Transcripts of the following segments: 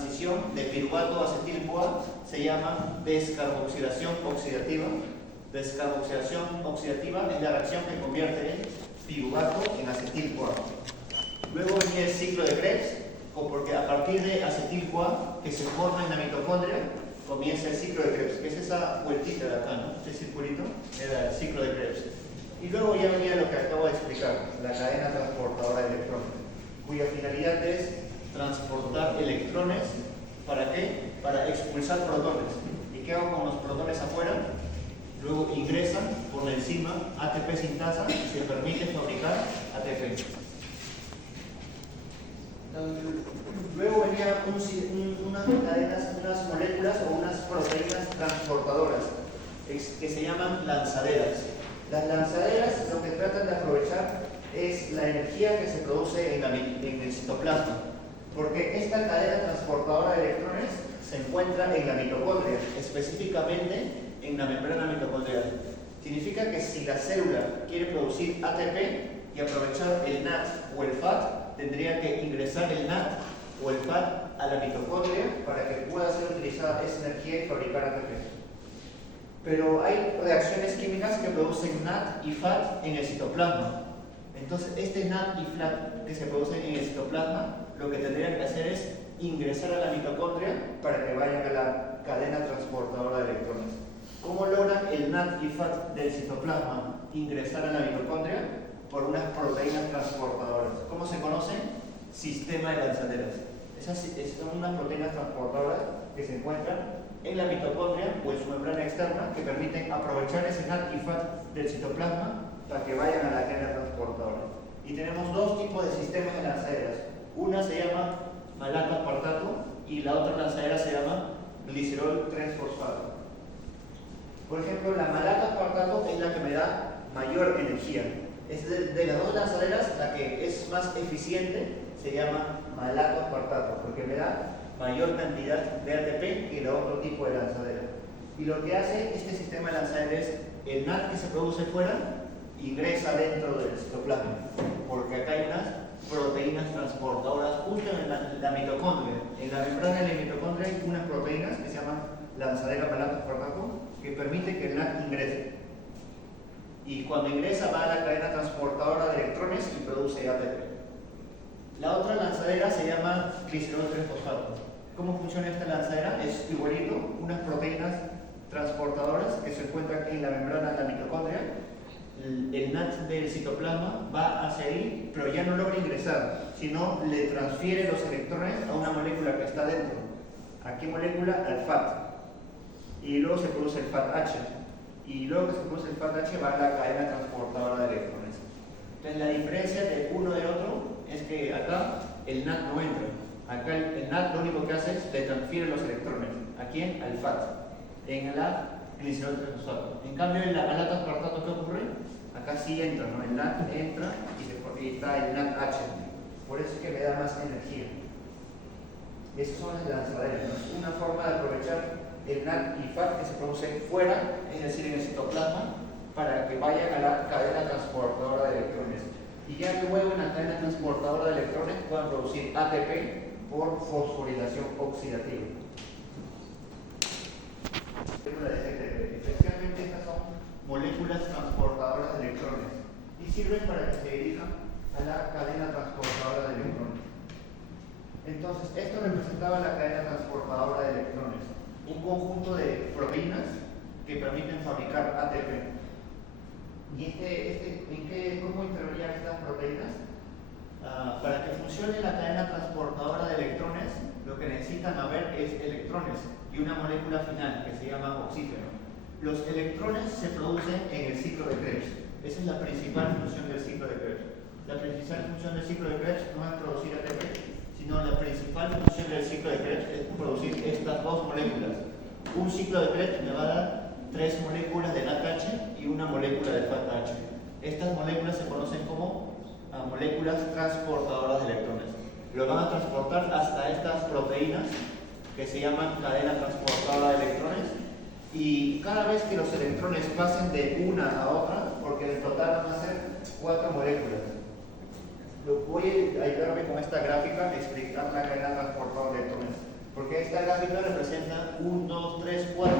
transición de piruvato a acetil-CoA se llama descarboxilación oxidativa. Descarboxilación oxidativa es la reacción que convierte el piruvato en acetil-CoA. Luego venía el ciclo de Krebs, porque a partir de acetil-CoA que se forma en la mitocondria, comienza el ciclo de Krebs, que es esa vueltita de acá, ¿no? Este circulito era el ciclo de Krebs. Y luego ya venía lo que acabo de explicar, la cadena transportadora de electrones, cuya finalidad es transportar electrones. ¿Para qué? Para expulsar protones. ¿Y qué hago con los protones afuera? Luego ingresan por la enzima ATP sintasa y se permite fabricar ATP. Luego venían unas cadenas, unas moléculas o unas proteínas transportadoras que se llaman lanzaderas. Las lanzaderas lo que tratan de aprovechar es la energía que se produce en el citoplasma, porque esta cadena transportadora de electrones se encuentra en la mitocondria, específicamente en la membrana mitocondrial. Significa que si la célula quiere producir ATP y aprovechar el NAT o el FAT, tendría que ingresar el NAT o el FAT a la mitocondria para que pueda ser utilizada esa energía y fabricar ATP. Pero hay reacciones químicas que producen NAT y FAT en el citoplasma. Entonces, este NAT y FAT que se producen en el citoplasma, lo que tendrían que hacer es ingresar a la mitocondria para que vayan a la cadena transportadora de electrones. ¿Cómo logran el NAT y FAT del citoplasma ingresar a la mitocondria? Por unas proteínas transportadoras. ¿Cómo se conocen? Sistema de lanzaderas. Esas son unas proteínas transportadoras que se encuentran en la mitocondria o en su membrana externa que permiten aprovechar ese NAT y FAT del citoplasma para que vayan a la cadena transportadora. Y tenemos dos tipos de sistemas de lanzaderas. Una se llama malato aspartato y la otra lanzadera se llama glicerol 3-fosfato. Por ejemplo, la malato aspartato es la que me da mayor energía. Es de las dos lanzaderas la que es más eficiente, se llama malato aspartato, porque me da mayor cantidad de ATP que el otro tipo de lanzadera. Y lo que hace este sistema de lanzadera es el NAT que se produce fuera ingresa dentro del citoplasma, porque acá hay unas proteínas transportadoras justo en la mitocondria. En la membrana de la mitocondria hay unas proteínas que se llaman lanzadera malato aspartato que permite que el NAT ingrese. Y cuando ingresa va a la cadena transportadora de electrones y produce ATP. La otra lanzadera se llama glicerol 3-fosfato. ¿Cómo funciona esta lanzadera? Es igualito, unas proteínas transportadoras que se encuentran en la membrana de la mitocondria. El NAT del citoplasma va hacia ahí, pero ya no logra ingresar, sino le transfiere los electrones a una molécula que está dentro. ¿A qué molécula? Al FAT. Y luego se produce el FAT-H. Y luego que se produce el FAT-H va a la cadena transportadora de electrones. Entonces la diferencia de uno del otro es que acá el NAT no entra. Acá el NAT lo único que hace es le transfiere los electrones. ¿A quién? Al FAT. En la glicerol 3-fosfato. En cambio en la malato aspartato, ¿qué ocurre? Acá sí entra, ¿no? El NAT entra y está el NAT-H. Por eso es que me da más energía. Esas son las lanzaderas, ¿no? Una forma de aprovechar el NAT y FAT que se produce fuera, es decir, en el citoplasma, para que vayan a la cadena transportadora de electrones. Y ya luego en la cadena transportadora de electrones puedan producir ATP por fosforilación oxidativa. Especialmente estas son moléculas transportadoras de electrones y sirven para que se dirijan a la cadena transportadora de electrones. Entonces, esto representaba la cadena transportadora de electrones, un conjunto de proteínas que permiten fabricar ATP. ¿Y cómo intervenían estas proteínas? Para que funcione la cadena transportadora de electrones, lo que necesitan haber es electrones y una molécula final que se llama oxígeno. Los electrones se producen en el ciclo de Krebs. Esa es la principal función del ciclo de Krebs. La principal función del ciclo de Krebs no es producir ATP, sino la principal función del ciclo de Krebs es producir estas dos moléculas. Un ciclo de Krebs me va a dar 3 moléculas de NADH y una molécula de FAT-H. Estas moléculas se conocen como moléculas transportadoras de electrones. Lo van a transportar hasta estas proteínas que se llaman cadena transportadora de electrones, y cada vez que los electrones pasen de una a otra, porque en total van a ser 4 moléculas. Voy a ayudarme con esta gráfica a explicar la cadena transportadora de electrones, Esta gráfica representa 1, 2, 3, 4,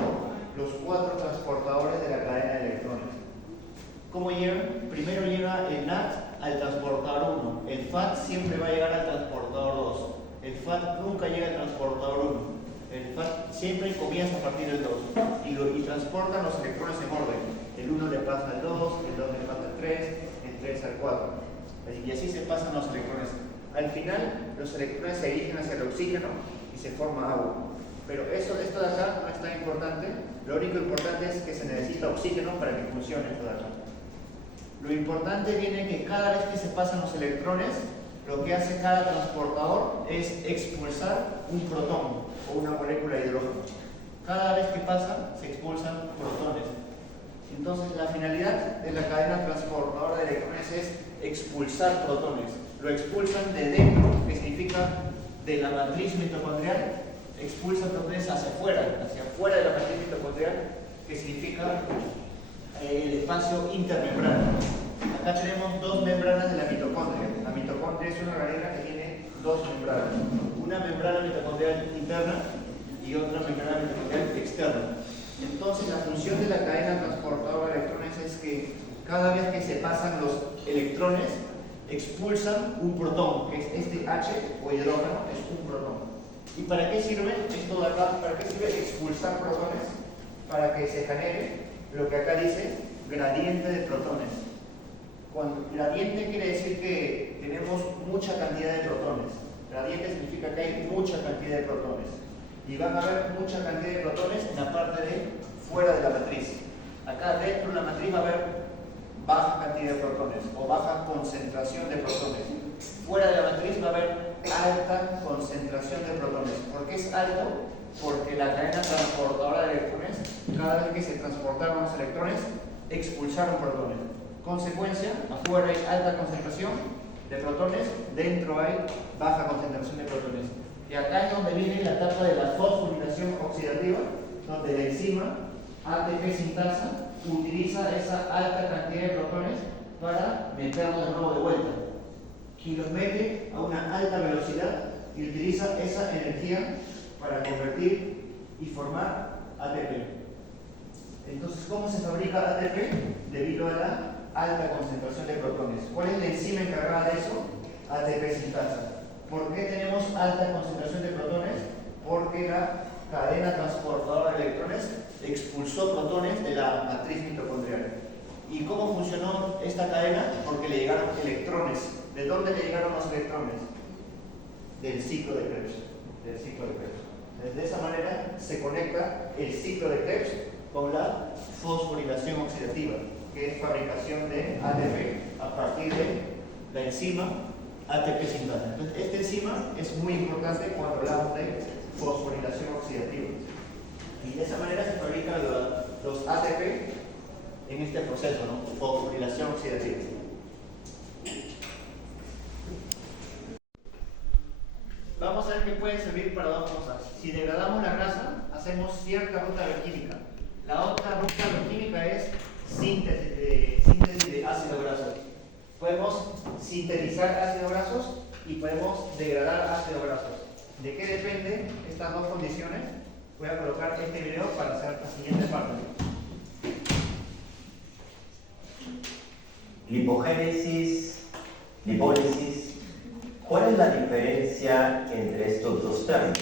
los 4 transportadores de la cadena de electrones. ¿Cómo llegan? Primero llega el NAT al transportador 1. El FAT siempre va a llegar al transportador 2. El FAT nunca llega al transportador 1. El FAT siempre comienza a partir del 2 y transporta los electrones en orden. El 1 le pasa al 2, el 2 le pasa al 3, el 3 al 4. Y así se pasan los electrones. Al final, los electrones se dirigen hacia el oxígeno y se forma agua. Pero esto de acá no es tan importante. Lo único importante es que se necesita oxígeno para que funcione esto de acá. Lo importante viene que cada vez que se pasan los electrones, lo que hace cada transportador es expulsar un protón o una molécula de hidrógeno. Cada vez que pasa, se expulsan protones. Entonces, la finalidad de la cadena transportadora de electrones es expulsar protones. Lo expulsan de dentro, que significa de la matriz mitocondrial, expulsan protones hacia afuera de la matriz mitocondrial, que significa el espacio intermembrana. Acá tenemos dos membranas de la mitocondria. La mitocondria es una organela que tiene dos membranas. Una membrana mitocondrial interna y otra membrana mitocondrial externa. Entonces, la función de la cadena transportadora de electrones es que cada vez que se pasan los electrones, expulsan un protón, que es este H o hidrógeno, es un protón. ¿Y para qué sirve esto de acá? ¿Para qué sirve expulsar protones? Para que se genere lo que acá dice gradiente de protones. Cuando gradiente quiere decir que tenemos mucha cantidad de protones. Gradiente significa que hay mucha cantidad de protones. Y van a haber mucha cantidad de protones en la parte de fuera de la matriz. Acá dentro de la matriz va a haber baja cantidad de protones o baja concentración de protones. Fuera de la matriz va a haber alta concentración de protones. ¿Por qué es alto? Porque la cadena transportadora de electrones, cada vez que se transportaron los electrones, expulsaron protones. Consecuencia, afuera hay alta concentración de protones, dentro hay baja concentración de protones. Y acá es donde viene la etapa de la fosforilación oxidativa, donde la enzima ATP sintasa utiliza esa alta cantidad de protones para meterlos de nuevo de vuelta. Y los mete a una alta velocidad y utiliza esa energía para convertir y formar ATP. Entonces, ¿cómo se fabrica ATP? Debido a la alta concentración de protones. ¿Cuál es la enzima encargada de eso? ATP sintasa. ¿Por qué tenemos alta concentración de protones? Porque la cadena transportadora de electrones expulsó protones de la matriz mitocondrial. ¿Y cómo funcionó esta cadena? Porque le llegaron electrones. ¿De dónde le llegaron los electrones? Del ciclo de Krebs. De esa manera se conecta el ciclo de Krebs con la fosforilación oxidativa, que es fabricación de ATP a partir de la enzima ATP sintasa. Entonces, esta enzima es muy importante cuando hablamos de fosforilación oxidativa. Y de esa manera se fabrican los ATP en este proceso, ¿no? Fosforilación oxidativa. Vamos a ver que puede servir para dos cosas. Si degradamos la grasa, hacemos cierta ruta bioquímica. La otra ruta bioquímica es síntesis de ácidos grasos. Podemos sintetizar ácidos grasos y podemos degradar ácidos grasos. ¿De qué dependen estas dos condiciones? Voy a colocar este video para hacer la siguiente parte. Lipogénesis, lipólisis. ¿Cuál es la diferencia entre estos dos términos?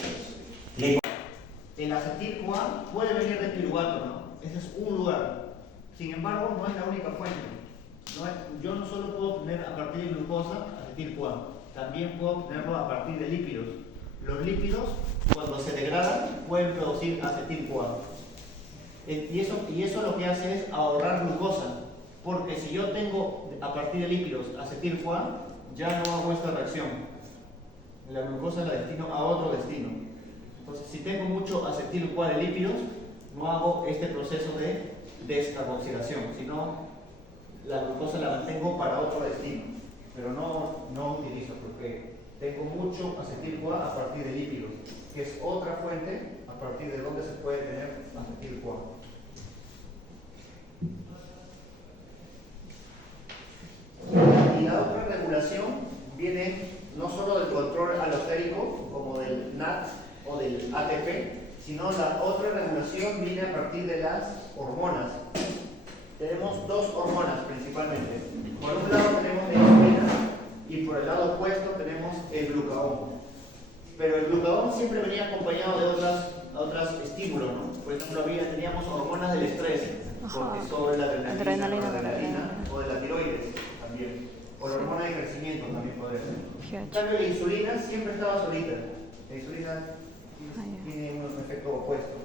El acetil-CoA puede venir de piruvato, ¿no? Ese es un lugar. Sin embargo, no es la única fuente. Yo no solo puedo obtener a partir de glucosa acetil-CoA, también puedo obtenerlo a partir de lípidos. Los lípidos, cuando se degradan, pueden producir acetil-CoA. Y eso lo que hace es ahorrar glucosa, porque si yo tengo a partir de lípidos acetil-CoA, ya no hago esta reacción. La glucosa la destino a otro destino. Entonces, si tengo mucho acetil-CoA de lípidos, no hago este proceso de descarboxilación, sino la glucosa la mantengo para otro destino, pero no utilizo porque tengo mucho acetil-CoA a partir de lípidos, que es otra fuente a partir de donde se puede tener acetil-CoA. Y la otra regulación viene no solo del control alostérico, como del NAT o del ATP, sino la otra regulación viene a partir de las hormonas. Tenemos dos hormonas principalmente. Por un lado tenemos la insulina y por el lado opuesto tenemos el glucagón. Pero el glucagón siempre venía acompañado de otros estímulos, ¿no? Por ejemplo, teníamos hormonas del estrés, cortisol, la adrenalina o de la tiroides también. O la hormona de crecimiento también podría ser. En cambio, la insulina siempre estaba solita. La insulina tiene un efecto opuesto.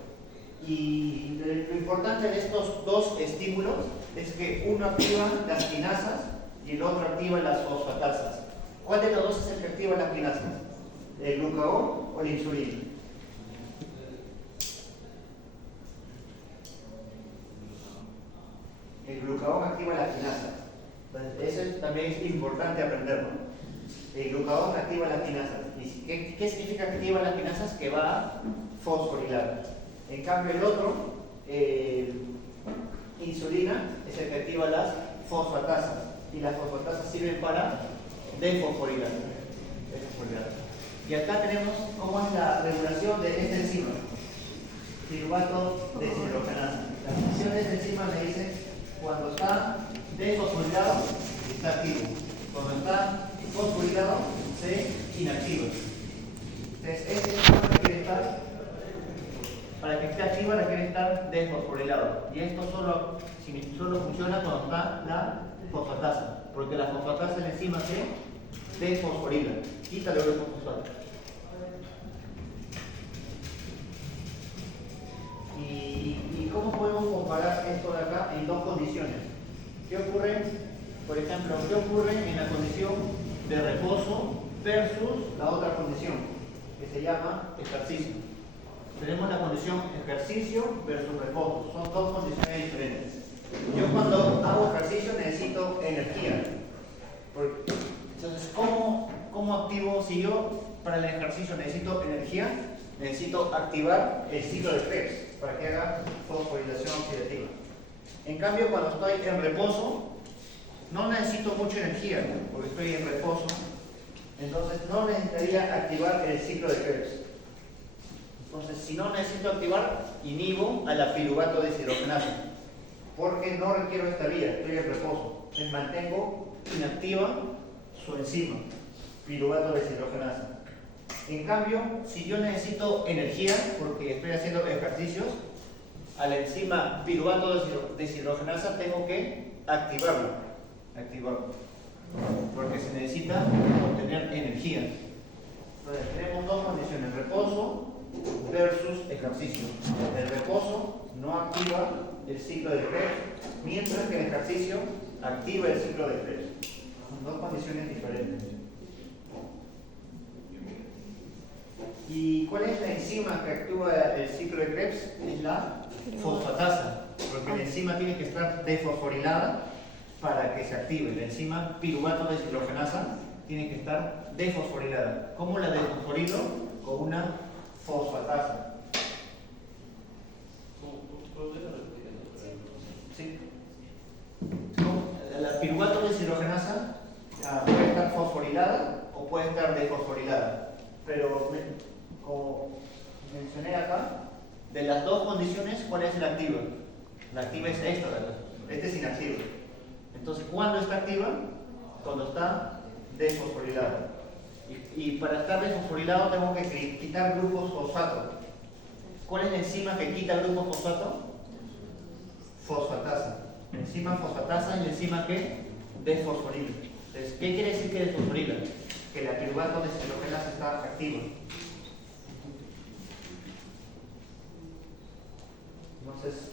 Y lo importante de estos dos estímulos es que uno activa las quinasas y el otro activa las fosfatasas. ¿Cuál de los dos es el que activa las quinasas? ¿El glucagón o la insulina? El glucagón activa las quinasas. Entonces, eso también es importante aprenderlo. El glucagón activa las quinasas. ¿Y qué significa que activa las quinasas? Que va a fosforilar. En cambio, el otro, insulina, es el que activa las fosfatasas. Y las fosfatasas sirven para desfosforilar. Y acá tenemos cómo es la regulación de esta enzima, piruvato deshidrogenasa. La función de esta enzima me dice cuando está desfosforilado está activo, cuando está fosforilado se inactiva. Entonces, esta enzima requiere estar, para que esté activa requiere estar desfosforilado. Y esto solo funciona cuando está la fosfatasa, porque la fosfatasa en la enzima se desfosforila, quita el grupo fosfato. ¿Y cómo podemos comparar esto de acá en dos condiciones? ¿Qué ocurre, por ejemplo, en la condición de reposo versus la otra condición, que se llama ejercicio? Tenemos la condición ejercicio versus reposo, son dos condiciones diferentes. Yo cuando hago ejercicio necesito energía. Entonces, ¿cómo activo? Si yo para el ejercicio necesito energía, necesito activar el ciclo de Krebs para que haga fosforilación oxidativa. En cambio, cuando estoy en reposo, no necesito mucha energía, ¿no? Porque estoy en reposo, entonces no necesitaría activar el ciclo de Krebs. Entonces, si no necesito activar, inhibo a la piruvato deshidrogenasa, porque no requiero esta vía, estoy en reposo. Entonces, mantengo inactiva su enzima, piruvato deshidrogenasa. En cambio, si yo necesito energía, porque estoy haciendo ejercicios, a la enzima piruvato deshidrogenasa tengo que activarlo, porque se necesita obtener energía. Entonces, tenemos dos condiciones, reposo versus ejercicio. El reposo no activa el ciclo de Krebs, mientras que el ejercicio activa el ciclo de Krebs. Son dos condiciones diferentes. ¿Y cuál es la enzima que actúa el ciclo de Krebs? Es la fosfatasa, porque la enzima tiene que estar desfosforilada para que se active. La enzima piruvato deshidrogenasa tiene que estar desfosforilada. ¿Cómo la desfosforilo? Con una fosfatasa. ¿Sí? La piruvato deshidrogenasa puede estar fosforilada o puede estar desfosforilada. Pero, como mencioné acá, de las dos condiciones, ¿cuál es la activa? La activa es esta, ¿verdad? Este es inactivo. Entonces, ¿cuándo está activa? Cuando está desfosforilada. Y para estar desfosforilado tengo que quitar grupos fosfato. ¿Cuál es la enzima que quita el grupo fosfato? Fosfatasa. La enzima fosfatasa es la enzima que desfosforila. Entonces, ¿qué quiere decir que desfosforila? Que la piruvato deshidrogenasa está activa. Entonces,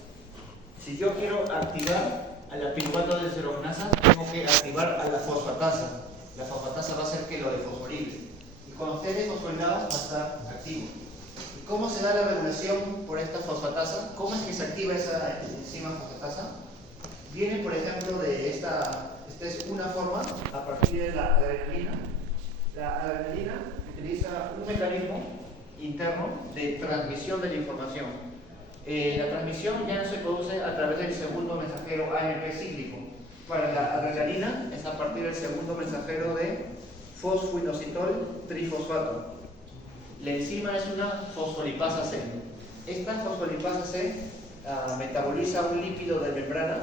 si yo quiero activar a la piruvato deshidrogenasa, tengo que activar a la fosfatasa. La fosfatasa va a hacer que lo desfosforile. Y cuando esté desfosforilado, va a estar activo. ¿Y cómo se da la regulación por esta fosfatasa? ¿Cómo es que se activa esa enzima fosfatasa? Viene, por ejemplo, de esta es una forma a partir de la adrenalina. La adrenalina utiliza un mecanismo interno de transmisión de la información. La transmisión ya no se produce a través del segundo mensajero AMP cíclico. Para la adrenalina es a partir del segundo mensajero de fosfoinositol trifosfato. La enzima es una fosfolipasa C. Esta fosfolipasa C metaboliza un lípido de membrana,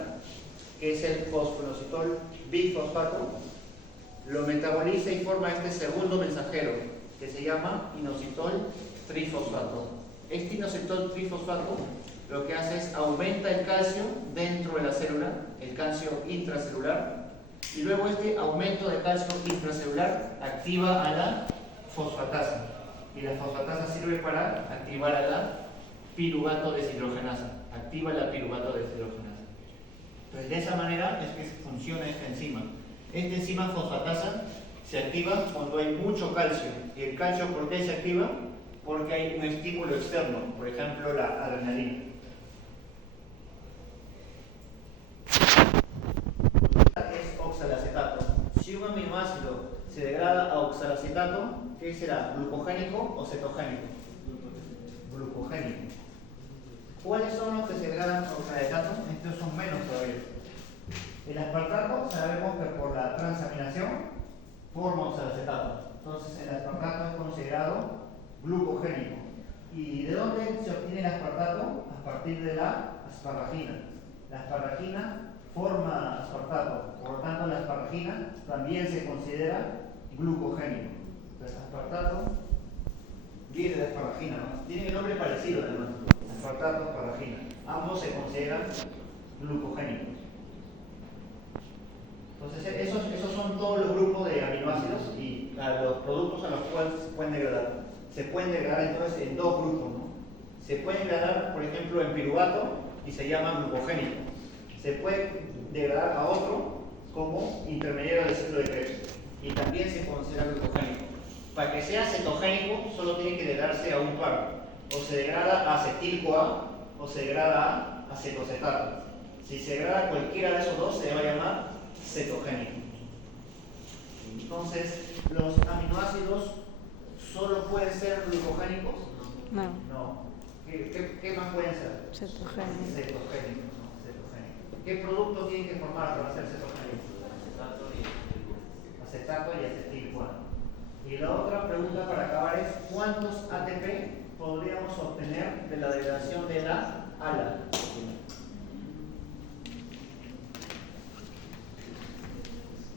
que es el fosfoinositol bifosfato. Lo metaboliza y forma este segundo mensajero, que se llama inositol trifosfato. Este inositol trifosfato lo que hace es aumenta el calcio dentro de la célula, el calcio intracelular, y luego este aumento de calcio intracelular activa a la fosfatasa, y la fosfatasa sirve para activar a la piruvato deshidrogenasa, activa la piruvato deshidrogenasa. Entonces, de esa manera es que funciona esta enzima. Esta enzima fosfatasa se activa cuando hay mucho calcio. ¿Y el calcio por qué se activa? Porque hay un estímulo externo, por ejemplo la adrenalina. Es oxalacetato. Si un aminoácido se degrada a oxalacetato, ¿qué será? ¿Glucogénico o cetogénico? Glucogénico. ¿Cuáles son los que se degradan a oxalacetato? Estos son menos todavía. El aspartato sabemos que por la transaminación forma oxalacetato. Entonces el aspartato es considerado glucogénico. ¿Y de dónde se obtiene el aspartato? A partir de la asparagina. La asparagina forma aspartato, por lo tanto la asparagina también se considera glucogénico. Entonces aspartato viene de asparagina, ¿no? Tienen el nombre parecido además. Aspartato, asparagina. Ambos se consideran glucogénicos. Entonces esos son todos los grupos de aminoácidos y los productos a los cuales se pueden degradar. Se pueden degradar entonces en dos grupos, ¿no? Se pueden degradar, por ejemplo, en piruvato y se llama glucogénico. Se puede degradar a otro como intermediario del ciclo de Krebs y también se considera glucogénico. Para que sea cetogénico solo tiene que degradarse a un par. O se degrada a acetil-CoA o se degrada a acetocetato. Si se degrada cualquiera de esos dos se va a llamar cetogénico. Entonces, ¿los aminoácidos solo pueden ser glucogénicos? No. ¿Qué más pueden ser? Cetogénicos. Cetogénicos. ¿Qué productos tienen que formar para ser cetogénicos? Acetato y acetil-CoA. Y la otra pregunta para acabar es: ¿cuántos ATP podríamos obtener de la degradación de la ALA?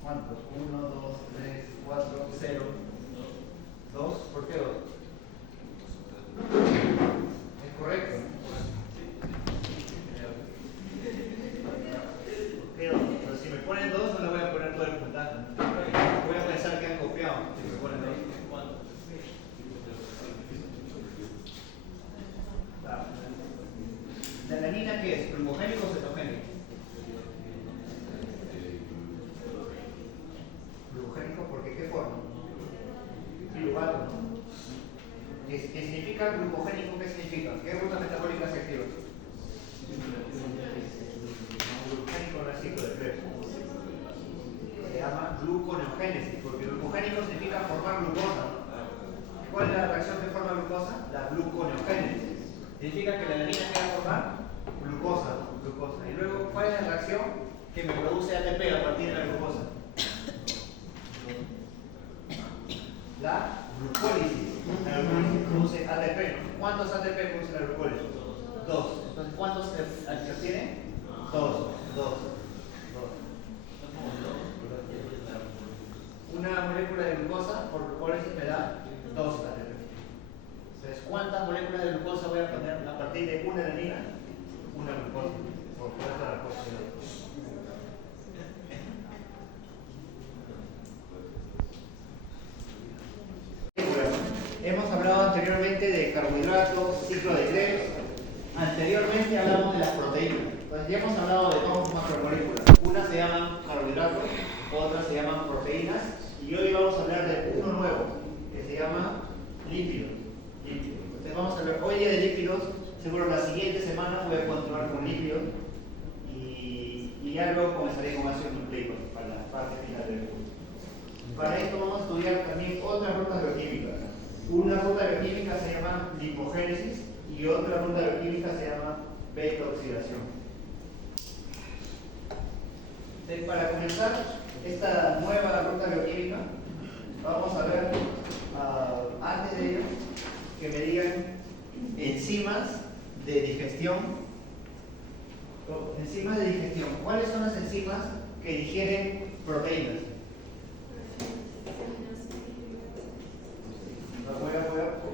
¿Cuántos? 1, 2, 3, 4, 0. 2. ¿Por qué 2? ¿Es correcto? ¿Qué 2? Pero si me ponen 2 no le voy a poner todo el puntaje. Voy a pensar que han copiado. Si me ponen 2. ¿La alanina qué es? ¿Glucogénico o cetogénico? Glucogénico porque ¿qué forma? Piruvato, ¿no? ¿Qué significa glucogénico? ¿Qué significa? ¿Qué ruta metabólica se activa? Glucogénico no es ciclo de Krebs. Se llama gluconeogénesis, porque glucogénico significa formar glucosa. ¿Cuál es la reacción que forma glucosa? La gluconeogénesis. Significa que la alanina quiere formar glucosa. Y luego, ¿cuál es la reacción que me produce ATP a partir de la glucosa? La glucólisis. La glucólisis produce ATP. ¿Cuántos ATP produce la glucólisis? 2. Entonces, ¿cuántos se obtiene? 2. Una molécula de glucosa por glucólisis me da 2 ATP. Entonces, ¿cuántas moléculas de glucosa voy a obtener a partir de una alanina? Una glucosa. Por fuerza de la posibilidad. Hemos hablado anteriormente de carbohidratos, ciclo de Krebs. Anteriormente hablamos de las proteínas. Entonces ya hemos hablado de dos macromoléculas. Unas se llaman carbohidratos, otras se llaman proteínas. Y hoy vamos a hablar de uno nuevo, que se llama lípidos. Entonces vamos a hablar hoy día de lípidos. Seguro la siguiente semana voy a continuar con lípidos. Y ya luego comenzaré con ácidos nucleicos para la parte final del curso. Para esto vamos a estudiar también otras rutas bioquímicas. Una ruta bioquímica se llama lipogénesis y otra ruta bioquímica se llama beta-oxidación. Entonces, para comenzar esta nueva ruta bioquímica, vamos a ver, antes de ello, que me digan enzimas de digestión. Enzimas de digestión. ¿Cuáles son las enzimas que digieren proteínas?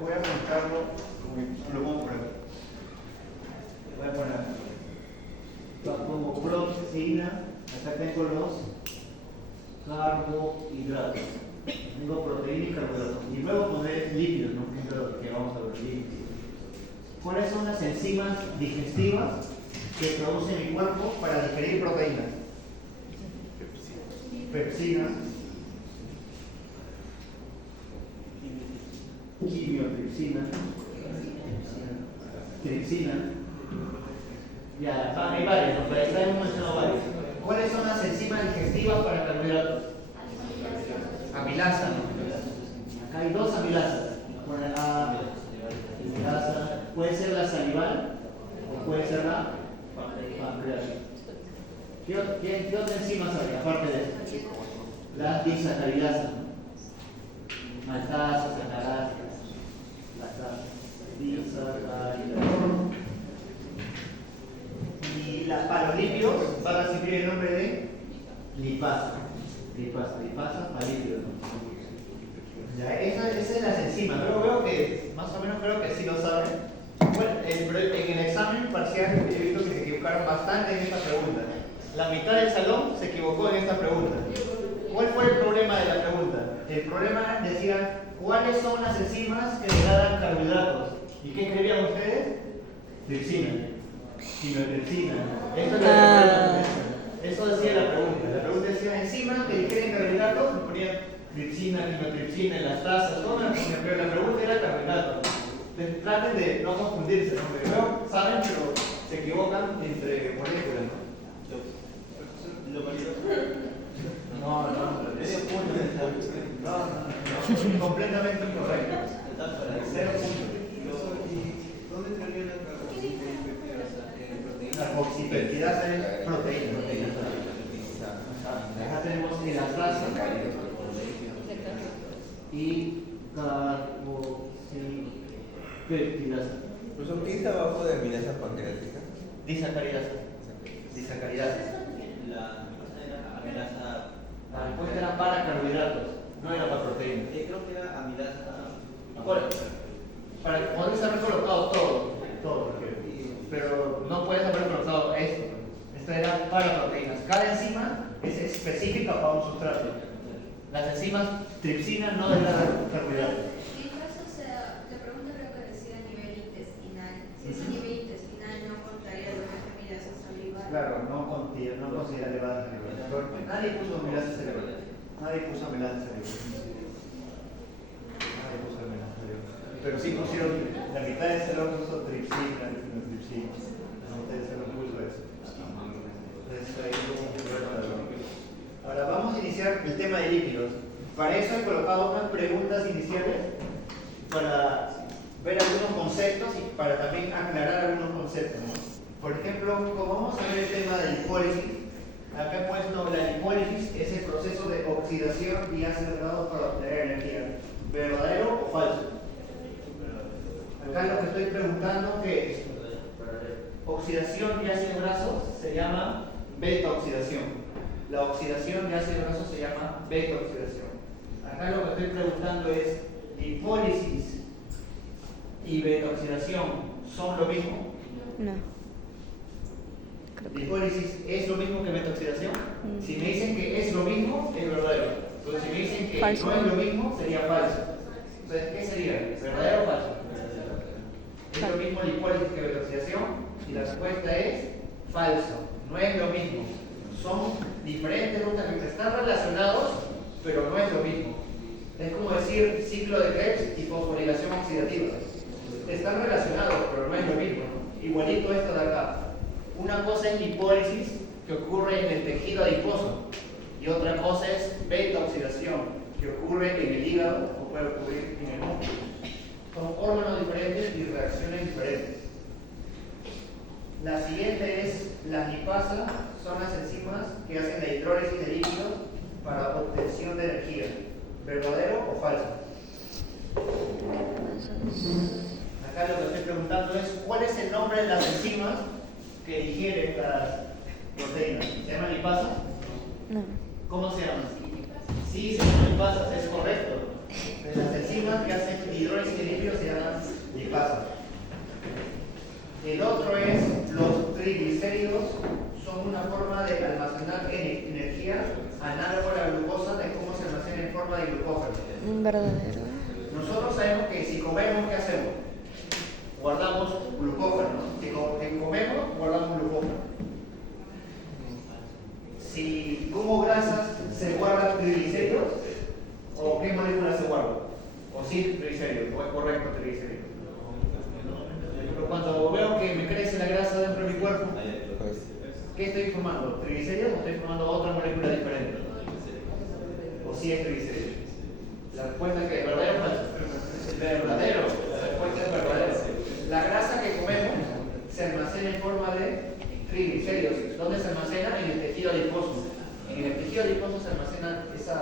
Voy a contarlo. Lo pongo por aquí. Voy a poner. Pongo proteína. Acá tengo los carbohidratos. Tengo proteína y carbohidratos. Y luego pondré lípidos, ¿no? Que vamos a ver lípidos. ¿Cuáles son las enzimas digestivas que produce mi cuerpo para digerir proteínas? Pepsina, quimiotripsina, tripsina. Ya, hay varias, ¿no? Pero ahí hemos mencionado varias. ¿Cuáles son las enzimas digestivas para carbohidratos? Amilasa, ¿no? Acá hay dos amilasas. Amilasa. Puede ser la salival o puede ser la pancreática. ¿Qué otras enzimas hay aparte de esto? Las disacaridasas, ¿no? Maltasas, sacarasas, lactasas, disacaridasas. Y para los lípidos van a recibir el nombre de lipasa. Lipasa para lípidos, ¿no? Ya, esa es las enzimas, pero veo que más o menos creo que sí lo saben. Bueno, en el examen parcial he visto que se equivocaron bastante en esta pregunta. La mitad del salón se equivocó en esta pregunta. ¿Cuál fue el problema de la pregunta? El problema decía, ¿cuáles son las enzimas que degradan carbohidratos? ¿Y qué escribían ustedes? Tripsina, quimiotripsina. Eso decía la pregunta. La pregunta decía, enzimas que digieren carbohidratos, me ponían tripsina, quimiotripsina, elastasa, todo, pero la pregunta era carbohidratos. Traten de no confundirse, ¿no? Porque luego saben, pero se equivocan entre moléculas, ¿no? No, completamente incorrecto. Cero puntos. ¿Dónde termina la proteína? La oxipeptidasa es proteína. Acá tenemos elastasa y carboxipeptidasa. ¿Profesor, qué dice abajo de amilasa pancreática? Disacaridasa. La respuesta era para carbohidratos, no era para proteínas. Creo que era amilasa. Podrías haber colocado todo, pero no puedes haber colocado esto. Esto era para proteínas. Cada enzima es específica para un sustrato. Las enzimas tripsina no degradan carbohidratos. En caso sea, la pregunta creo que decía a nivel intestinal. Si es a nivel intestinal, no contaría lo que es amilasa salival. Claro, no considera elevadas cerebrales. Nadie puso amilasa cerebral. Pero sí pusieron la mitad del cerebro puso tripsina, quimiotripsina. La mitad del cerebro puso eso. Ahora vamos a iniciar el tema de lípidos. Para eso he colocado unas preguntas iniciales para ver algunos conceptos y para también aclarar algunos conceptos, ¿no? Por ejemplo, como vamos a ver el tema de lipólisis, acá he puesto la lipólisis es el proceso de oxidación y acelerado para obtener energía. ¿Verdadero o falso? Acá lo que estoy preguntando que es oxidación de ácidos grasos se llama beta-oxidación. La oxidación de ácidos grasos se llama beta-oxidación. Acá lo que estoy preguntando es, ¿lipólisis y beta-oxidación son lo mismo? No. ¿Lipólisis es lo mismo que beta-oxidación? Si me dicen que es lo mismo, es verdadero. Entonces, si me dicen que Falso. no es lo mismo, sería falso. Entonces, ¿qué sería? ¿Verdadero o falso? ¿Es lo mismo lipólisis que beta-oxidación? Y la respuesta es falso. No es lo mismo. Son diferentes rutas que están relacionados, pero no es lo mismo. Es como decir ciclo de Krebs y fosforilación oxidativa. Están relacionados, pero no es lo mismo, ¿no? Igualito esto de acá. Una cosa es lipólisis, que ocurre en el tejido adiposo, y otra cosa es beta-oxidación, que ocurre en el hígado o puede ocurrir en el músculo. Son órganos diferentes y reacciones diferentes. La siguiente es las lipasas, son las enzimas que hacen la hidrólisis de lípidos para obtención de energía. ¿Verdadero o falso? Acá lo que estoy preguntando es, ¿cuál es el nombre de las enzimas que digieren las proteínas? ¿Se llaman lipasas? No. ¿Cómo se llaman? Sí, se llaman lipasas, es correcto. Las enzimas que hacen hidrólisis de lípidos se llaman lipasas. El otro es los triglicéridos, son una forma de almacenar energía análoga a la glucosa, de cómo se almacena en forma de glucógeno. Un verdadero. Nosotros sabemos que si comemos, ¿qué hacemos? Guardamos glucógeno. Si comemos, guardamos glucógeno. Si como grasas, ¿se guardan triglicéridos? ¿O qué moléculas se guardan? ¿O sí triglicéridos? ¿O es correcto triglicéridos? Pero cuando veo que me crece la grasa dentro de mi cuerpo, ¿qué estoy formando? ¿Triglicéridos o estoy formando otra molécula diferente? ¿O sí es triglicéridos? La respuesta es que es verdadero o falso. Verdadero. La respuesta es verdadero. La grasa que comemos se almacena en forma de triglicéridos. ¿Dónde se almacena? En el tejido adiposo. En el tejido adiposo se almacena ese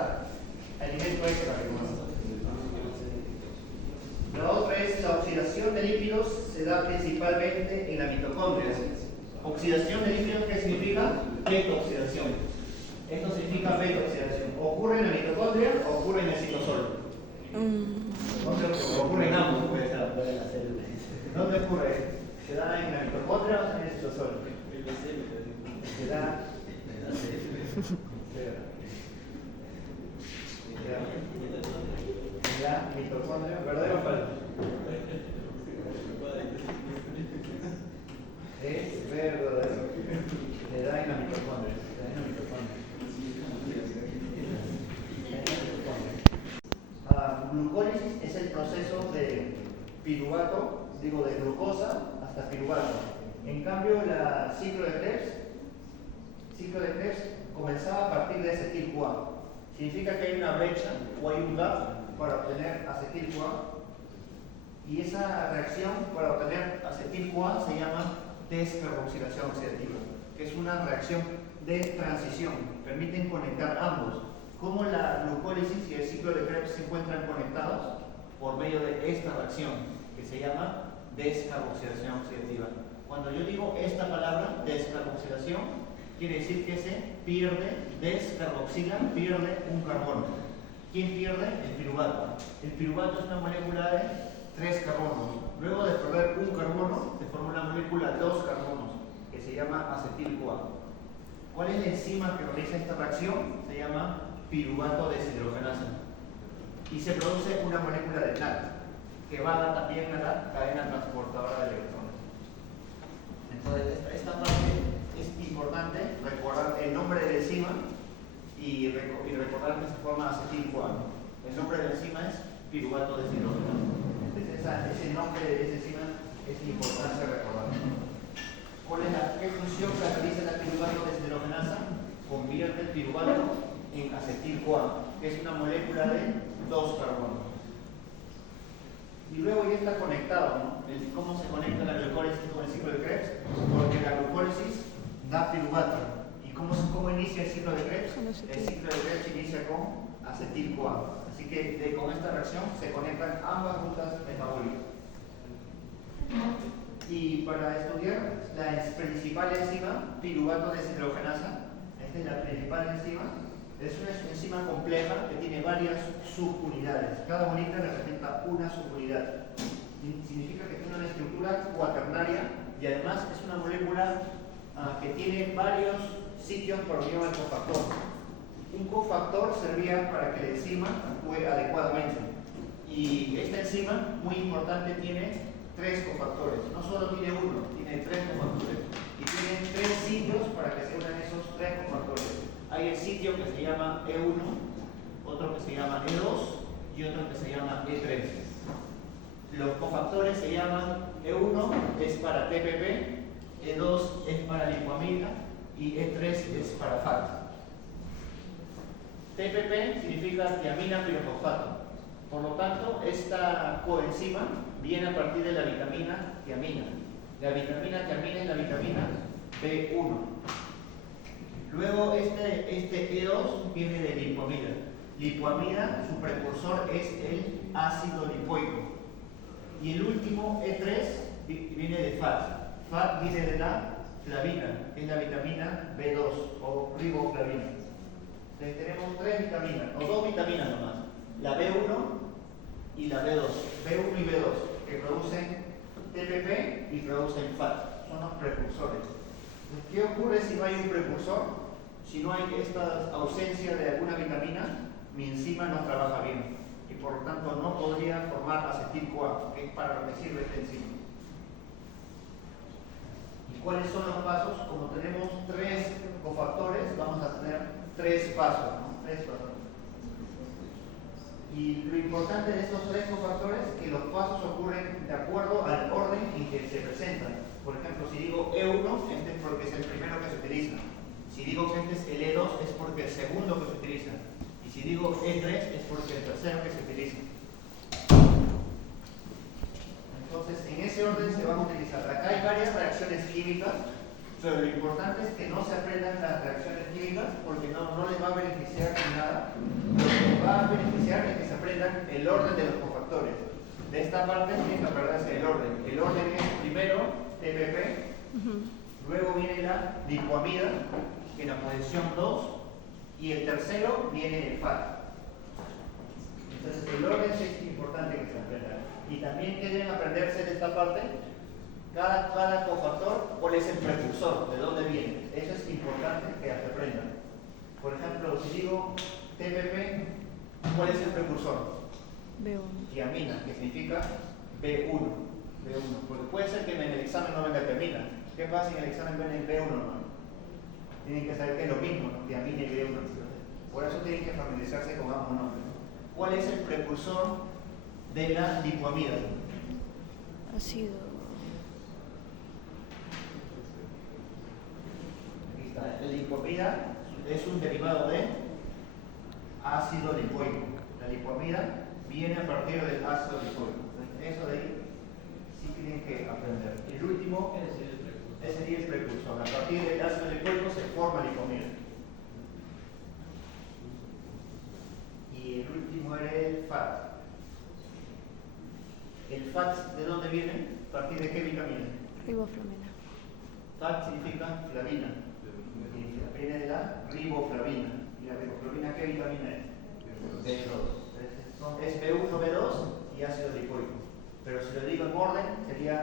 alimento extra que comemos. La otra es la oxidación de lípidos, se da principalmente en la mitocondria. Oxidación de lípidos, ¿qué significa? Beta-oxidación. Esto significa beta-oxidación. ¿Ocurre en la mitocondria o ocurre en el citosol? ¿Dónde ocurre? Ocurre en ambos, puede ser. ¿Dónde ocurre? ¿Se da en la mitocondria o en el citosol? Se da en la mitocondria. ¿Verdadero o falso? Es verdadero. Se da en la mitocondria. Glucólisis es el proceso de piruvato, de glucosa hasta piruvato. En cambio, el ciclo de Krebs comenzaba a partir de acetil-CoA. Significa que hay una brecha o hay un gap para obtener acetil-CoA, y esa reacción para obtener acetil-CoA se llama descarboxilación oxidativa, que es una reacción de transición. Permiten conectar ambos. ¿Cómo la glucólisis y el ciclo de Krebs se encuentran conectados? Por medio de esta reacción, que se llama descarboxilación oxidativa. Cuando yo digo esta palabra, descarboxilación, quiere decir que se descarboxila, pierde un carbono. ¿Quién pierde? El piruvato. El piruvato es una molécula de 3 carbonos. Luego de perder un carbono, se forma una molécula de 2 carbonos, que se llama acetil-CoA. ¿Cuál es la enzima que realiza esta reacción? Se llama piruvato deshidrogenasa. Y se produce una molécula de NAD, que va también a la cadena transportadora de electrones. Entonces, esta parte es importante, recordar el nombre de la enzima y recordar que se forma acetil-CoA. El nombre de la enzima es piruvato deshidrogenasa. Entonces, ese nombre de esa enzima es importante recordar. ¿Qué función realiza la piruvato deshidrogenasa? Convierte el piruvato en acetil-CoA, que es una molécula de 2 carbonos. Y luego ya está conectado, ¿no? ¿Cómo se conecta la glucólisis con el ciclo de Krebs? Porque la glucólisis da piruvato. ¿Y cómo inicia el ciclo de Krebs? El ciclo de Krebs inicia con acetil-CoA. Así que con esta reacción se conectan ambas rutas metabólicas. Y para estudiar la principal enzima, piruvato deshidrogenasa, esta es la principal enzima. Es una enzima compleja que tiene varias subunidades. Cada unidad representa una subunidad. Significa que tiene una estructura cuaternaria y además es una molécula que tiene varios sitios para unir al cofactor. Un cofactor servía para que la enzima actúe adecuadamente. Y esta enzima, muy importante, tiene 3 cofactores. No solo tiene uno, tiene 3 cofactores. Y tiene 3 sitios para que se unan esos 3 cofactores. Hay el sitio que se llama E1, otro que se llama E2 y otro que se llama E3. Los cofactores se llaman E1 es para TPP, E2 es para lipoamida y E3 es para FAT. TPP significa tiamina pirofosfato. Por lo tanto, esta coenzima viene a partir de la vitamina tiamina. La vitamina tiamina es la vitamina B1. Luego este E2 viene de lipoamida. Lipoamida, su precursor es el ácido lipoico. Y el último, E3, viene de FAT. FAT viene de la flavina, que es la vitamina B2 o riboflavina. Entonces tenemos tres vitaminas, o dos vitaminas nomás, la B1 y la B2, B1 y B2, que producen TPP y producen FAT, son los precursores. Entonces, ¿qué ocurre si no hay un precursor? Si no hay esta ausencia de alguna vitamina, mi enzima no trabaja bien y por lo tanto no podría formar acetil-CoA, que es para lo que sirve esta enzima. ¿Y cuáles son los pasos? Como tenemos tres cofactores, vamos a tener tres pasos, ¿no? Tres pasos. Y lo importante de estos tres cofactores es que los pasos ocurren de acuerdo al orden en que se presentan. Por ejemplo, si digo E1, este es porque es el primero que se utiliza. Si digo que este es el E2, es porque el segundo que se utiliza. Y si digo E3, es porque el tercero que se utiliza. Entonces, en ese orden se van a utilizar. Acá hay varias reacciones químicas, pero lo importante es que no se aprendan las reacciones químicas porque no les va a beneficiar en nada. Lo que les va a beneficiar es que se aprendan el orden de los cofactores. De esta parte tienen que aprenderse el orden. El orden es primero TPP, luego viene la lipoamida, en la posición 2, y el tercero viene el FAT. Entonces el orden es importante que se aprenda. Y también quieren aprenderse de esta parte, cada cofactor, cuál es el precursor, de dónde viene. Eso es importante que se aprendan. Por ejemplo, si digo TPP, ¿cuál es el precursor? B1. Tiamina, que significa B1. Porque puede ser que en el examen no venga tiamina. ¿Qué pasa si en el examen viene B1 no? Tienen que saber que es lo mismo, ¿no? Tiamina y B1. Por eso tienen que familiarizarse con ambos nombres. ¿Cuál es el precursor de la lipoamida? Ácido. Aquí está. La lipoamida es un derivado de ácido lipoico. La lipoamida viene a partir del ácido lipoico. Eso de ahí sí tienen que aprender. El último ese sería el precursor. A partir del ácido lipoico se forma lipoamida. Y el último era el FAT. ¿El FAT de dónde viene? ¿A partir de qué vitamina? Riboflavina. FAT significa flavina. Y viene de la riboflavina. ¿Y la riboflavina qué vitamina es? B2. Es B1, B2 y ácido lipoico. Pero si lo digo en orden, sería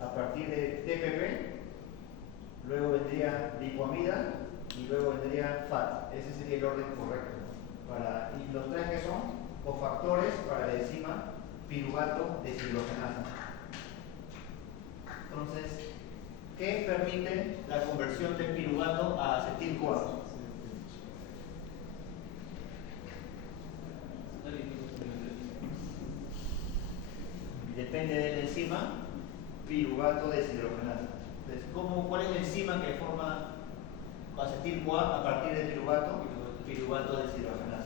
a partir de TPP, luego vendría lipoamida y luego vendría FAT. Ese sería el orden correcto. Y los tres que son cofactores para la enzima piruvato deshidrogenasa. Entonces, ¿qué permite la conversión de piruvato a acetil-CoA? Depende de la enzima piruvato deshidrogenasa. Entonces, ¿cuál es la enzima que forma acetil-CoA a partir de piruvato deshidrogenasa?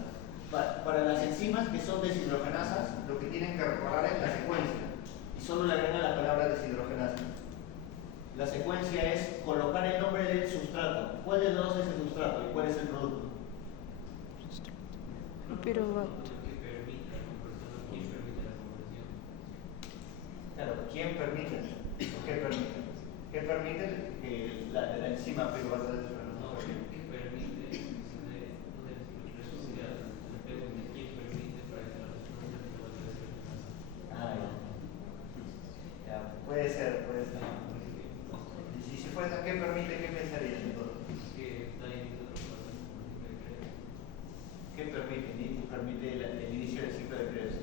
Para las enzimas que son deshidrogenasas, lo que tienen que recordar es la secuencia. Y solo le agrega la palabra deshidrogenasa. La secuencia es colocar el nombre del sustrato. ¿Cuál de los dos es el sustrato y cuál es el producto? Piruvato. Claro, ¿quién permite? ¿O qué permite? ¿Qué permite que la enzima piruvato deshidrogenasa? ¿Qué permite? Puede ser. Y si fuese ¿qué permite? ¿Qué pensarías entonces? ¿Qué permite? Permite el inicio del ciclo de Krebs.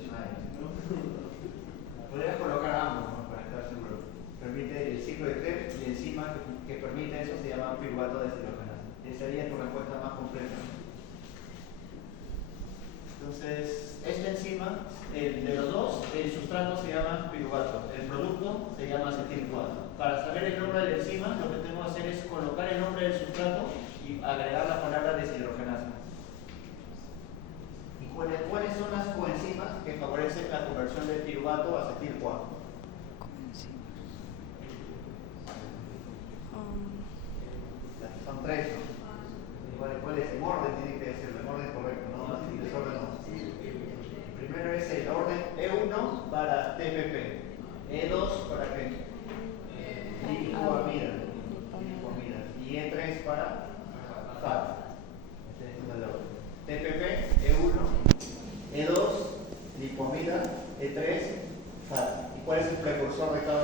Podrías colocar ambos, ¿no? Para estar seguro. Permite el ciclo de Krebs y la enzima que permite eso se llama piruvato deshidrogenasa. Esa sería tu respuesta más completa. Entonces, esta enzima, de los dos, el sustrato se llama piruvato, el producto se llama acetil-CoA. Para saber el nombre de la enzima, lo que tengo que hacer es colocar el nombre del sustrato y agregar la palabra deshidrogenasa. ¿Y cuáles son las coenzimas que favorecen la conversión del piruvato a acetil-CoA? Son tres, ¿no? ¿Cuál es? En orden tiene que decirlo, en orden correcto, ¿no? Así, desorden no. Primero es el orden E1,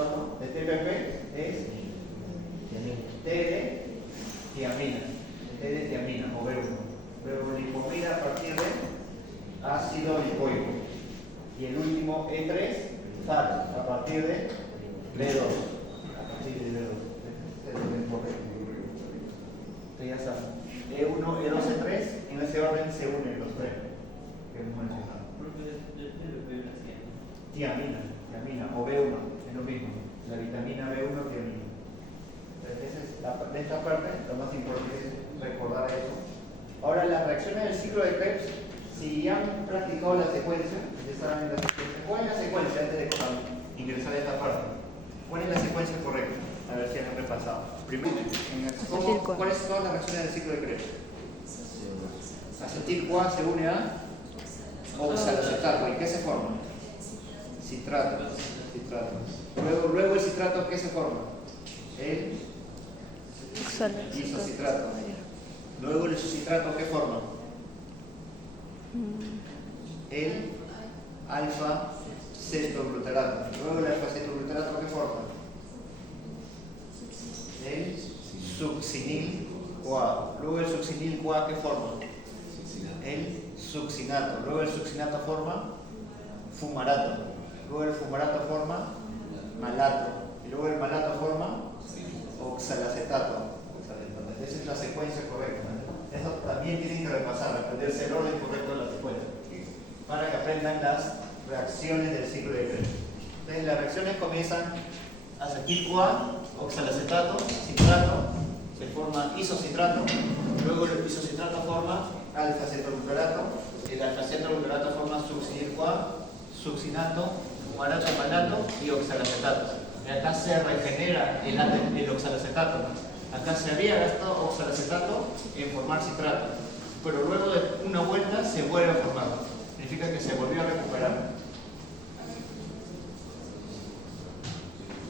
otro, de TPP, es T de tiamina. T de tiamina o B1. B1-lipomida a partir de ácido lipoico. Y el último E3, FAT, a partir de B2. A partir de B2. Este es el correcto. Usted ya sabe. E1, E2, E3, en ese orden se unen los tres que hemos mencionado. Tiamina o B1, es lo mismo. La vitamina B1 tiamina. De esta parte, lo más importante es recordar eso. Ahora, las reacciones del ciclo de Krebs, si ya han practicado la secuencia, ya saben la secuencia. ¿Cuál es la secuencia antes de ingresar a esta parte? ¿Cuál es la secuencia correcta? A ver si han repasado. Primero, ¿cuáles son todas las reacciones del ciclo de Krebs? Acetil-CoA se une a oxalacetato. ¿Y qué se forma? Citrato. Luego el citrato, ¿qué se forma? El isocitrato. Luego el isocitrato, ¿qué forma? El alfa-cetoglutarato. Luego el alfa-cetoglutarato, ¿qué forma? El succinil-CoA. Luego el succinil-CoA, ¿qué forma? El succinato. Luego el succinato forma fumarato. Luego el fumarato forma malato. Y luego el malato forma oxalacetato. Esa es la secuencia correcta. Eso también tienen que repasar, aprenderse el orden correcto de la secuencia, para que aprendan las reacciones del ciclo de Krebs. Entonces las reacciones comienzan acetil-CoA, oxalacetato, citrato, se forma isocitrato, luego el isocitrato forma alfa-cetoglutarato, el alfa-cetoglutarato forma succinil-CoA, succinato, fumarato, malato y oxalacetato. Y acá se regenera el oxalacetato, ¿no? Acá se había gastado oxalacetato en formar citrato, pero luego de una vuelta se vuelve a formar. Significa que se volvió a recuperar.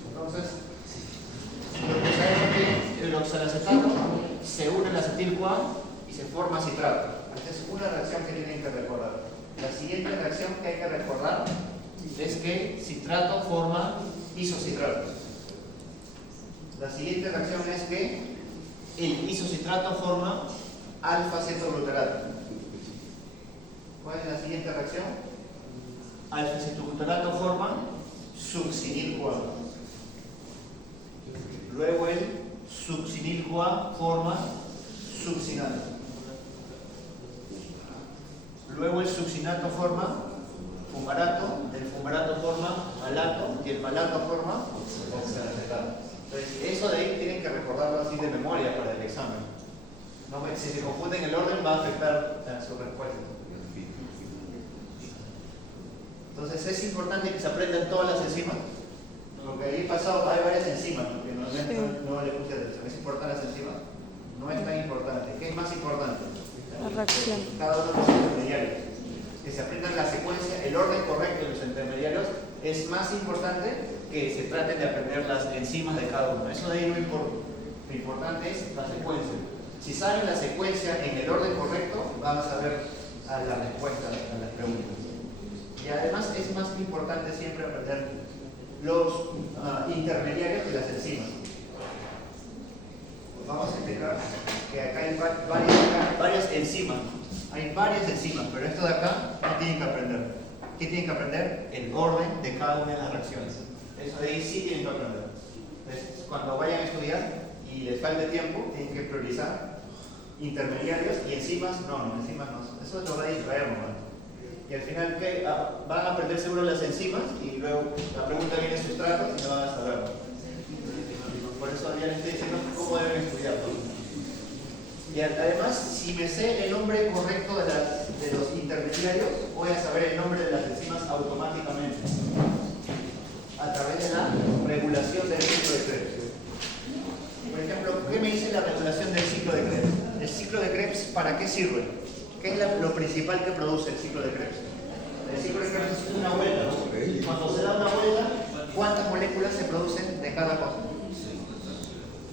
Entonces, lo que sabemos es que el oxalacetato se une al acetil-CoA y se forma citrato. Esta es una reacción que tienen que recordar. La siguiente reacción que hay que recordar es que citrato forma isocitrato. La siguiente reacción es que el isocitrato forma alfa-cetoglutarato. ¿Cuál es la siguiente reacción? Alfa-cetoglutarato forma succinil-CoA. Luego el succinil-CoA forma succinato. Luego el succinato forma fumarato, el fumarato forma malato y el malato forma oxalacetato. Entonces, eso de ahí tienen que recordarlo así de memoria para el examen. No, si se confunden el orden va a afectar su respuesta. Entonces es importante que se aprendan todas las enzimas. Porque ahí pasado hay varias enzimas, porque no le puse atención. ¿Es importante las enzimas? No es tan importante. ¿Qué es más importante? La reacción. Cada uno de los intermediarios. Que se aprendan la secuencia, el orden correcto de los intermediarios es más importante que se traten de aprender las enzimas de cada uno. Eso de ahí no importa. Lo importante es la secuencia. Si saben la secuencia en el orden correcto, van a saber a la respuesta a las preguntas. Y además es más importante siempre aprender los intermediarios de las enzimas. Vamos a explicar que acá hay varias enzimas. Hay varias enzimas, pero esto de acá no tienen que aprender. ¿Qué tienen que aprender? El orden de cada una de las reacciones. Eso de ahí sí tienen que aprender. Entonces, cuando vayan a estudiar y les falte tiempo, tienen que priorizar intermediarios y enzimas. No, enzimas no. Eso lo va a distraer, ¿no? Y al final, ¿qué? Van a aprender seguro las enzimas y luego la pregunta viene sustratos y no van a saber. Por eso ya les estoy diciendo cómo deben estudiarlo. Y además, si me sé el nombre correcto de los intermediarios, voy a saber el nombre de las enzimas automáticamente a través de la regulación del ciclo de Krebs. Por ejemplo, ¿qué me dice la regulación del ciclo de Krebs? ¿El ciclo de Krebs para qué sirve? ¿Qué es lo principal que produce el ciclo de Krebs? El ciclo de Krebs es una vuelta, ¿no? Cuando se da una vuelta, ¿cuántas moléculas se producen de cada cosa?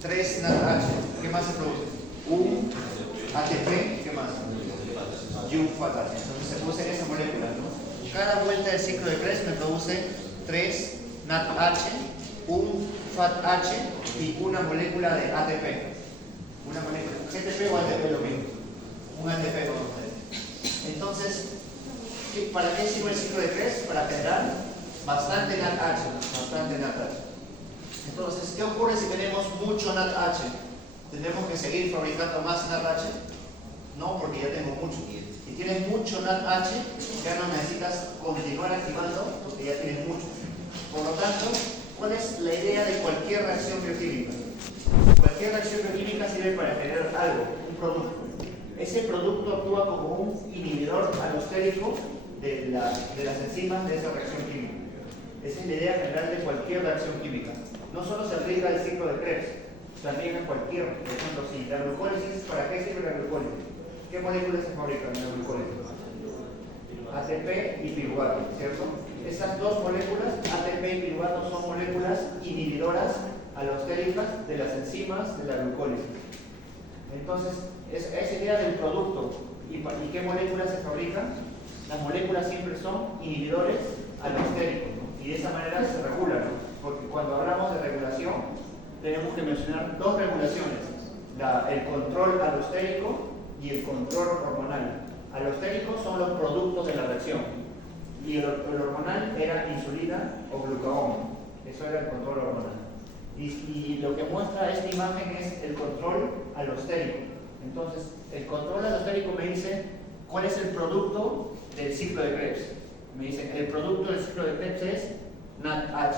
3 NADH. ¿Qué más se produce? Un ATP, ¿qué más? Y un fatal. Entonces se producen esas moléculas, ¿no? Cada vuelta del ciclo de Krebs me produce 3 NADH, U fosfato H y una molécula de ATP. Una molécula, GTP o ATP lo mismo. Un ATP vamos a decir. Entonces, ¿para qué sirve el ciclo de Krebs? Para generar bastante NADH. Entonces, ¿qué ocurre si tenemos mucho NADH? ¿Tenemos que seguir fabricando más NADH? No, porque ya tengo mucho. Si tienes mucho NADH, ya no necesitas continuar activando porque ya tienes mucho. Por lo tanto, ¿cuál es la idea de cualquier reacción bioquímica? Cualquier reacción bioquímica sirve para generar algo, un producto. Ese producto actúa como un inhibidor alostérico de las enzimas de esa reacción química. Esa es la idea general de cualquier reacción química. No solo se aplica el ciclo de Krebs, también a cualquier, por ejemplo, si la glucólisis, ¿para qué sirve la glucólisis? ¿Qué moléculas se fabrican en la glucólisis? ATP y piruvato, ¿cierto? Esas dos moléculas, ATP y piruvato, son moléculas inhibidoras alostéricas de las enzimas de la glucólisis. Entonces, esa idea del producto. ¿Y qué moléculas se fabrican? Las moléculas siempre son inhibidores alostéricos, ¿no? Y de esa manera se regulan, ¿no? Porque cuando hablamos de regulación, tenemos que mencionar dos regulaciones: el control alostérico y el control hormonal. Alostéricos son los productos de la reacción y el hormonal era insulina o glucagón. Eso era el control hormonal. Y lo que muestra esta imagen es el control alostérico. Entonces, el control alostérico me dice cuál es el producto del ciclo de Krebs. Me dice, el producto del ciclo de Krebs es NADH.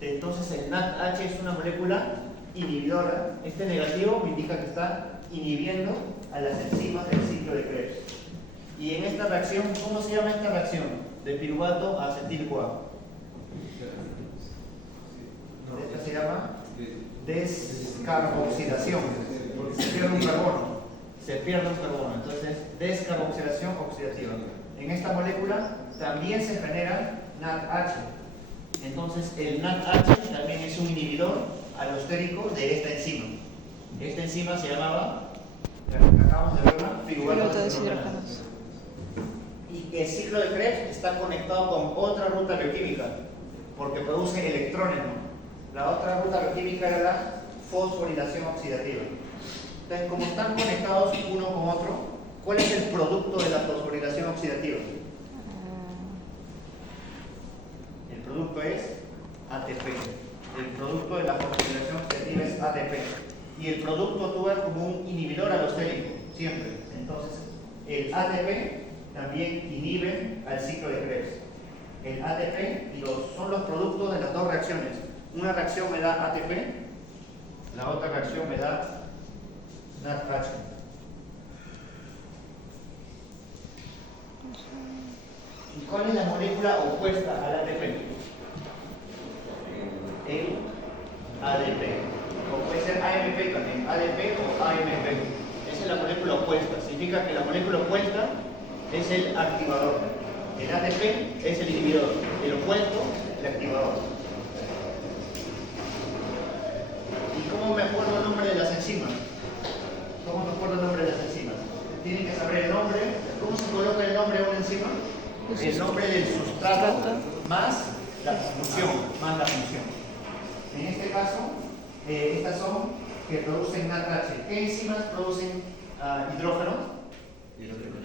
Entonces, el NADH es una molécula inhibidora. Este negativo me indica que está inhibiendo a las enzimas del ciclo de Krebs. Y en esta reacción, ¿cómo se llama esta reacción? De piruvato a acetil-CoA. Esta se llama descarboxilación, porque se pierde un carbono. Entonces, descarboxilación oxidativa. En esta molécula también se genera NADH. Entonces, el NADH también es un inhibidor alostérico de esta enzima. Esta enzima se llamaba, acabamos de verla, piruvato deshidrogenasa. Y el ciclo de Krebs está conectado con otra ruta bioquímica, porque produce electrones, ¿no? La otra ruta bioquímica era la fosforilación oxidativa. Entonces, como están conectados uno con otro, ¿cuál es el producto de la fosforilación oxidativa? El producto es ATP. El producto de la fosforilación oxidativa es ATP. Y el producto actúa como un inhibidor alostérico, siempre. Entonces, el ATP también inhibe al ciclo de Krebs. El ATP son los productos de las dos reacciones. Una reacción me da ATP, la otra reacción me da NADH. ¿Y cuál es la molécula opuesta al ATP? El ADP. O puede ser AMP también, ADP o AMP. Esa es la molécula opuesta. Significa que la molécula opuesta es el activador. El ATP es el inhibidor. El opuesto, el activador. ¿Y cómo me acuerdo el nombre de las enzimas? ¿Cómo me acuerdo el nombre de las enzimas? Tienen que saber el nombre. ¿Cómo se coloca el nombre a una enzima? El nombre del sustrato más la función. En este caso, estas son que producen NADH. ¿Qué enzimas producen hidrógeno?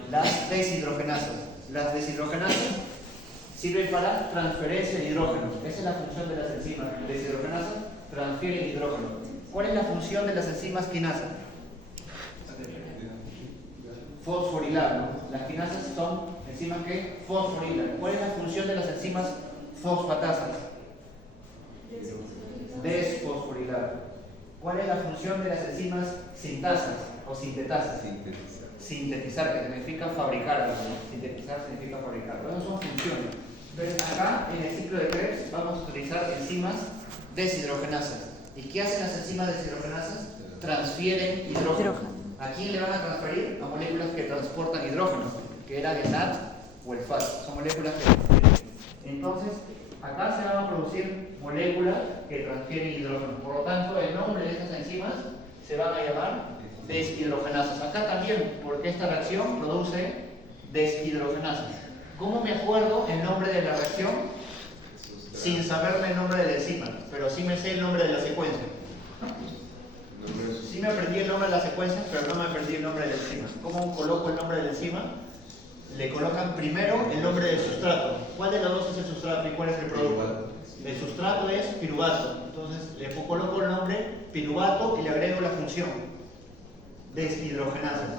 Las deshidrogenasas. Las deshidrogenasas sirven para transferencia de hidrógeno. Esa es la función de las enzimas deshidrogenasas, transfieren hidrógeno. ¿Cuál es la función de las enzimas quinasas? Fosforilar, ¿no? Las quinasas son enzimas que fosforilan. ¿Cuál es la función de las enzimas fosfatasas? Desfosforilar. ¿Cuál es la función de las enzimas sintasas o sintetasas? Sintetizar, que significa fabricar, ¿no? Sintetizar significa fabricar. Esas son funciones. Entonces, acá en el ciclo de Krebs vamos a utilizar enzimas deshidrogenasas. ¿Y qué hacen las enzimas deshidrogenasas? Transfieren hidrógeno. ¿A quién le van a transferir? A moléculas que transportan hidrógeno, que eran el NAD o el FAD. Son moléculas que transfieren. Entonces, acá se van a producir moléculas que transfieren hidrógeno. Por lo tanto, el nombre de estas enzimas se van a llamar deshidrogenasas. Acá también, porque esta reacción produce deshidrogenasas. ¿Cómo me acuerdo el nombre de la reacción? sin saberme el nombre de la enzima, pero sí me sé el nombre de la secuencia. Sí me aprendí el nombre de la secuencia, pero no me aprendí el nombre de la enzima. ¿Cómo coloco el nombre de la enzima? Le colocan primero el nombre del sustrato. ¿Cuál de los dos es el sustrato y cuál es el producto? El sustrato es piruvato. Entonces le coloco el nombre piruvato y le agrego la función deshidrogenasa.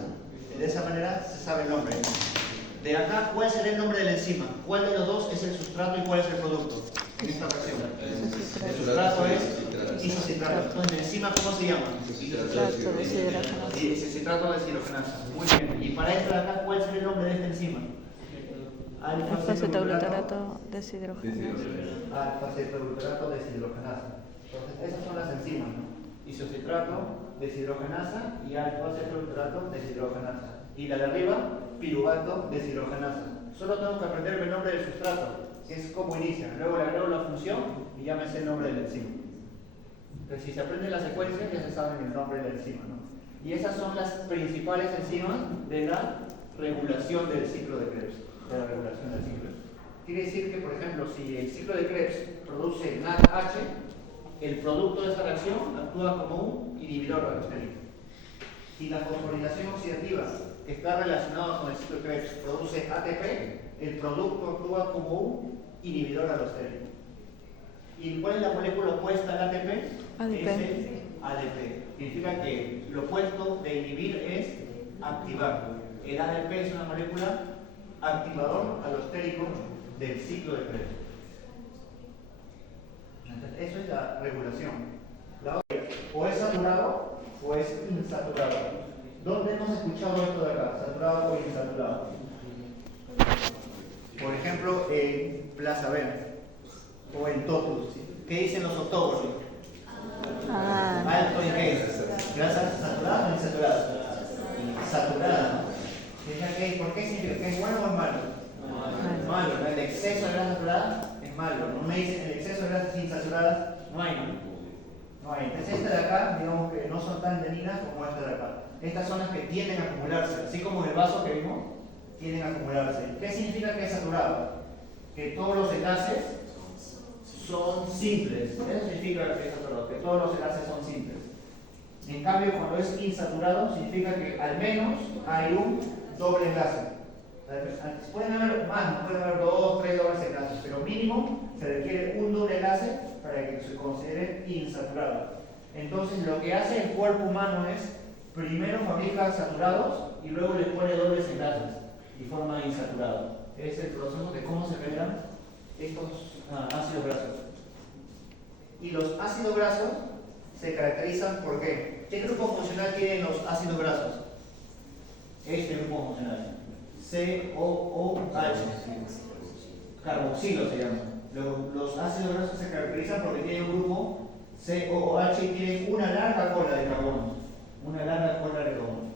De esa manera se sabe el nombre. De acá, ¿cuál será el nombre de la enzima? ¿Cuál de los dos es el sustrato y cuál es el producto? En esta reacción. El sustrato es isocitrato. Entonces, ¿la enzima cómo se llama? Citrato deshidrogenasa. Y citrato deshidrogenasa. Muy bien. Y para esto de acá, ¿cuál será el nombre de esta enzima? Alfa-cetoglutarato deshidrogenasa. Alfa-cetoglutarato deshidrogenasa. Entonces, esas son las enzimas, ¿no? Isocitrato deshidrogenasa y alfa-cetoglutarato deshidrogenasa. Y la de arriba, piruvato deshidrogenasa. Solo tengo que aprenderme el nombre del sustrato, que es cómo inicia. Luego le agrego la función y ya me sé el nombre de la enzima. Entonces, si se aprende la secuencia, ya se sabe el nombre de la enzima, ¿no? Y esas son las principales enzimas de la regulación del ciclo de Krebs. De la regulación del ciclo. Quiere decir que, por ejemplo, si el ciclo de Krebs produce NADH, el producto de esa reacción actúa como un inhibidor alostérico. Si la fosforilación oxidativa que está relacionada con el ciclo de Krebs produce ATP, el producto actúa como un inhibidor alostérico. ¿Y cuál es la molécula opuesta al ATP? ADP. Es el ADP. Significa que lo opuesto de inhibir es activar. El ADP es una molécula activador alostérico del ciclo de Krebs. Entonces, eso es la regulación. La otra, o es saturado o es insaturado. ¿Dónde hemos escuchado esto de acá? ¿Saturado o insaturado? Por ejemplo, en Plaza Verde o en Totus. ¿Qué dicen los octógonos? ¿Alto en qué? ¿Grasas saturadas o insaturadas? Saturadas, ¿no? ¿Por qué significa? ¿Que es bueno o es malo? Malo. El exceso de grasas saturadas es malo. No me dicen el exceso de grasas insaturadas, no hay, ¿no? hay. Entonces esta de acá, digamos que no son tan dañinas como esta de acá. Estas son las que tienden a acumularse, así como en el vaso que vimos, tienden a acumularse. ¿Qué significa que es saturado? Que todos los enlaces son simples. Eso significa que es saturado, que todos los enlaces son simples. En cambio, cuando es insaturado, significa que al menos hay un doble enlace. Pueden haber más, pueden haber 2, 3 dobles enlaces, pero mínimo se requiere un doble enlace para que se considere insaturado. Entonces, lo que hace el cuerpo humano es primero fabrica saturados y luego le pone dobles enlaces y forma insaturado. Es el proceso de cómo se generan estos ácidos grasos. Y los ácidos grasos se caracterizan por ¿qué? ¿Qué grupo funcional tienen los ácidos grasos? Este grupo funcional. COOH. Carboxilo se llama. Los ácidos grasos se caracterizan porque tienen un grupo COOH y tienen una larga cola de carbono. Una larga cola de carbono.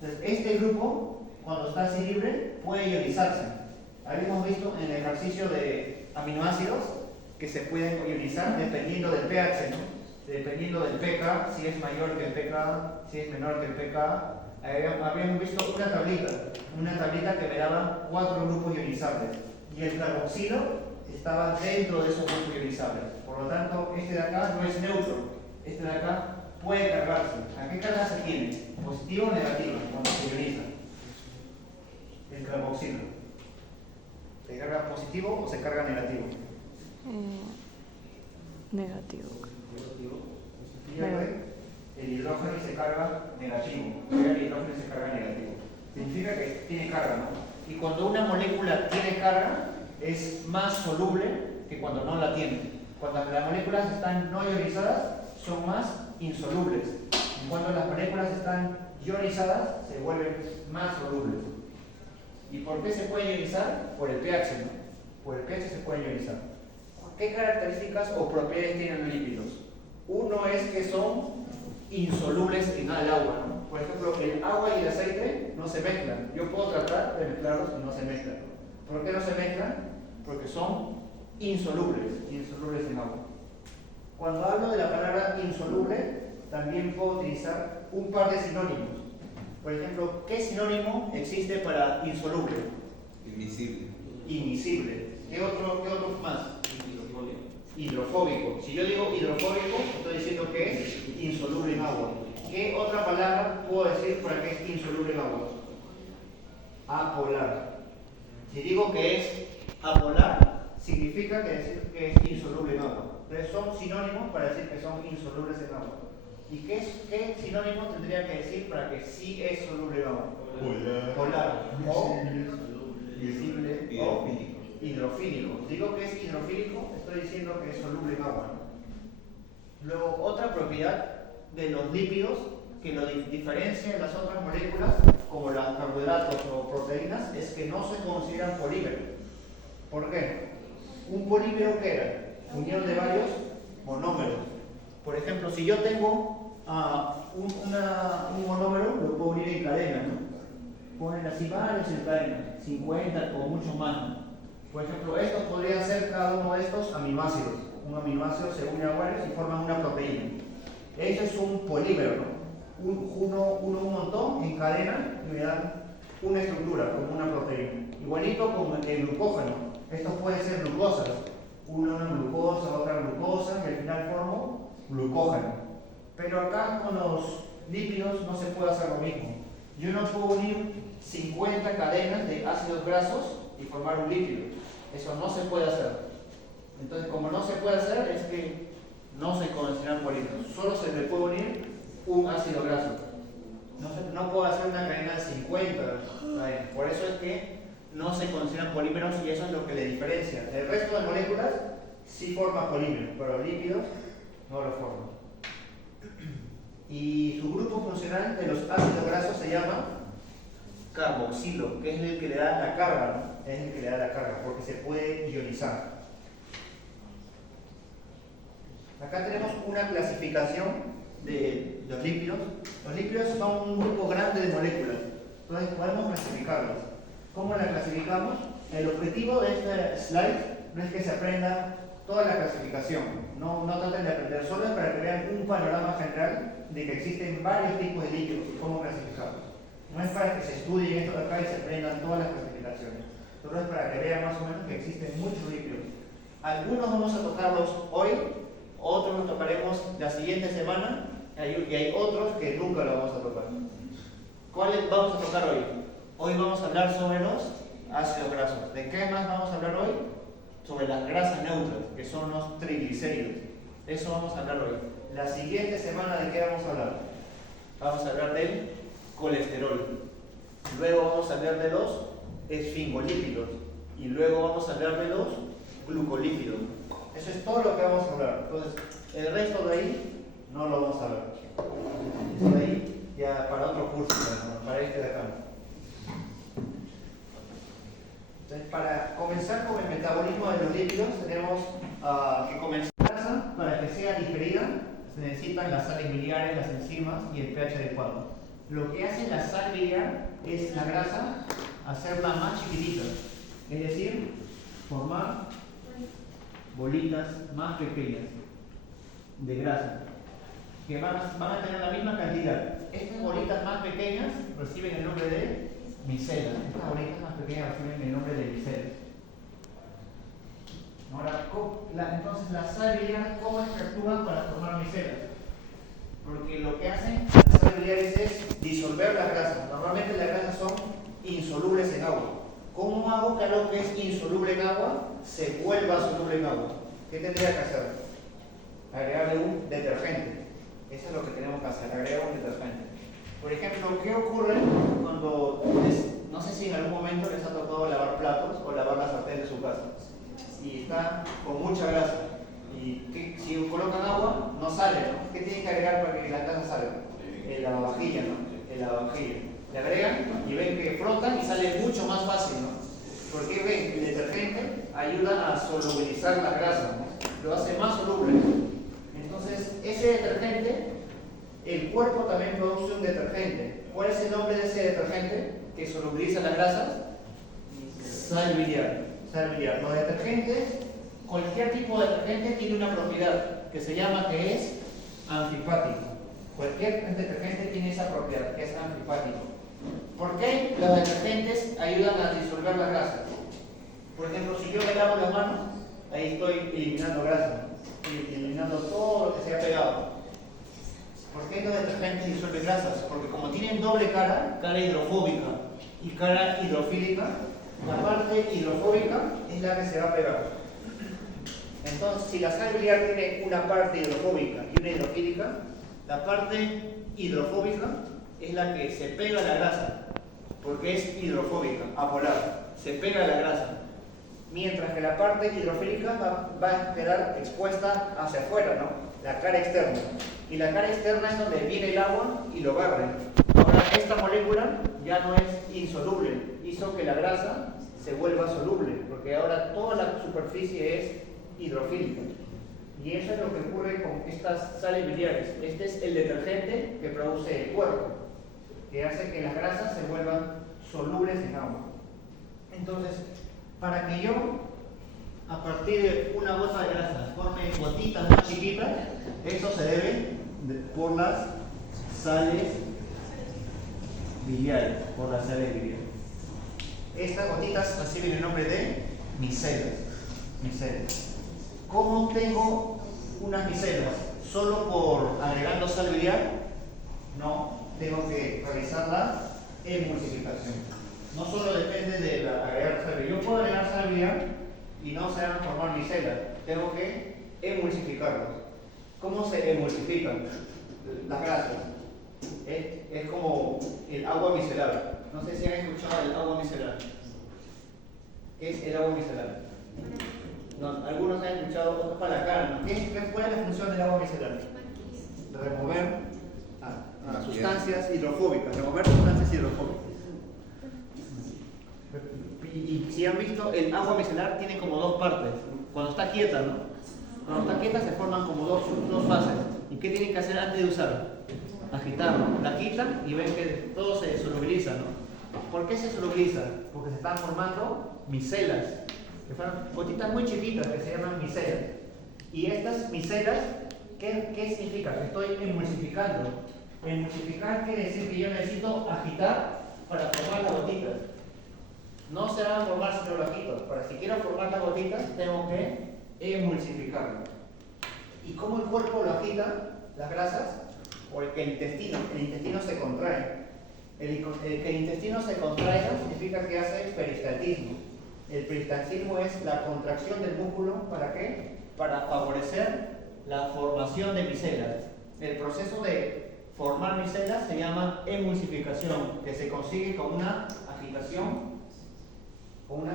Entonces, este grupo, cuando está así libre, puede ionizarse. Habíamos visto en el ejercicio de aminoácidos que se pueden ionizar dependiendo del pH, ¿no? Dependiendo del pK, si es mayor que el pK, si es menor que el pK. Habíamos visto una tablita que me daba 4 grupos ionizables y el carboxilo estaba dentro de esos grupos ionizables. Por lo tanto, este de acá no es neutro, este de acá puede cargarse. ¿A qué carga se tiene? ¿Positiva o negativa cuando se ioniza? El carboxilo. ¿Se carga positivo o se carga negativo? Negativo. Pierde el hidrógeno y se carga negativo. El hidrógeno y se carga negativo. Significa que tiene carga, ¿no? Y cuando una molécula tiene carga, es más soluble que cuando no la tiene. Cuando las moléculas están no ionizadas, son más insolubles. Y cuando las moléculas están ionizadas, se vuelven más solubles. ¿Y por qué se puede ionizar? Por el pH, ¿no? Por el pH se puede ionizar. ¿Qué características o propiedades tienen los lípidos? Uno es que son insolubles en el agua, ¿no? Por ejemplo, el agua y el aceite no se mezclan. Yo puedo tratar de mezclarlos y no se mezclan. ¿Por qué no se mezclan? Porque son insolubles en agua. Cuando hablo de la palabra insoluble, también puedo utilizar un par de sinónimos. Por ejemplo, ¿qué sinónimo existe para insoluble? Invisible. Invisible. ¿Qué otro más? hidrofóbico. Si yo digo hidrofóbico, estoy diciendo que es insoluble en agua. ¿Qué otra palabra puedo decir para que es insoluble en agua? Apolar. Si digo que es apolar, significa que es insoluble en agua. Entonces son sinónimos para decir que son insolubles en agua. ¿Y qué sinónimo tendría que decir para que sí es soluble en agua? Polar. O visible o hidrofílico. Digo que es hidrofílico, estoy diciendo que es soluble en agua. Luego, otra propiedad de los lípidos que lo diferencia de las otras moléculas, como los carbohidratos o proteínas, es que no se consideran polímeros. ¿Por qué? ¿Un polímero qué era? Unión de varios monómeros. Por ejemplo, si yo tengo un monómero, lo puedo unir en cadena, ¿no? Ponen así varios en cadena, 50 o mucho más, ¿no? Por ejemplo, estos podrían ser cada uno de estos aminoácidos. Un aminoácido se une a varios y forman una proteína. Eso es un polímero, ¿no? Un montón en cadena y me dan una estructura como una proteína. Igualito con el glucógeno. Estos pueden ser glucosas. Una glucosa, otra glucosa y al final formo glucógeno. Pero acá con los lípidos no se puede hacer lo mismo. Yo no puedo unir 50 cadenas de ácidos grasos y formar un lípido. Eso no se puede hacer. Entonces, como no se puede hacer, es que no se consideran polímeros. Solo se le puede unir un ácido graso. No puedo hacer una cadena de 50 cadenas. Por eso es que no se consideran polímeros y eso es lo que le diferencia. El resto de moléculas sí forman polímeros, pero los lípidos no lo forman. Y su grupo funcional de los ácidos grasos se llama carboxilo, que es el que le da la carga, ¿no? Es el que le da la carga, porque se puede ionizar. Acá tenemos una clasificación de los lípidos. Los lípidos son un grupo grande de moléculas, entonces podemos clasificarlos. ¿Cómo la clasificamos? El objetivo de este slide no es que se aprenda toda la clasificación, no traten de aprender, solo es para que vean un panorama general de que existen varios tipos de lípidos y cómo clasificarlos. No es para que se estudien esto de acá y se aprendan todas las clasificaciones, solo es para que vean más o menos que existen muchos lípidos. Algunos vamos a tocarlos hoy, otros los tocaremos la siguiente semana y hay otros que nunca los vamos a tocar. ¿Cuáles vamos a tocar hoy? Hoy vamos a hablar sobre los ácidos grasos. ¿De qué más vamos a hablar hoy? Sobre las grasas neutras, que son los triglicéridos. Eso vamos a hablar hoy. La siguiente semana, ¿de qué vamos a hablar? Vamos a hablar del colesterol. Luego vamos a hablar de los esfingolípidos. Y luego vamos a hablar de los glucolípidos. Eso es todo lo que vamos a hablar. Entonces, el resto de ahí no lo vamos a hablar. Eso de ahí ya para otro curso, para este de acá. Entonces, para comenzar con el metabolismo de los lípidos, tenemos que comenzar grasa. Para que sea digerida, se necesitan las sales biliares, las enzimas y el pH adecuado. Lo que hace la sal biliar es la grasa hacerla más chiquitita, es decir, formar bolitas más pequeñas de grasa que van a tener la misma cantidad. Estas bolitas más pequeñas reciben el nombre de micelas. Estas bolitas más pequeñas reciben el nombre de micelas. Ahora, entonces la sal biliar, ¿cómo es que actúan para formar micelas? Porque lo que hacen las sales biliares es disolver las grasas. Normalmente las grasas son insolubles en agua. ¿Cómo hago que algo que es insoluble en agua se vuelva soluble en agua? ¿Qué tendría que hacer? Agregarle un detergente. Eso es lo que tenemos que hacer, agregar un detergente. Por ejemplo, ¿qué ocurre cuando, no sé si en algún momento les ha tocado lavar platos o lavar la sartén de su casa? Y está con mucha grasa. Y si colocan agua, no sale, ¿no? ¿Qué tienen que agregar para que la grasa salga? El lavavajilla, ¿no? El lavavajilla. Le agregan y ven que frotan y sale mucho más fácil, ¿no? Porque ven que el detergente ayuda a solubilizar la grasa, ¿no? Lo hace más soluble. Entonces, ese detergente, el cuerpo también produce un detergente. ¿Cuál es el nombre de ese detergente que solubiliza las grasas? Sal biliar. Sal biliar. Los detergentes, cualquier tipo de detergente tiene una propiedad que se llama que es antifático. Cualquier detergente tiene esa propiedad, que es antifático. ¿Por qué los detergentes ayudan a disolver las grasas? Por ejemplo, si yo me lavo las manos, ahí estoy eliminando grasa. y eliminando todo lo que se ha pegado. ¿Por qué los detergentes disuelven grasas? Porque como tienen doble cara, cara hidrofóbica y cara hidrofílica, la parte hidrofóbica es la que se va a pegar. Entonces, si la sal biliar tiene una parte hidrofóbica y una hidrofílica, la parte hidrofóbica es la que se pega a la grasa, porque es hidrofóbica, apolar, se pega a la grasa. Mientras que la parte hidrofílica va a quedar expuesta hacia afuera, ¿no? La cara externa. Y la cara externa es donde viene el agua y lo barre. Ahora, esta molécula ya no es insoluble, hizo que la grasa se vuelva soluble, porque ahora toda la superficie es hidrofílica. Y eso es lo que ocurre con estas sales biliares. Este es el detergente que produce el cuerpo, que hace que las grasas se vuelvan solubles en agua. Entonces, para que yo, a partir de una gota de grasa, forme gotitas más chiquitas, esto se debe por las sales biliares, Estas gotitas reciben el nombre de micelas. ¿Cómo tengo unas micelas? ¿Solo por agregando sal biliar? No, tengo que realizar la emulsificación. No solo depende de agregar sal biliar. Yo puedo agregar sal biliar y no se van a formar micelas. Tengo que emulsificarlas. ¿Cómo se emulsifican las grasas? Es como el agua micelar. No sé si han escuchado el agua micelar. ¿Qué es el agua micelar? No, algunos han escuchado, otros para la cara, ¿no? ¿Cuál es la función del agua micelar? Remover sustancias hidrofóbicas. Y si han visto, el agua micelar tiene como dos partes. Cuando está quieta, ¿no? Cuando está quieta se forman como dos fases. ¿Y qué tienen que hacer antes de usar? Agitarlo. La quitan y ven que todo se solubiliza, ¿no? ¿Por qué se solubiliza? Porque se están formando micelas, que son gotitas muy chiquitas que se llaman micelas. Y estas micelas, ¿qué significa? Que estoy emulsificando. Emulsificar quiere decir que yo necesito agitar para formar las gotitas. No se van a formar si no lo agito. Para si quiero formar las gotitas, tengo que emulsificarlo. ¿Y cómo el cuerpo lo agita? Las grasas, porque el intestino se contrae. El que el intestino se contraiga significa que hace peristaltismo. El peristaltismo es la contracción del músculo, ¿para qué? Para favorecer la formación de micelas. El proceso de formar micelas se llama emulsificación, que se consigue con una agitación, con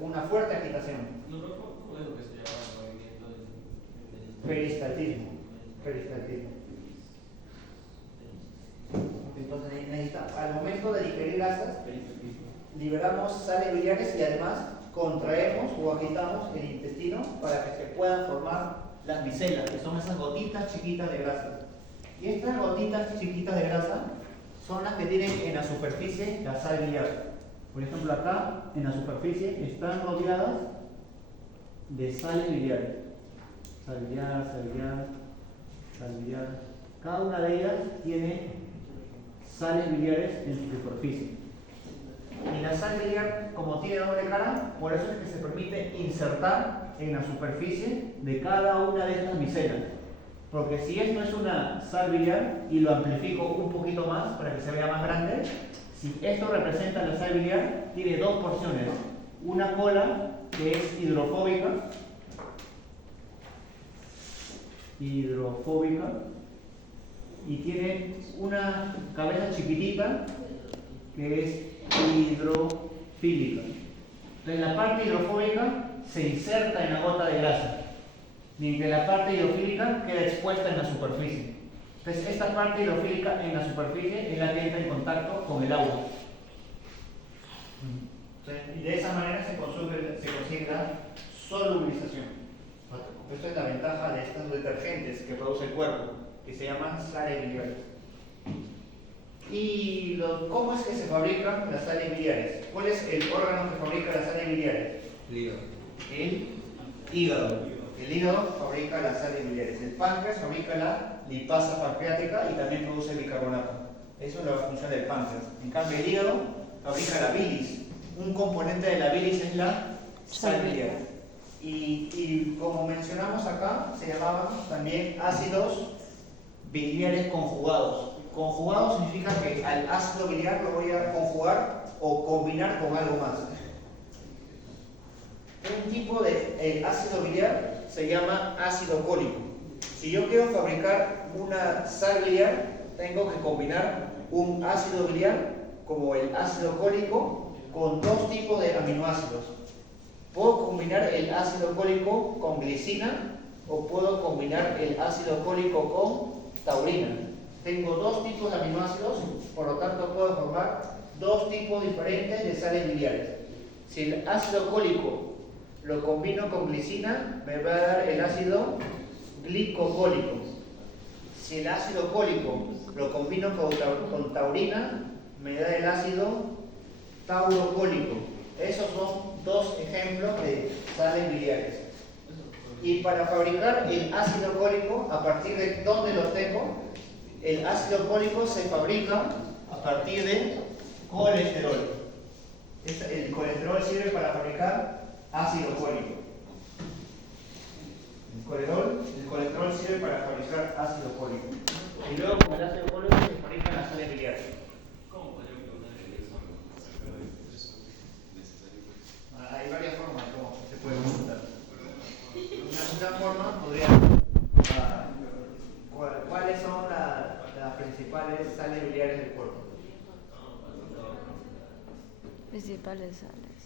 una fuerte agitación. ¿Cómo es lo que se llama el movimiento del peristaltismo? Entonces, al momento de digerir grasas, liberamos sales biliares y además contraemos o agitamos el intestino para que se puedan formar las micelas, que son esas gotitas chiquitas de grasa. Y estas gotitas chiquitas de grasa son las que tienen en la superficie la sal biliar. Por ejemplo, acá en la superficie están rodeadas de sales biliares. Sal biliar. Cada una de ellas tiene sales biliares en su superficie. Y la sal biliar, como tiene doble cara, por eso es que se permite insertar en la superficie de cada una de estas micelas. Porque si esto es una sal biliar y lo amplifico un poquito más para que se vea más grande, si esto representa la sal biliar, tiene dos porciones. Una cola que es hidrofóbica, y tiene una cabeza chiquitita que es hidrofílica. Entonces la parte hidrofóbica se inserta en la gota de grasa, mientras la parte hidrofílica queda expuesta en la superficie. Entonces esta parte hidrofílica en la superficie es la que entra en contacto con el agua. Entonces, y de esa manera se consigue la solubilización. Esta es la ventaja de estos detergentes que produce el cuerpo, que se llaman sales biliares. ¿Y cómo es que se fabrican las sales biliares? ¿Cuál es el órgano que fabrica las sales biliares? El hígado. El hígado. El hígado fabrica las sales biliares. El páncreas fabrica la lipasa pancreática y también produce bicarbonato. Eso es la función del páncreas. En cambio, el hígado fabrica la bilis. Un componente de la bilis es la sal biliar. Y como mencionamos acá, se llamaban también ácidos biliares conjugados. Conjugado significa que al ácido biliar lo voy a conjugar o combinar con algo más. Un tipo de ácido biliar se llama ácido cólico. Si yo quiero fabricar una sal biliar, tengo que combinar un ácido biliar como el ácido cólico con dos tipos de aminoácidos. Puedo combinar el ácido cólico con glicina o puedo combinar el ácido cólico con taurina. Tengo dos tipos de aminoácidos, por lo tanto puedo formar dos tipos diferentes de sales biliares. Si el ácido cólico lo combino con glicina, me va a dar el ácido glicocólico. Si el ácido cólico lo combino con taurina, me da el ácido taurocólico. Esos son dos ejemplos de sales biliares. Y para fabricar el ácido cólico, ¿a partir de dónde los tengo? El ácido cólico se fabrica a partir de colesterol. El colesterol sirve para fabricar ácido cólico. El colesterol sirve para fabricar ácido cólico. Y luego con el ácido cólico se fabrican las sales biliares. Hay varias formas como se puede preguntar. Una forma podría ¿cuáles son las principales sales biliares del cuerpo? Principales sales.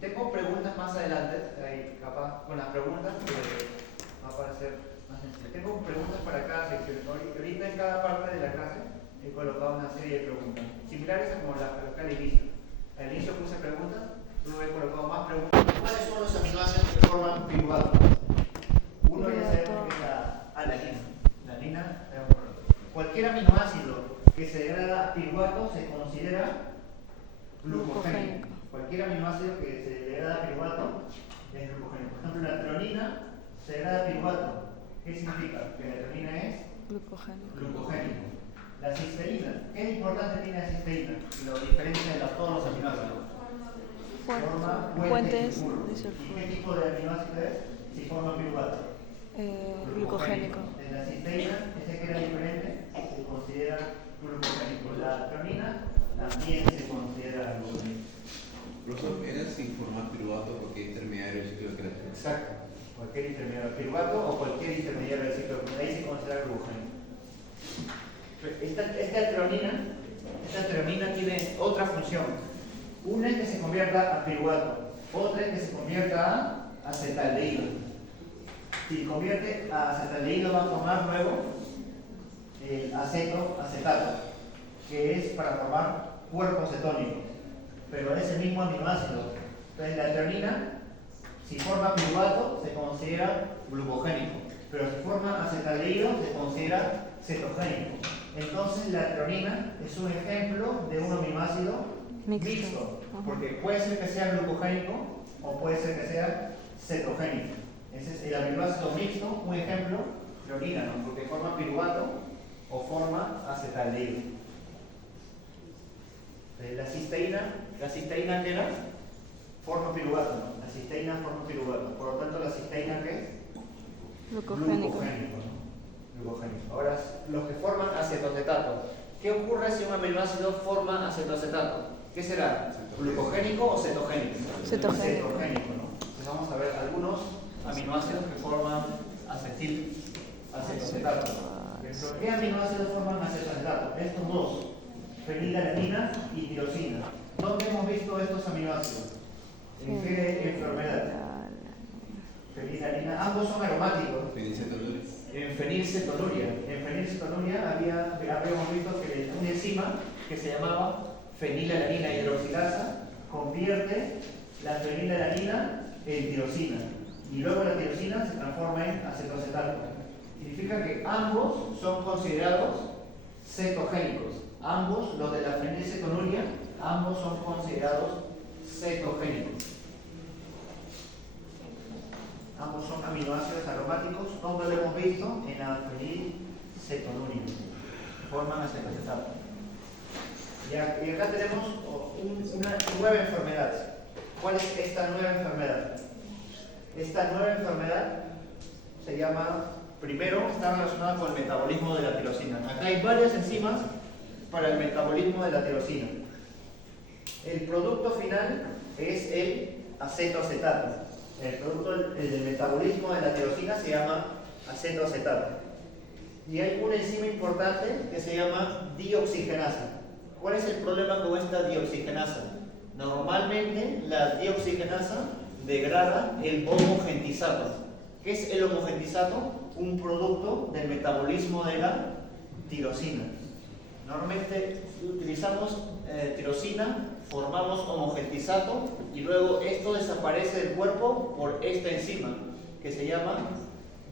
Tengo preguntas más adelante, capaz con las preguntas va a parecer más sencillo. Tengo preguntas para cada sección. Ahorita en cada parte de la clase he colocado una serie de preguntas, similares a como las que coloqué al inicio. Al inicio puse preguntas, luego he colocado más preguntas. ¿Cuáles son los aminoácidos que forman piruvato? Uno ya sabemos que es la alanina. Cualquier aminoácido que se degrada a piruvato se considera glucogénico. Cualquier aminoácido que se degrada a piruvato es glucogénico. Por ejemplo, la treonina se degrada a piruvato. ¿Qué significa? Que la treonina es glucogénico. La cisteína. ¿Qué importante tiene la cisteína? Lo diferencia de todos los aminoácidos. Forma puentes de sulfuro. ¿Y qué tipo de aminoácido es? Si forma piruvato. Glucogénico. En la cisteína, ese que era diferente, se considera glucogénico. La treonina también se considera glucogénico. Profesor, ¿era sin formar piruvato porque intermediario del ciclo de creación? Exacto. Cualquier intermediario del piruvato o cualquier intermediario del ciclo de ahí se considera glucogénico. Esta treonina tiene otra función. Una es que se convierta a piruvato, otra es que se convierta a acetaldehído. Si convierte a acetaldehído va a formar luego el acetato, que es para formar cuerpos cetónicos, pero es el mismo aminoácido. Entonces la treonina, si forma piruvato, se considera glucogénico, pero si forma acetaldehído, se considera cetogénico. Entonces la treonina es un ejemplo de un aminoácido mixto, porque puede ser que sea glucogénico o puede ser que sea cetogénico. Ese es el aminoácido mixto, un ejemplo, treonina, ¿no? Porque forma piruvato o forma acetaldehído. La cisteína que era, forma piruvato, ¿no? La cisteína forma piruvato, por lo tanto la cisteína ¿qué es? Glucogénico, ¿no? Glucogénico. Ahora, los que forman acetocetato. ¿Qué ocurre si un aminoácido forma acetocetato? ¿Qué será? ¿Glucogénico o cetogénico? Cetogénico. Cetogénico, ¿no? Entonces vamos a ver algunos aminoácidos que forman acetocetato. ¿Qué aminoácidos forman acetocetato? Estos dos, fenilalanina y tirosina. ¿Dónde hemos visto estos aminoácidos? ¿En qué enfermedad? Fenilalanina. Ambos son aromáticos. En fenilcetonuria. En fenilcetonuria habíamos visto que una enzima que se llamaba fenilalanina hidroxilasa convierte la fenilalanina en tirosina. Y luego la tirosina se transforma en acetocetato. Significa que ambos son considerados cetogénicos. Ambos, los de la fenilcetonuria, ambos son considerados cetogénicos. Ambos son aminoácidos aromáticos. ¿Dónde lo hemos visto? En la fenilcetonuria. Forman acetocetato. Y acá tenemos una nueva enfermedad. ¿Cuál es esta nueva enfermedad? Esta nueva enfermedad se llama, primero, está relacionada con el metabolismo de la tirosina. Acá hay varias enzimas para el metabolismo de la tirosina. El producto final es el acetoacetato. El producto del metabolismo de la tirosina se llama acetoacetato. Y hay una enzima importante que se llama dioxigenasa. ¿Cuál es el problema con esta dioxigenasa? Normalmente la dioxigenasa degrada el homogentisato. ¿Qué es el homogentisato? Un producto del metabolismo de la tirosina. Normalmente utilizamos tirosina, formamos homogentisato y luego esto desaparece del cuerpo por esta enzima que se llama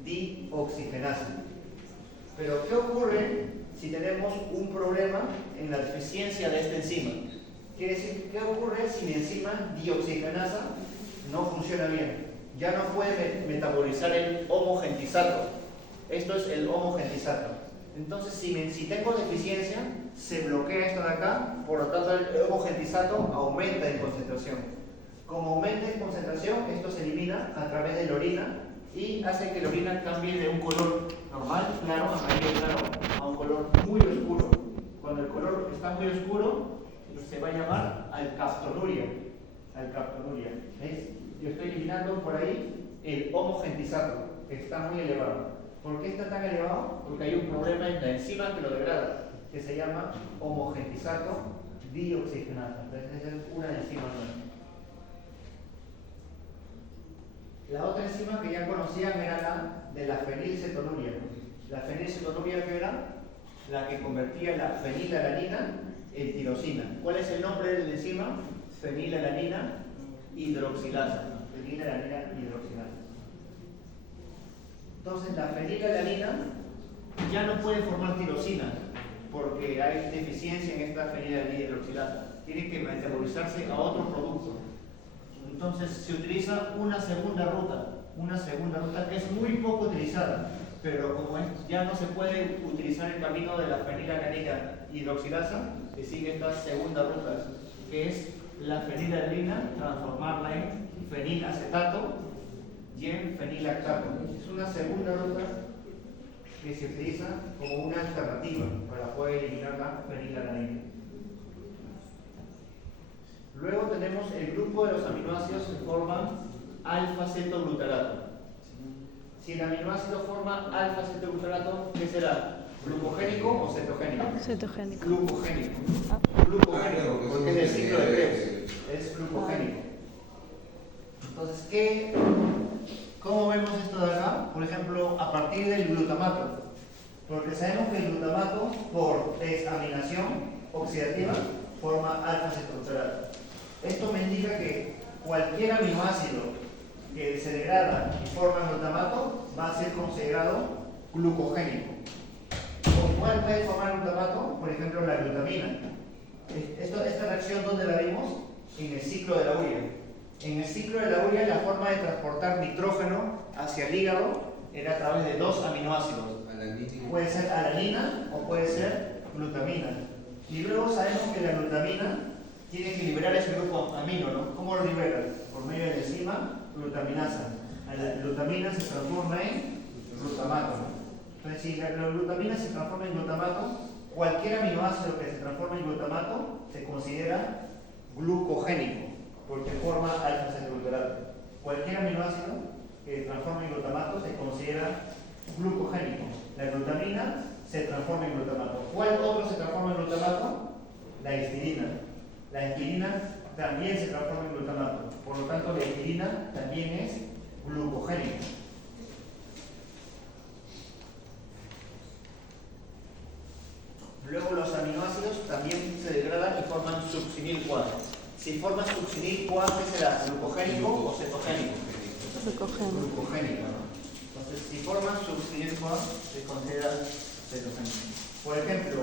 dioxigenasa. Pero ¿qué ocurre si tenemos un problema en la deficiencia de esta enzima? Quiere decir, ¿qué ocurre si la enzima dioxigenasa no funciona bien? Ya no puede metabolizar el homogentisato. Esto es el homogentisato. Entonces, si tengo deficiencia, se bloquea esto de acá, por lo tanto el homogentisato aumenta en concentración. Como aumenta en concentración, esto se elimina a través de la orina y hace que la orina cambie de un color normal, claro, amarillo claro, a un color muy oscuro. Cuando el color está muy oscuro, se va a llamar alcaptonuria. Alcaptonuria. ¿Ves? Yo estoy eliminando por ahí el homogentisato, que está muy elevado. ¿Por qué está tan elevado? Porque hay un problema en la enzima que lo degrada, que se llama homogentisato dioxigenasa. Entonces, esa es una enzima nueva. La otra enzima que ya conocían era la de la fenilcetonuria. La fenilcetonuria, que era la que convertía la fenilalanina en tirosina. ¿Cuál es el nombre de la enzima? Fenilalanina hidroxilasa. Fenilalanina hidroxilasa. Entonces la fenilalanina ya no puede formar tirosina porque hay deficiencia en esta fenilalanina hidroxilasa. Tiene que metabolizarse a otro producto. Entonces se utiliza una segunda ruta que es muy poco utilizada, pero como ya no se puede utilizar el camino de la fenilalanina hidroxilasa, se sigue esta segunda ruta, que es la fenilalanina, transformarla en fenilacetato y en fenilactato. Es una segunda ruta que se utiliza como una alternativa para poder eliminar la fenilalanina. Luego tenemos el grupo de los aminoácidos que forman alfa-cetoglutarato. Si el aminoácido forma alfa-cetoglutarato, ¿qué será? ¿Glucogénico o cetogénico? Cetogénico. Glucogénico. Ah. Glucogénico, porque es del ciclo de Krebs. Es glucogénico. Entonces, ¿cómo vemos esto de acá? Por ejemplo, a partir del glutamato. Porque sabemos que el glutamato, por desaminación oxidativa, forma alfa-cetoglutarato. Esto me indica que cualquier aminoácido que se degrada y forma glutamato va a ser considerado glucogénico. ¿Con cuál puede formar glutamato? Por ejemplo, la glutamina. Esta reacción, ¿dónde la vimos? En el ciclo de la urea. En el ciclo de la urea, la forma de transportar nitrógeno hacia el hígado era a través de dos aminoácidos. Puede ser alanina o puede ser glutamina. Y luego sabemos que la glutamina tiene que liberar ese grupo amino, ¿no? ¿Cómo lo libera? Por medio de la enzima glutaminasa. La glutamina se transforma en glutamato, ¿no? Entonces, si la glutamina se transforma en glutamato, cualquier aminoácido que se transforme en glutamato se considera glucogénico, porque forma alfa-cetoglutarato. Cualquier aminoácido que se transforme en glutamato se considera glucogénico. La glutamina se transforma en glutamato. ¿Cuál otro se transforma en glutamato? La histidina. La histidina también se transforma en glutamato. Por lo tanto, la histidina también es glucogénica. Luego los aminoácidos también se degradan y forman succinil-CoA. Si forma succinil-CoA, ¿qué será? ¿Glucogénico o cetogénico? Glucogénico, ¿no? Entonces, si forma succinil-CoA, se considera cetogénico. Por ejemplo,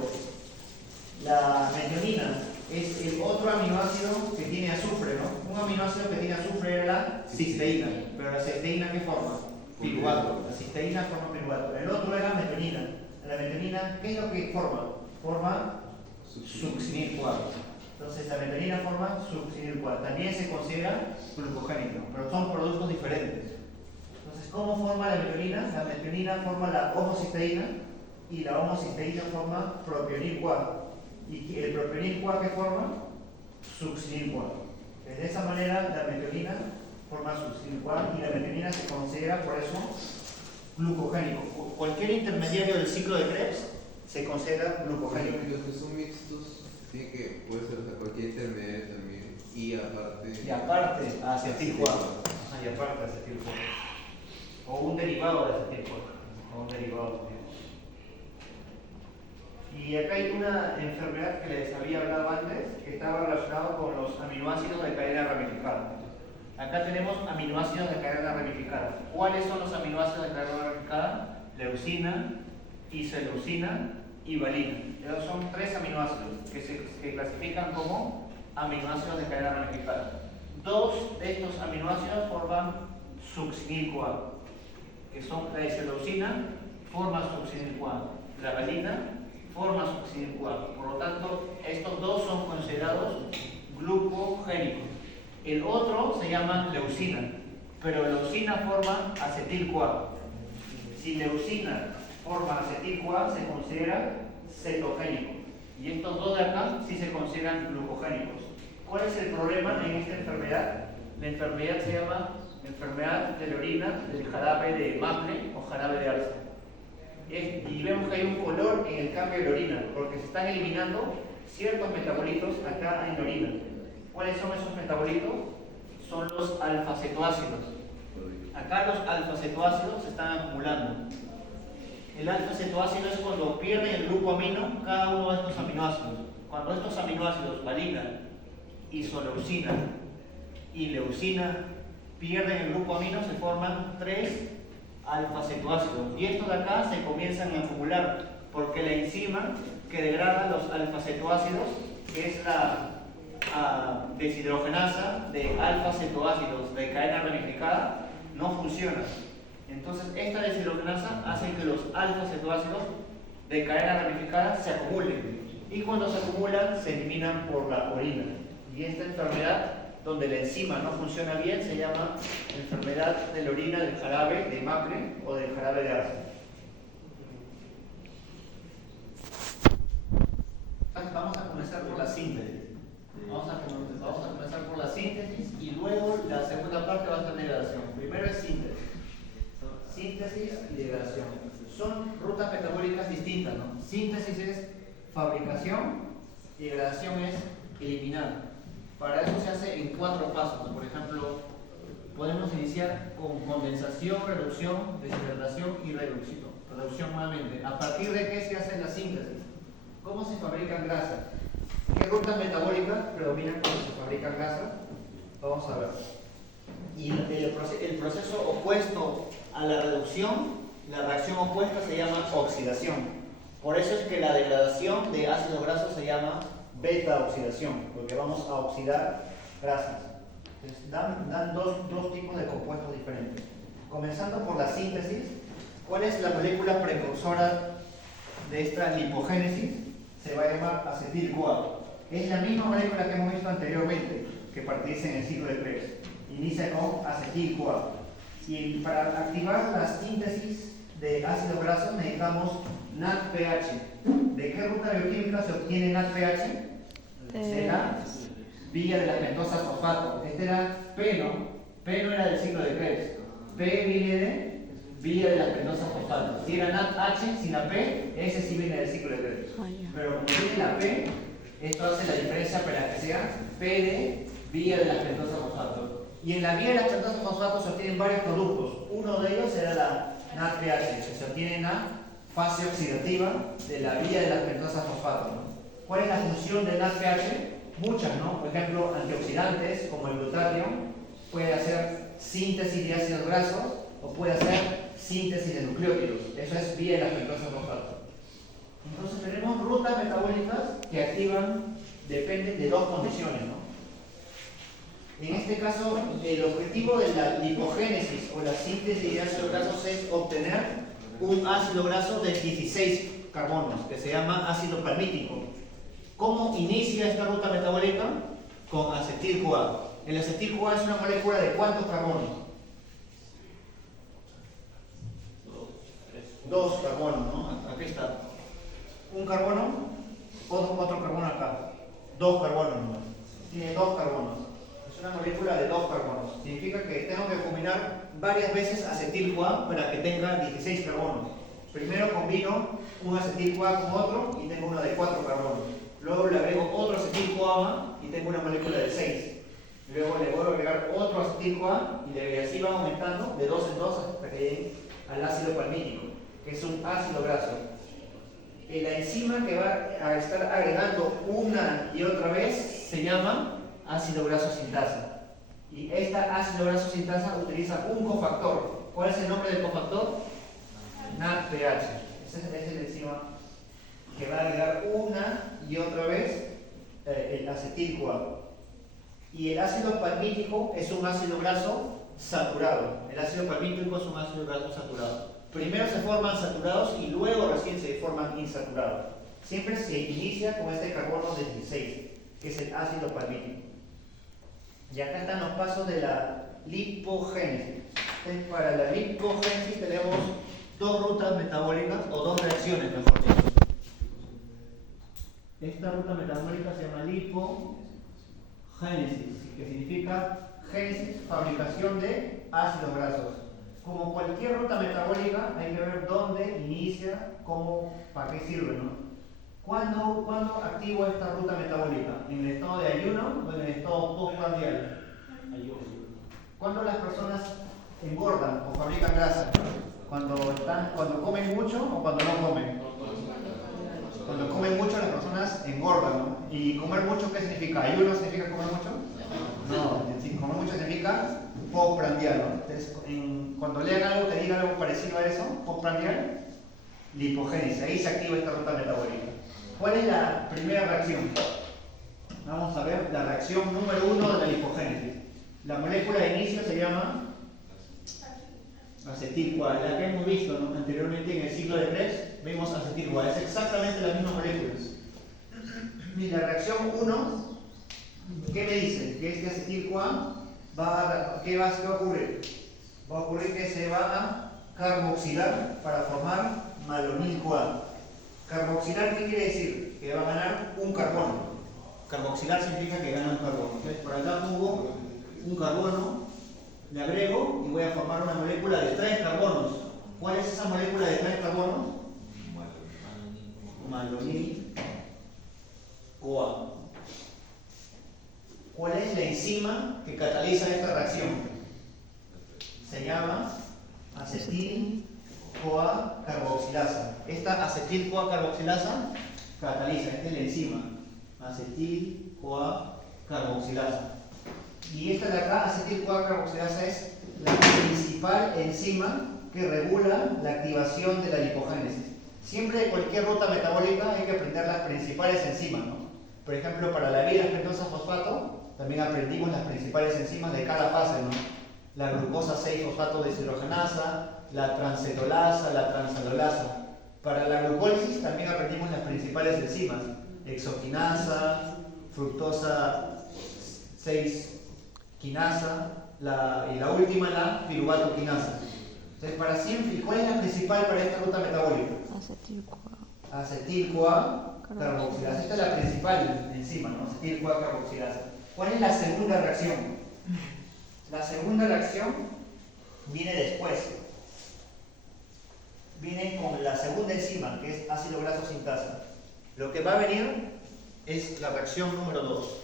la metionina es el otro aminoácido que tiene azufre, ¿no? Un aminoácido que tiene azufre era la cisteína, pero la cisteína, ¿qué forma? Piruvato. La cisteína forma piruvato. El otro era metionina. La metionina, ¿qué es lo que forma? Forma succinil-CoA. Entonces la metionina forma succinil-CoA. También se considera glucogénico, pero son productos diferentes. ¿cómo forma la metionina? La metionina forma la homocisteína y la homocisteína forma propionil-CoA. ¿Y el propionil-CoA qué forma? Succinil-CoA. De esa manera la metionina forma succinil-CoA y la metionina se considera por eso glucogénico. Cualquier intermediario del ciclo de Krebs se considera glucogénico. Los que son mixtos, tiene que, puede ser, o sea, cualquier intermedio también. Y aparte. Y aparte acetil-CoA. Y aparte acetil-CoA. O un derivado de acetil-CoA. O un derivado de. Y acá hay una enfermedad que les había hablado antes, que estaba relacionada con los aminoácidos de cadena ramificada. Acá tenemos aminoácidos de cadena ramificada. ¿Cuáles son los aminoácidos de cadena ramificada? Leucina, isoleucina y valina. Esos son 3 aminoácidos que se clasifican como aminoácidos de cadena ramificada. 2 de estos aminoácidos forman succinil-CoA, que son la isoleucina, forma succinil-CoA, la valina forma succinil-CoA. Por lo tanto, estos 2 son considerados glucogénicos. El otro se llama leucina, pero leucina forma acetil-CoA. Si leucina forma acetil-CoA, se considera cetogénico. Y estos 2 de acá sí se consideran glucogénicos. ¿Cuál es el problema en esta enfermedad? La enfermedad se llama enfermedad de la orina del jarabe de maple o jarabe de arce. Y vemos que hay un color en el cambio de la orina, porque se están eliminando ciertos metabolitos acá en la orina. ¿Cuáles son esos metabolitos? Son los alfa-cetoácidos. Acá los alfa-cetoácidos se están acumulando. El alfa-cetoácido es cuando pierde el grupo amino cada uno de estos aminoácidos. Cuando estos aminoácidos, valina, isoleucina y leucina, pierden el grupo amino, se forman 3 alfa-cetoácidos. Y estos de acá se comienzan a acumular porque la enzima que degrada los alfa-cetoácidos, que es la deshidrogenasa de alfa-cetoácidos de cadena ramificada, no funciona. Entonces esta deshidrogenasa hace que los alfa-cetoácidos de cadena ramificada se acumulen, y cuando se acumulan se eliminan por la orina. Y esta enfermedad, donde la enzima no funciona bien, se llama enfermedad de la orina del jarabe de maple o del jarabe de arce. Vamos a comenzar por la síntesis. Vamos a comenzar por la síntesis y luego la segunda parte va a ser degradación. Primero es síntesis. Síntesis y degradación. Son rutas metabólicas distintas, ¿no? Síntesis es fabricación y degradación es eliminar. Para eso se hace en 4 pasos. Por ejemplo, podemos iniciar con condensación, reducción, deshidratación y reducción. Reducción nuevamente. ¿A partir de qué se hace la síntesis? ¿Cómo se fabrican grasas? ¿Qué rutas metabólicas predominan cuando se fabrican grasas? Vamos a ver. Y el proceso opuesto a la reducción, la reacción opuesta se llama oxidación. Por eso es que la degradación de ácidos grasos se llama beta-oxidación, porque vamos a oxidar grasas. Entonces, dan dos tipos de compuestos diferentes. Comenzando por la síntesis, ¿cuál es la molécula precursora de esta lipogénesis? Se va a llamar acetil-CoA. Es la misma molécula que hemos visto anteriormente, que participa en el ciclo de Krebs. Inicia con acetil-CoA. Y para activar la síntesis de ácidos grasos necesitamos NADPH. ¿De qué ruta bioquímica se obtiene NADPH? De la vía de la pentosa fosfato. Este era P, ¿no? P no era del ciclo de Krebs. P viene de vía de la pentosa fosfato. Si era NADH sin la P, ese sí viene del ciclo de Krebs. Pero como tiene la P, esto hace la diferencia para que sea P de vía de la pentosa fosfato. Y en la vía de la pentosa fosfato se obtienen varios productos. Uno de ellos era la NADPH, que se obtiene en la fase oxidativa de la vía de la pentosa fosfato, ¿no? ¿Cuál es la función del NADPH? Muchas, ¿no? Por ejemplo, antioxidantes como el glutatio, puede hacer síntesis de ácidos grasos o puede hacer síntesis de nucleótidos. Eso es vía de la pentosa fosfato. Entonces tenemos rutas metabólicas que activan, dependen de 2 condiciones, ¿no? En este caso, el objetivo de la lipogénesis o la síntesis de ácidos grasos es obtener un ácido graso de 16 carbonos, que se llama ácido palmítico. ¿Cómo inicia esta ruta metabólica? Con acetil-CoA. El acetil-CoA es una molécula de ¿cuántos carbonos? 2 carbonos, ¿no? Aquí está. Un carbono, otro carbono acá. 2 carbonos nomás. Tiene 2 carbonos. Es una molécula de 2 carbonos. Significa que tengo que combinar varias veces acetil-CoA para que tenga 16 carbonos. Primero combino un acetil-CoA con otro y tengo uno de 4 carbonos. Luego le agrego otro acetil-CoA y tengo una molécula de 6. Luego le vuelvo a agregar otro acetil-CoA y así va aumentando de 2 en 2 hasta que llegue al ácido palmítico, que es un ácido graso. La enzima que va a estar agregando una y otra vez se llama ácido graso sintasa. Y esta ácido graso sintasa utiliza un cofactor. ¿Cuál es el nombre del cofactor? NADPH. Esa es la enzima que va a agregar una y otra vez el acetil-CoA. Y el ácido palmítico es un ácido graso saturado. El ácido palmítico es un ácido graso saturado. Primero se forman saturados y luego recién se forman insaturados. Siempre se inicia con este carbono 16, que es el ácido palmítico. Y acá están los pasos de la lipogénesis. Entonces, para la lipogénesis tenemos 2 rutas metabólicas, o 2 reacciones, mejor dicho. Esta ruta metabólica se llama lipogénesis, que significa génesis, fabricación de ácidos grasos. Como cualquier ruta metabólica, hay que ver dónde inicia, cómo, para qué sirve, ¿no? ¿Cuándo activo esta ruta metabólica? ¿En el estado de ayuno o en el estado postprandial? ¿Cuándo las personas engordan o fabrican grasa? ¿Cuando comen mucho o cuando no comen? Cuando comen mucho las personas engordan, ¿no? ¿Y comer mucho qué significa? ¿Ayuno significa comer mucho? No, comer mucho significa postprandial, ¿no? Entonces, cuando lean algo que diga algo parecido a eso, postprandial, lipogénesis, ahí se activa esta ruta metabólica. ¿Cuál es la primera reacción? Vamos a ver la reacción número 1 de la lipogénesis. La molécula de inicio se llama acetil-CoA, la que hemos visto, ¿no? Anteriormente en el ciclo de Krebs vimos acetil-CoA, es exactamente la misma molécula. Y la reacción 1, ¿qué me dice? Que este acetil-CoA ¿qué va a ocurrir? Va a ocurrir que se va a carboxilar para formar malonil-CoA. Carboxilar, ¿qué quiere decir? Que va a ganar un carbono. Carboxilar significa que gana un carbono. Entonces, por acá pongo un carbono, le agrego y voy a formar una molécula de 3 carbonos. ¿Cuál es esa molécula de 3 carbonos? Malonil-CoA. ¿Cuál es la enzima que cataliza esta reacción? Se llama acetil-CoA carboxilasa. Esta acetil-CoA carboxilasa cataliza, esta es la enzima. Acetil-CoA carboxilasa. Y esta de acá, acetil-CoA carboxilasa, es la principal enzima que regula la activación de la lipogénesis. Siempre de cualquier ruta metabólica hay que aprender las principales enzimas, ¿no? Por ejemplo, para la vida-pentosas fosfato, también aprendimos las principales enzimas de cada fase, ¿no? La glucosa 6-fosfato deshidrogenasa, la transcetolasa, la transalolasa. Para la glucólisis también aprendimos las principales enzimas, hexoquinasa, fructosa 6-quinasa, y la última la piruvatoquinasa. Entonces, para siempre, ¿cuál es la principal para esta ruta metabólica? Acetil-CoA. Acetil-CoA carboxilasa. Esta es la principal enzima, ¿no? Acetil-CoA carboxilasa. ¿Cuál es la segunda reacción? La segunda reacción viene después. Viene con la segunda enzima, que es ácido graso sintasa. Lo que va a venir es la reacción número 2.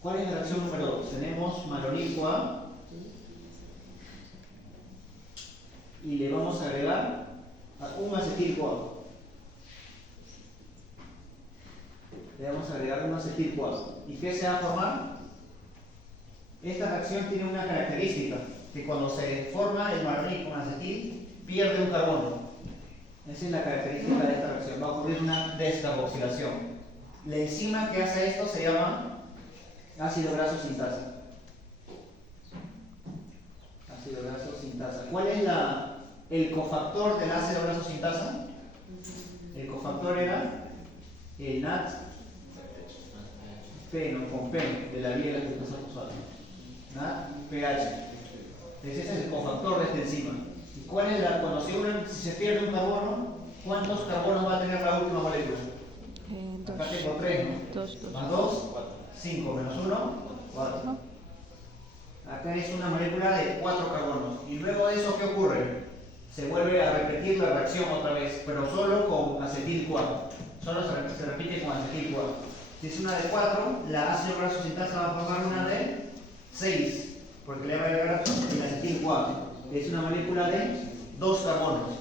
¿Cuál es la reacción número 2? Tenemos malonil-CoA y le vamos a agregar un acetil-CoA. Le vamos a agregar un acetil-CoA. ¿Y qué se va a formar? Esta reacción tiene una característica, que cuando se forma el malonil con acetil, pierde un carbono. Esa es la característica de esta reacción. Va a ocurrir una descarboxilación. La enzima que hace esto se llama ácido graso sintasa. Ácido graso sintasa. ¿Cuál es el cofactor del ácido graso sintasa? El cofactor era el NADPH, con P, de la vía de la glucosa fosfato. NADPH. Ese es el cofactor de esta enzima. ¿cuál es la, cuando si se pierde un carbono, cuántos carbonos va a tener la última molécula? Acá tengo 3, ¿no? 2. Más 2, 5, menos 1, 4. Acá es una molécula de 4 carbonos. Y luego de eso, ¿qué ocurre? Se vuelve a repetir la reacción otra vez, pero solo con acetil-CoA. Solo se repite con acetil-CoA. Si es una de 4, la ácido graso sintasa va a formar una de 6, porque le va a agregar el acetil-CoA, que es una molécula de 2 carbonos.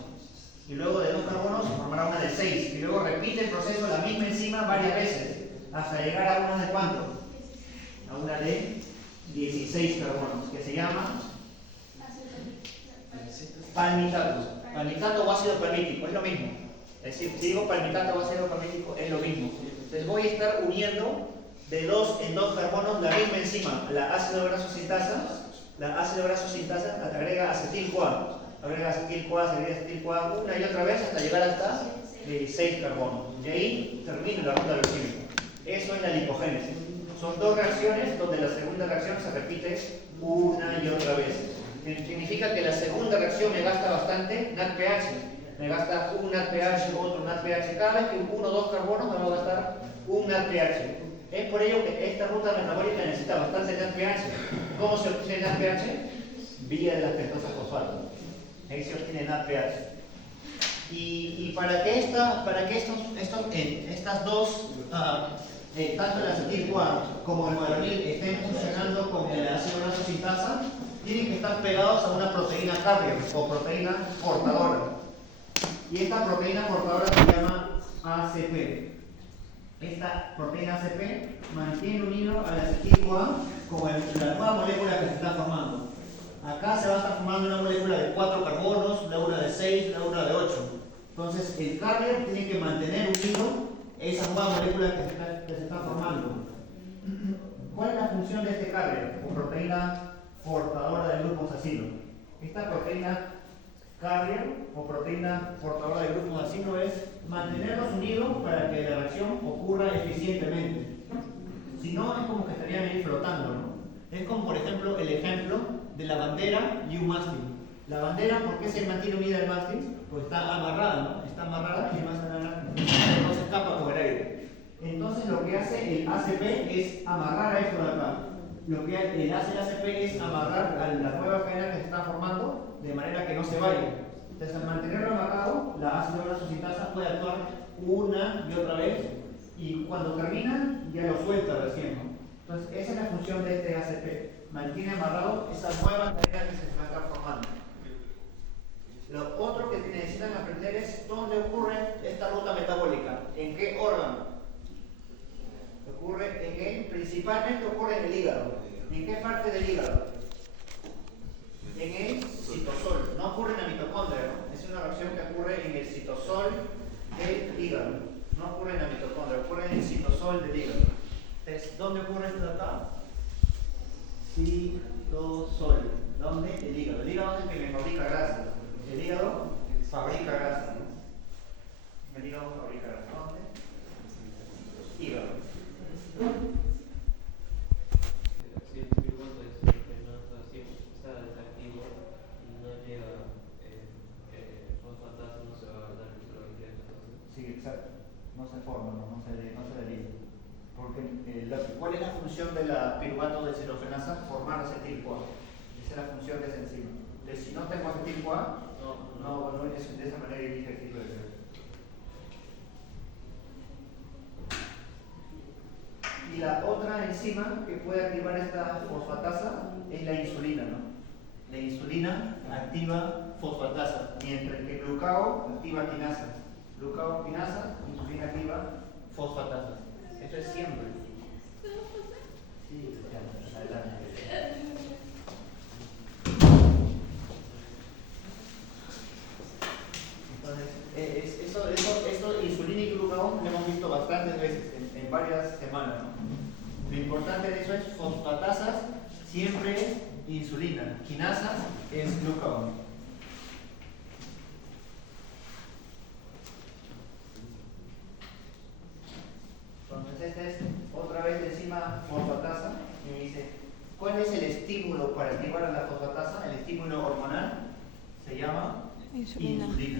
Y luego de 2 carbonos se formará una de 6. Y luego repite el proceso, la misma enzima, varias veces, hasta llegar a una de ¿cuánto? A una de 16 carbonos, que se llama palmitato. Palmitato o ácido palmítico, es lo mismo. Es decir, si digo palmitato o ácido palmítico, es lo mismo. Entonces voy a estar uniendo de 2 en 2 carbonos la misma enzima, la ácido graso sintasa. La ácido graso sintasa agrega acetil-CoA. Agrega acetil-CoA, se agrega acetil-CoA una y otra vez hasta llegar hasta 6 carbonos. Y ahí termina la ruta bioquímica. Eso es la lipogénesis. Son 2 reacciones donde la segunda reacción se repite una y otra vez. Significa que la segunda reacción me gasta bastante NADPH. Me gasta un NADPH, otro NADPH. Cada vez que uno o 2 carbonos me va a gastar un NADPH. Es por ello que esta ruta metabólica necesita bastante NADPH. ¿Cómo se obtiene NADPH? Vía de las pentosas fosfato. Ahí se obtiene NADPH. Y para que estas dos, tanto el acetil-CoA como el modaronil, estén funcionando con el ácido graso sintasa, tienen que estar pegados a una proteína carrier o proteína portadora. Y esta proteína portadora se llama ACP. Esta proteína ACP mantiene unido al acetil-CoA como la nueva molécula que se está formando. Acá se va a estar formando una molécula de 4 carbonos, luego una de 6, luego una de 8. Entonces el carrier tiene que mantener unido esa nueva molécula que se está formando. ¿Cuál es la función de este carrier o proteína portadora del grupo acino? Esta proteína carrier o proteína portadora del grupo acino es mantenerlos unidos para que la reacción ocurra eficientemente. Si no, es como que estarían ahí flotando, ¿no? Es como, por ejemplo, el ejemplo de la bandera y un mástil. La bandera, ¿por qué se mantiene unida al mástil? Pues está amarrada, ¿no? Está amarrada y no se escapa con el aire. Entonces lo que hace el ACP es amarrar a esto de acá. Lo que hace el ACP es amarrar a la nueva cadena que se está formando de manera que no se vaya. Entonces al mantenerlo amarrado, la ácido graso sintasa puede actuar una y otra vez y cuando termina ya lo suelta recién, ¿no? Entonces esa es la función de este ACP. Mantiene amarrado esa nueva cadena que se está formando. Lo otro que necesitan aprender es dónde ocurre esta ruta metabólica, en qué órgano. Principalmente ocurre en el hígado. ¿En qué parte del hígado? En el citosol. No ocurre en la mitocondria, ¿no? Es una reacción que ocurre en el citosol del hígado. No ocurre en la mitocondria, ocurre en el citosol del hígado. Entonces, ¿dónde ocurre esto de acá? Citosol. ¿Dónde? El hígado. El hígado es el que me fabrica grasa. El hígado fabrica grasa, ¿no? El hígado fabrica grasa. ¿Dónde? Hígado. Si el piruvato está desactivo y no llega fosfatasa, no se va a dar el clorhidrato. Sí, exacto. No se forma, no se deriva. Porque, ¿cuál es la función de la piruvato de cerogenasa? Formar acetil-CoA. Esa es la función de esa enzima. Entonces, si no tengo acetil-CoA, no es de esa manera inicia el ciclo de Krebs. Y la otra enzima que puede activar esta fosfatasa es la insulina, ¿no? La insulina activa fosfatasa, mientras que el glucagón activa quinasas. Glucagón quinasa, insulina activa fosfatasa. Eso es siempre. Sí, ya, adelante. Entonces, esto insulina y glucagón lo hemos visto bastantes veces, en varias semanas, ¿no? Lo importante de eso es fosfatasas siempre es insulina, quinasas es glucagón. Entonces esta es otra vez la enzima fosfatasa y me dice, ¿cuál es el estímulo para activar a la fosfatasa? El estímulo hormonal se se llama Insulina. insulina.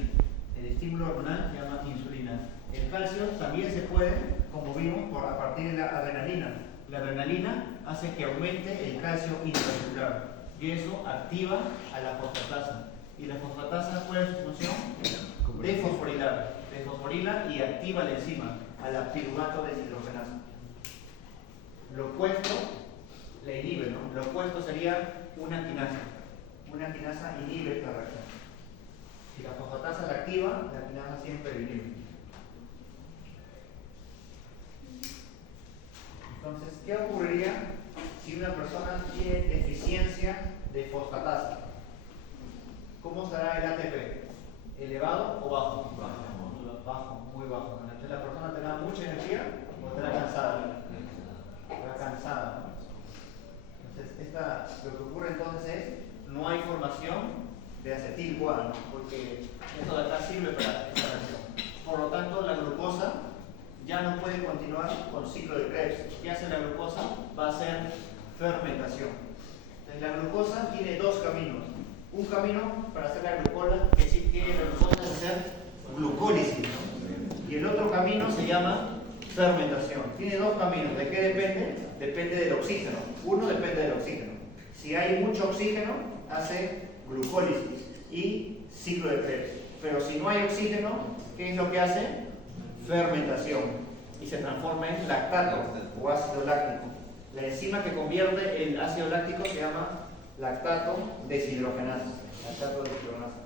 El estímulo hormonal se llama insulina. El calcio también se puede, como vimos, a partir de la adrenalina. La adrenalina hace que aumente el calcio intracelular y eso activa a la fosfatasa. ¿Y la fosfatasa cuál es su función? Desfosforila y activa la enzima, a la piruvato deshidrogenasa. Lo opuesto la inhibe, ¿no? Lo opuesto sería una quinasa. Una quinasa inhibe esta reacción. Si la fosfatasa la activa, la quinasa siempre la inhibe. Entonces, ¿qué ocurriría si una persona tiene deficiencia de fosfatasa? ¿Cómo será el ATP? ¿Elevado o bajo? Bajo, muy bajo. Entonces la persona tendrá mucha energía o estará cansada. Estará cansada, ¿no? Entonces, lo que ocurre entonces es no hay formación de acetil-CoA, ¿no? Porque eso de acá sirve para esta reacción. Por lo tanto, la glucosa ya no puede continuar con ciclo de Krebs. ¿Qué hace la glucosa? Va a hacer fermentación. Entonces, la glucosa tiene dos caminos. Un camino para hacer la glucosa, que sí que la glucosa es hacer glucólisis, ¿no? Y el otro camino se llama fermentación. Tiene dos caminos. ¿De qué depende? Depende del oxígeno. Uno depende del oxígeno. Si hay mucho oxígeno, hace glucólisis y ciclo de Krebs. Pero si no hay oxígeno, ¿qué es lo que hace? Fermentación. Y se transforma en lactato o ácido láctico. La enzima que convierte el ácido láctico se llama lactato deshidrogenasa. Lactato deshidrogenasa.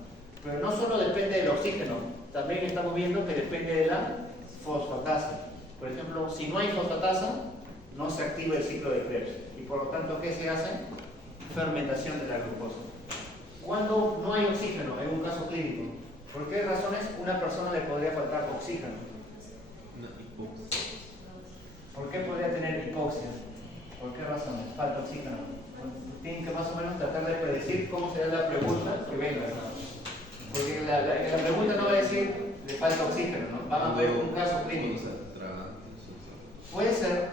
Pero no solo depende del oxígeno, también estamos viendo que depende de la fosfatasa. Por ejemplo, si no hay fosfatasa, no se activa el ciclo de Krebs. Y por lo tanto, ¿qué se hace? Fermentación de la glucosa. Cuando no hay oxígeno, en un caso clínico, ¿por qué razones una persona le podría faltar oxígeno? ¿Por qué podría tener hipoxia? ¿Por qué razones? Falta oxígeno. Tienen que más o menos tratar de predecir cómo será la pregunta que venga. Porque la pregunta no va a decir le falta oxígeno, ¿no? Van a ver un caso clínico. Puede ser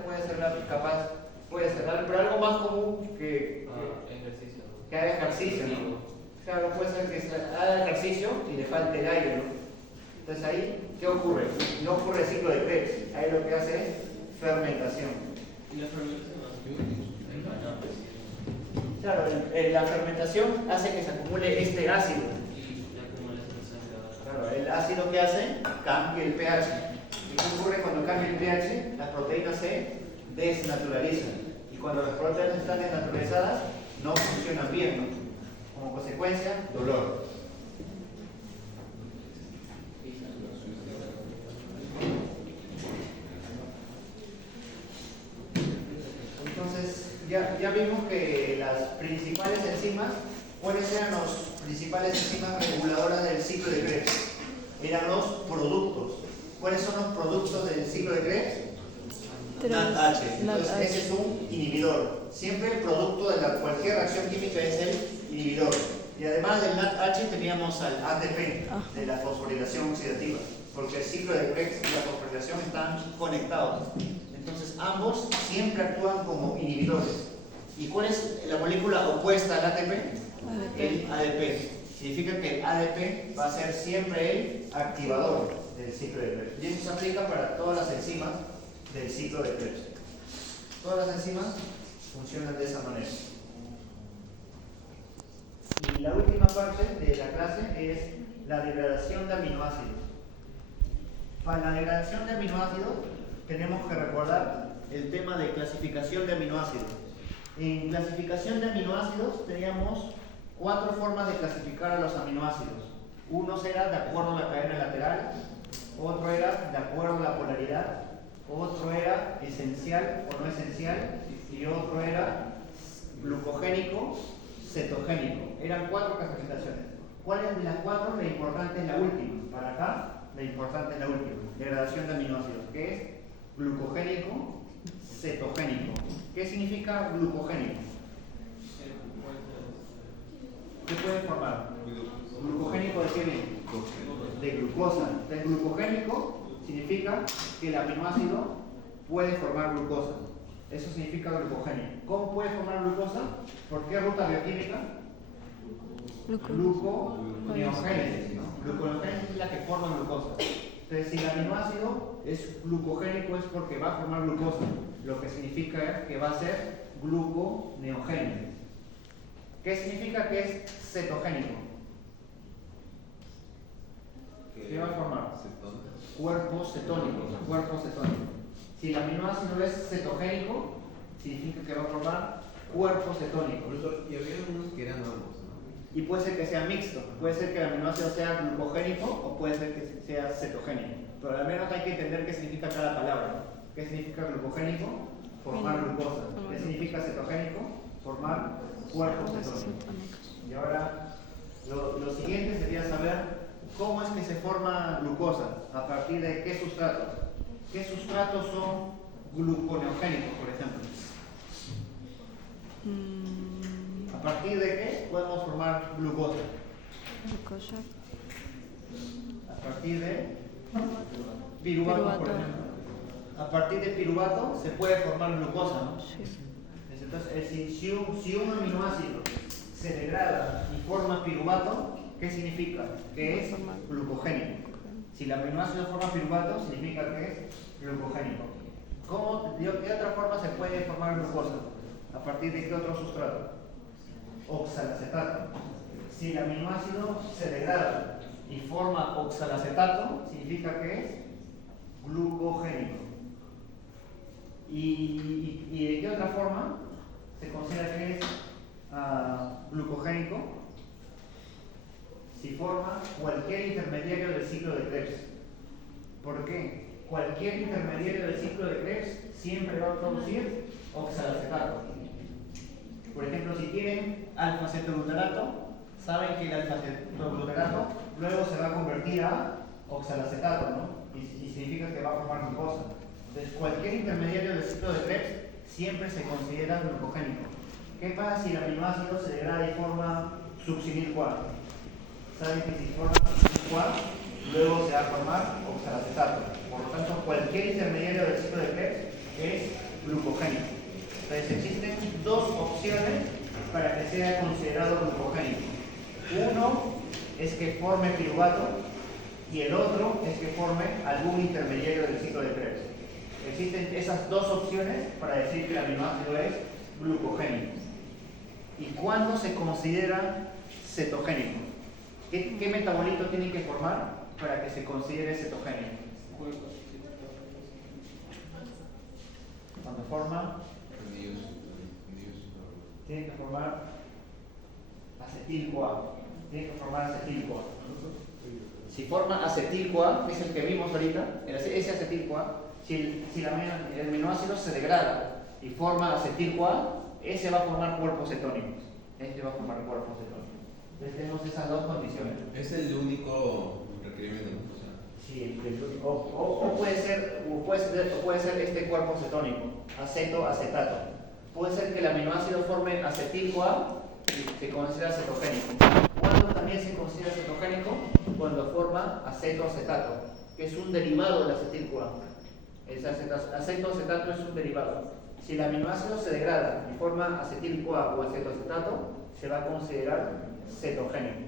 capaz, puede ser, pero algo más común que haga ejercicio, ¿no? Claro, puede ser que haga ejercicio y le falte el aire, ¿no? Entonces ahí, ¿qué ocurre? No ocurre ciclo de Krebs, ahí lo que hace es fermentación. ¿Y la fermentación? Claro, la fermentación hace que se acumule este ácido. Claro, el ácido que hace cambia el pH. ¿Y qué ocurre cuando cambia el pH? Las proteínas se desnaturalizan. Y cuando las proteínas están desnaturalizadas, no funcionan bien, ¿no? Como consecuencia, dolor. Entonces, ya vimos que las principales enzimas, ¿cuáles eran los principales enzimas reguladoras del ciclo de Krebs? Eran los productos. ¿Cuáles son los productos del ciclo de Krebs? NADH. Entonces, ese es un inhibidor. Siempre el producto de cualquier reacción química es el inhibidor. Y además del NADH teníamos al ATP, de la fosforilación oxidativa, porque el ciclo de Krebs y la fosforilación están conectados. Entonces, ambos siempre actúan como inhibidores. ¿Y cuál es la molécula opuesta al ATP? El ADP. Significa que el ADP va a ser siempre el activador del ciclo de Krebs. Y eso se aplica para todas las enzimas del ciclo de Krebs. Todas las enzimas funcionan de esa manera. Y la última parte de la clase es la degradación de aminoácidos. Para la degradación de aminoácidos tenemos que recordar el tema de clasificación de aminoácidos. En clasificación de aminoácidos teníamos 4 formas de clasificar a los aminoácidos. Uno era de acuerdo a la cadena lateral, otro era de acuerdo a la polaridad, otro era esencial o no esencial y otro era glucogénico, cetogénico. Eran 4 clasificaciones. ¿Cuál de las 4? La importante es la última. Para acá, la importante es la última. Degradación de aminoácidos, que es glucogénico, cetogénico. ¿Qué significa glucogénico? ¿Qué puede formar? ¿Glucogénico de qué viene? De glucosa. Entonces, glucogénico significa que el aminoácido puede formar glucosa. Eso significa glucogénico. ¿Cómo puede formar glucosa? ¿Por qué ruta bioquímica? gluconeogénesis, ¿no? Gluconeogénesis es la que forma glucosa. Entonces, si el aminoácido es glucogénico es porque va a formar glucosa, lo que significa que va a ser gluconeogénesis. ¿Qué significa que es cetogénico? ¿Qué va a formar? Cuerpos cetónicos. Si el aminoácido es cetogénico, significa que va a formar cuerpos cetónicos. Y había unos que eran ambos, ¿no? Y puede ser que sea mixto, puede ser que el aminoácido sea glucogénico o puede ser que sea cetogénico. Pero al menos hay que entender qué significa cada palabra. ¿Qué significa glucogénico? Formar glucosa. ¿Qué significa cetogénico? Formar cuerpos cetónicos. Y ahora, lo siguiente sería saber cómo es que se forma glucosa, a partir de qué sustratos. ¿Qué sustratos son gluconeogénicos, por ejemplo? ¿A partir de qué podemos formar glucosa? Glucosa. A partir de piruvato, por ejemplo. A partir de piruvato se puede formar glucosa, ¿no? Sí. Entonces, si un aminoácido se degrada y forma piruvato, ¿qué significa? Que es glucogénico. Si el aminoácido forma piruvato, significa que es glucogénico. ¿De qué otra forma se puede formar glucosa? ¿A partir de qué otro sustrato? Oxalacetato. Si el aminoácido se degrada y forma oxalacetato, significa que es glucogénico. ¿Y de qué otra forma se considera que es glucogénico? Si forma cualquier intermediario del ciclo de Krebs. ¿Por qué? Cualquier intermediario del ciclo de Krebs siempre va a producir oxalacetato. Por ejemplo, si tienen alfa-cetoglutarato, saben que el alfa-cetoglutarato luego se va a convertir a oxalacetato, ¿no? Y significa que va a formar glucosa. Entonces, cualquier intermediario del ciclo de Krebs siempre se considera glucogénico. ¿Qué pasa si el aminoácido se degrada y forma succinil-CoA? Saben que si forma succinil-CoA, luego se va a formar oxalacetato. Por lo tanto, cualquier intermediario del ciclo de Krebs es glucogénico. Entonces, existen dos opciones para que sea considerado glucogénico. Uno es que forme piruvato y el otro es que forme algún intermediario del ciclo de Krebs. Existen esas dos opciones para decir que el aminoácido es glucogénico. ¿Y cuándo se considera cetogénico? ¿Qué metabolito tiene que formar para que se considere cetogénico? Cuando forma, tiene que formar acetil-CoA. Si forma acetil-CoA, que es el que vimos ahorita, ese acetil-CoA, si el aminoácido se degrada y forma acetil-CoA, ese va a formar cuerpos cetónicos. Entonces tenemos esas dos condiciones. Es el único requerimiento, ¿no? Sí, o puede ser este cuerpo cetónico, aceto-acetato. Puede ser que el aminoácido forme acetil-CoA y se considera cetogénico. ¿Cuándo también se considera cetogénico? Cuando forma aceto-acetato, que es un derivado del acetil-CoA. El aceto-acetato es un derivado. Si el aminoácido se degrada y forma acetil-CoA o acetoacetato, se va a considerar cetogénico.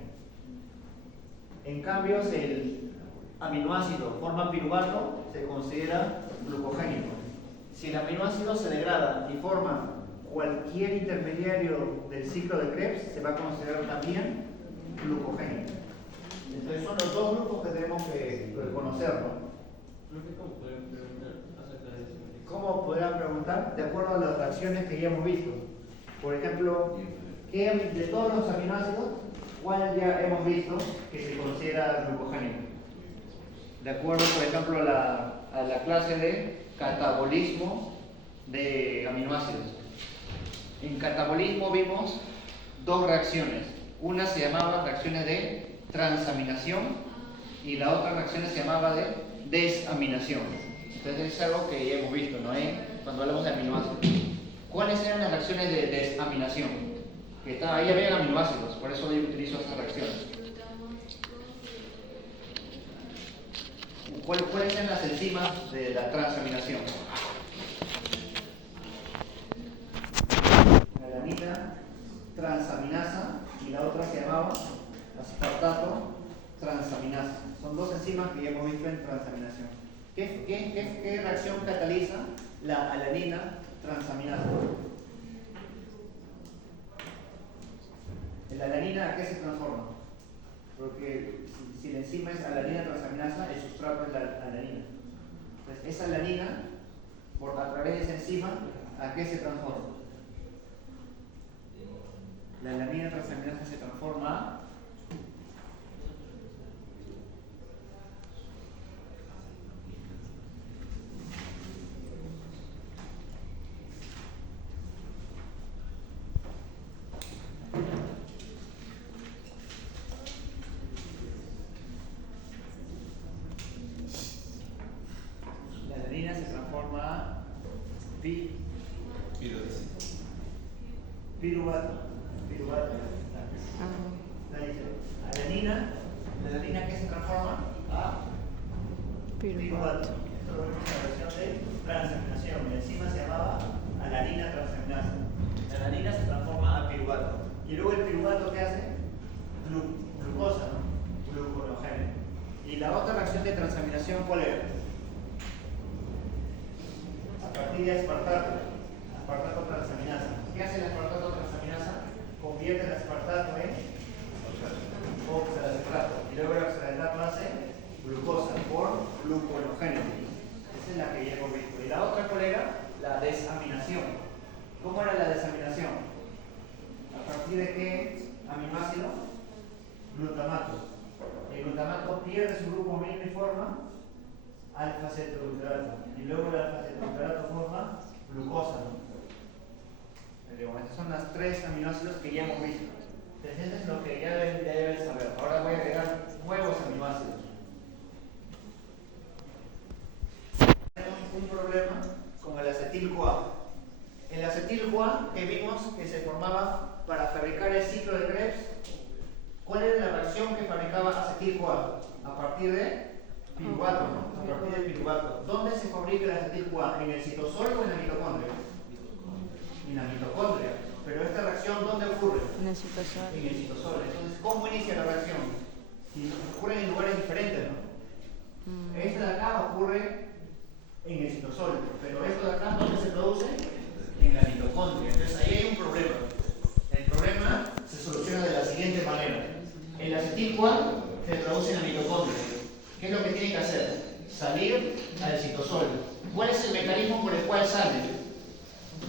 En cambio, si el aminoácido forma piruvato, se considera glucogénico. Si el aminoácido se degrada y forma cualquier intermediario del ciclo de Krebs, se va a considerar también glucogénico. Entonces son los dos grupos que tenemos que conocer, ¿no? ¿Cómo pueden preguntar acerca de eso? ¿Cómo podrán preguntar? De acuerdo a las reacciones que ya hemos visto. Por ejemplo, de todos los aminoácidos, ¿cuál ya hemos visto que se considera glucogénico? De acuerdo, por ejemplo, a la clase de catabolismo de aminoácidos. En catabolismo vimos dos reacciones. Una se llamaba reacciones de transaminación y la otra reacción se llamaba de desaminación. Entonces es algo que ya hemos visto, ¿no? Cuando hablamos de aminoácidos. ¿Cuáles eran las reacciones de desaminación? Ahí había aminoácidos, por eso yo utilizo estas reacciones. ¿Cuáles eran las enzimas de la transaminación? Alanina, transaminasa y y la otra se llamaba aspartato transaminasa. Son dos enzimas que ya hemos visto en transaminación. ¿Qué reacción cataliza la alanina transaminasa? ¿La alanina a qué se transforma? Porque si la enzima es alanina transaminasa, el sustrato es la alanina. Entonces, esa alanina, a través de esa enzima, ¿a qué se transforma? La alanina transaminasa se transforma a piruvato. La alanina que se transforma a piruvato. Esto lo vemos en la versión de transaminación. La enzima se llamaba alanina transaminasa. La alanina se transforma a piruvato. Y luego el piruvato, ¿qué hace? Glucosa, ¿no? Gluconogéneo. Y la otra reacción de transaminación, ¿cuál era? A partir de aspartato transaminasa. ¿Qué hace el aspartato transaminasa? Convierte el aspartato en oxalacetato. Y luego el oxalacetato hace glucosa por gluconogénesis. Esa es la que ya hemos visto. Y la otra, ¿cuál era? La desaminación. ¿Cómo era la desaminación? ¿A partir de qué aminoácido? Glutamato. El glutamato pierde su grupo amino y forma alfa-cetoglutarato. Y luego el alfa-cetoglutarato forma glucosa, ¿no? Estas son las tres aminoácidos que ya hemos visto. Entonces, eso es lo que ya deben saber. Ahora voy a agregar nuevos aminoácidos. Tenemos un problema con el acetil-CoA. El acetil-CoA que vimos que se formaba para fabricar el ciclo de Krebs, ¿cuál era la reacción que fabricaba acetil-CoA? A partir de piruvato, ¿no? A partir de piruvato. ¿Dónde se fabrica el acetil-CoA? ¿En el citosol o en la mitocondria? En la mitocondria. Pero esta reacción, ¿dónde ocurre? En el citosol. En el citosol. Entonces, ¿cómo inicia la reacción? Si ocurre en lugares diferentes, ¿no? Esta de acá ocurre en el citosol, pero esto de acá, ¿dónde se produce? En la mitocondria. Entonces, ahí hay un problema. El problema se soluciona de la siguiente manera. El acetil-CoA se produce en la mitocondria. ¿Qué es lo que tiene que hacer? Salir al citosol. ¿Cuál es el mecanismo por el cual sale?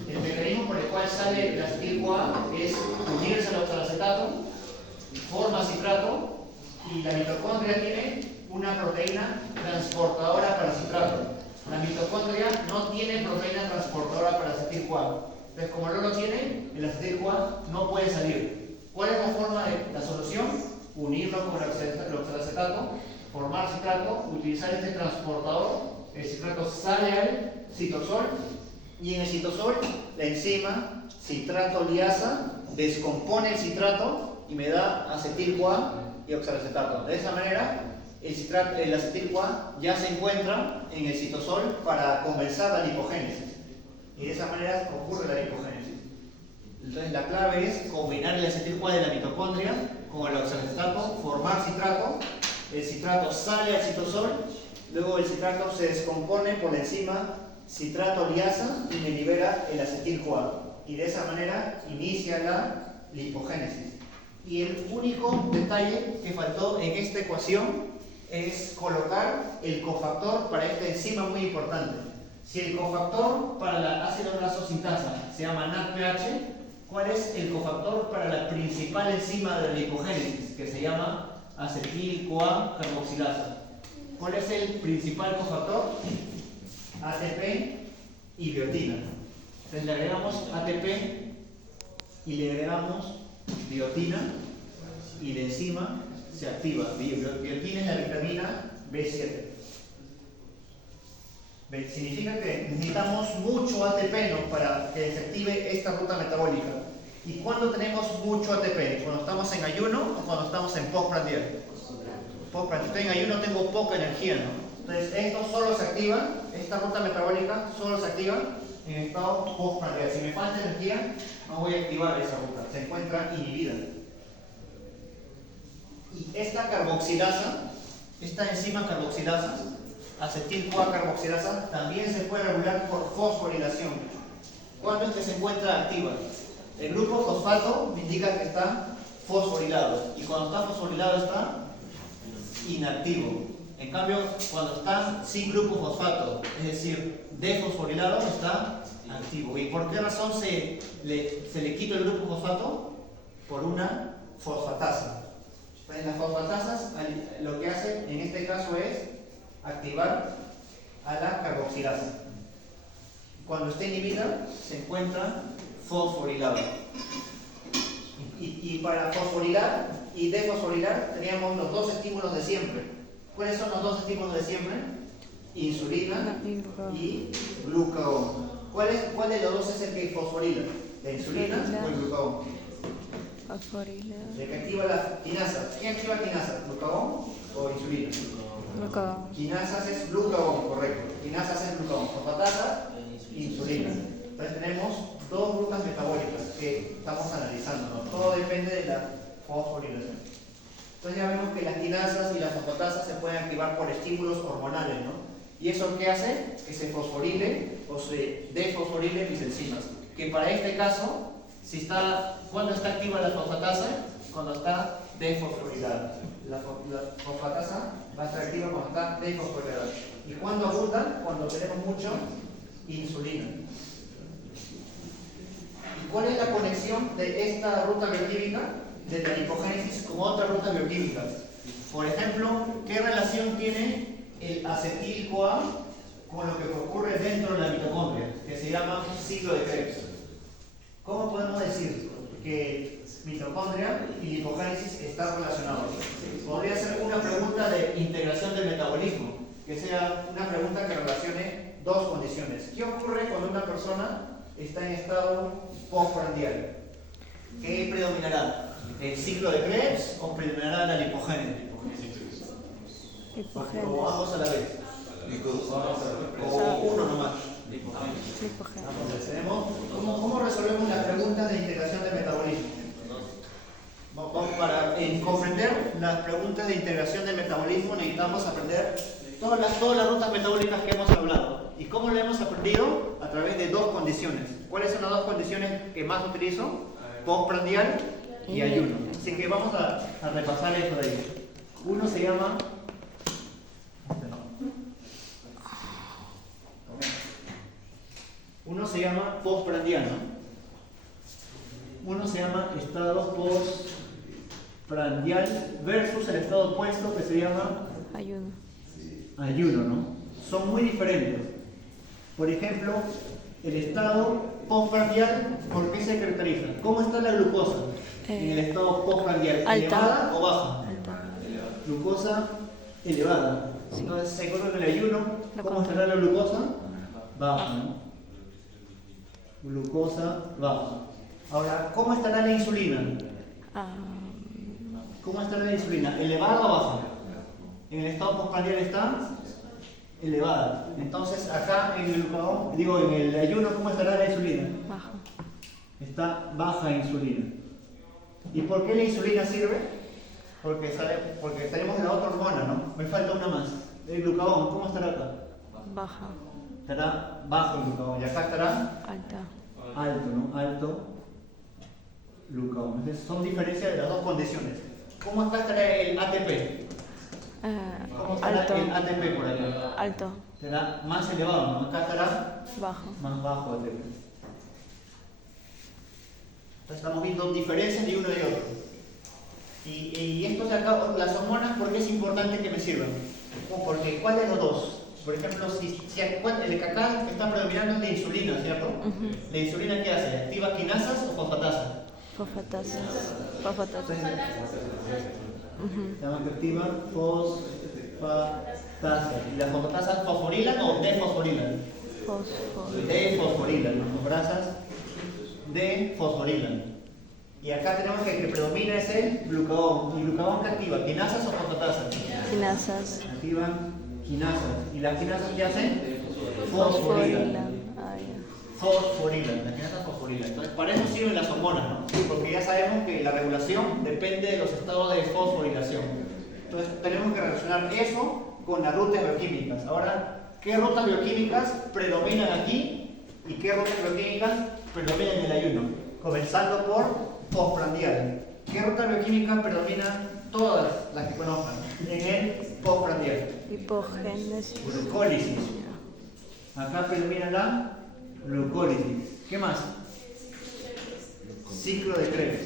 El mecanismo por el cual sale el acetil-CoA es unirse al oxalacetato, forma citrato, y la mitocondria tiene una proteína transportadora para citrato. La mitocondria no tiene proteína transportadora para acetil-CoA. Entonces, como no lo tiene, el acetil-CoA no puede salir. ¿Cuál es la forma de la solución? Unirlo con el oxalacetato, formar citrato, utilizar este transportador. El citrato sale al citosol y en el citosol la enzima citrato liasa descompone el citrato y me da acetil-CoA y oxalacetato. De esa manera, el acetil-CoA ya se encuentra en el citosol para comenzar la lipogénesis. Y de esa manera ocurre la lipogénesis. Entonces, la clave es combinar el acetil-CoA de la mitocondria con el oxalacetato, formar citrato. El citrato sale al citosol, luego el citrato se descompone por la enzima citrato liasa y me libera el acetil-CoA. Y de esa manera inicia la lipogénesis. Y el único detalle que faltó en esta ecuación es colocar el cofactor para esta enzima muy importante. Si el cofactor para la ácido graso sintasa se llama NADPH, ¿cuál es el cofactor para la principal enzima de la lipogénesis, que se llama acetil-CoA carboxilasa? ¿Cuál es el principal cofactor? ATP y biotina. Entonces le agregamos ATP y le agregamos biotina y la enzima se activa. Biotina es la vitamina B7. Significa que necesitamos mucho ATP, ¿no?, para que se active esta ruta metabólica. ¿Y cuándo tenemos mucho ATP? ¿Cuando estamos en ayuno o cuando estamos en postprandial? Postprandial. Estoy en ayuno, tengo poca energía, ¿no? Entonces esto solo se activa, esta ruta metabólica solo se activa en estado postprandial. Si me falta energía, no voy a activar esa ruta, se encuentra inhibida. Y esta carboxilasa, esta enzima carboxilasa, acetil-CoA carboxilasa, también se puede regular por fosforilación. ¿Cuándo es que se encuentra activa? El grupo fosfato me indica que está fosforilado, y cuando está fosforilado está inactivo. En cambio, cuando está sin grupo fosfato, es decir, desfosforilado, está activo. ¿Y por qué razón se le quita el grupo fosfato? Por una fosfatasa. En las fosfatasas lo que hace en este caso es activar a la carboxilasa. Cuando está inhibida se encuentra fosforilado. Y para fosforilar y desfosforilar teníamos los dos estímulos de siempre. ¿Cuáles son los dos estímulos de siempre? Insulina y glucagón. ¿Cuál de los dos es el que fosforila? ¿La insulina o el glucagón? Fosforila. El que activa la quinasa. ¿Quién activa quinasa? ¿Glucagón o insulina? Glucagón. Quinasas es glucagón, correcto. Quinasas es glucagón. Fosfatasa, insulina. Entonces tenemos dos rutas metabólicas que estamos analizando, ¿no? Todo depende de la fosforilación. Entonces ya vemos que las quinasas y las fosfatasas se pueden activar por estímulos hormonales, ¿no? ¿Y eso qué hace? Que se fosforile o se desfosforile mis enzimas. Que para este caso, ¿cuándo está activa la fosfatasa? Cuando está desfosforilada. La fosfatasa va a estar activa cuando está desfosforilada. ¿Y cuándo abunda? Cuando tenemos mucho insulina. ¿Y cuál es la conexión de esta ruta bioquímica de la lipogénesis con otras rutas bioquímicas? Por ejemplo, ¿qué relación tiene el acetil-CoA con lo que ocurre dentro de la mitocondria, que se llama ciclo de Krebs? ¿Cómo podemos decir que mitocondria y lipogénesis están relacionados? Podría ser una pregunta de integración del metabolismo, que sea una pregunta que relacione dos condiciones. ¿Qué ocurre cuando una persona está en estado postprandial? ¿Qué predominará? ¿El ciclo de Krebs o predominará la lipogénesis? O ambos a la vez. O uno nomás. Entonces, ¿cómo resolvemos las preguntas de integración del metabolismo? Para comprender las preguntas de integración del metabolismo necesitamos aprender todas las rutas metabólicas que hemos hablado. ¿Y cómo lo hemos aprendido? A través de dos condiciones. ¿Cuáles son las dos condiciones que más utilizo? Postprandial y ayuno. Así que vamos a repasar eso de ahí. Uno se llama... Uno se llama postprandial, ¿no? Uno se llama estado postprandial versus el estado opuesto que se llama ayuno, ¿no? Son muy diferentes. Por ejemplo, el estado postprandial, ¿por qué se caracteriza? ¿Cómo está la glucosa en el estado postprandial? ¿Elevada o baja? Alta. Glucosa elevada. Entonces, se acuerdan del ayuno, ¿cómo estará la glucosa? Baja, ¿no? Glucosa baja. Ahora, ¿cómo estará la insulina? ¿Cómo estará la insulina? ¿Elevada o baja? En el estado postprandial está elevada. Entonces, acá en el ayuno, ¿cómo estará la insulina? Baja. Está baja insulina. ¿Y por qué la insulina sirve? Porque tenemos la otra hormona, ¿no? Me falta una más. El glucagón, ¿cómo estará acá? Baja. Estará bajo el glucagón. Y acá estará Alta. alto, ¿no? Alto glucagón. Entonces, son diferencias de las dos condiciones. ¿Cómo acá estará el ATP? ¿Cómo estará Alto. el ATP por acá? Alto. Será más elevado, ¿no? Acá estará Bajo. más bajo ATP. Entonces estamos viendo diferencias de uno y otro. Y esto de acá, las hormonas, ¿por qué es importante que me sirvan? Porque ¿cuál de los dos? Por ejemplo, el que acá está predominando es la insulina, ¿cierto? ¿La insulina qué hace? ¿Activa quinasas o fosfatasas? Fosfatasas. Se llama que activa fosfatasas. ¿Y las fosfatasas fosforilan o desfosforilan? Desfosforilan, las fosfatasas desfosforilan. Y acá tenemos que el que predomina es el glucagón. ¿Y glucagón qué activa? ¿Quinasas o fosfatasas? Quinasas. Activan quinasas. ¿Y las quinasas qué hacen? Fosforilan. fosforilan, las quinasas fosforilan. Entonces, para eso sirven las hormonas, ¿no? Porque ya sabemos que la regulación depende de los estados de fosforilación. Entonces, tenemos que relacionar eso con las rutas bioquímicas. Ahora, ¿qué rutas bioquímicas predominan aquí y qué rutas bioquímicas predominan en el ayuno? Comenzando por postprandial. ¿Qué rutas bioquímicas predominan? Todas las que conozcan en el postprandial. Hipogénesis. Glucólisis. Acá predomina la glucólisis. ¿Qué más? Ciclo de Krebs.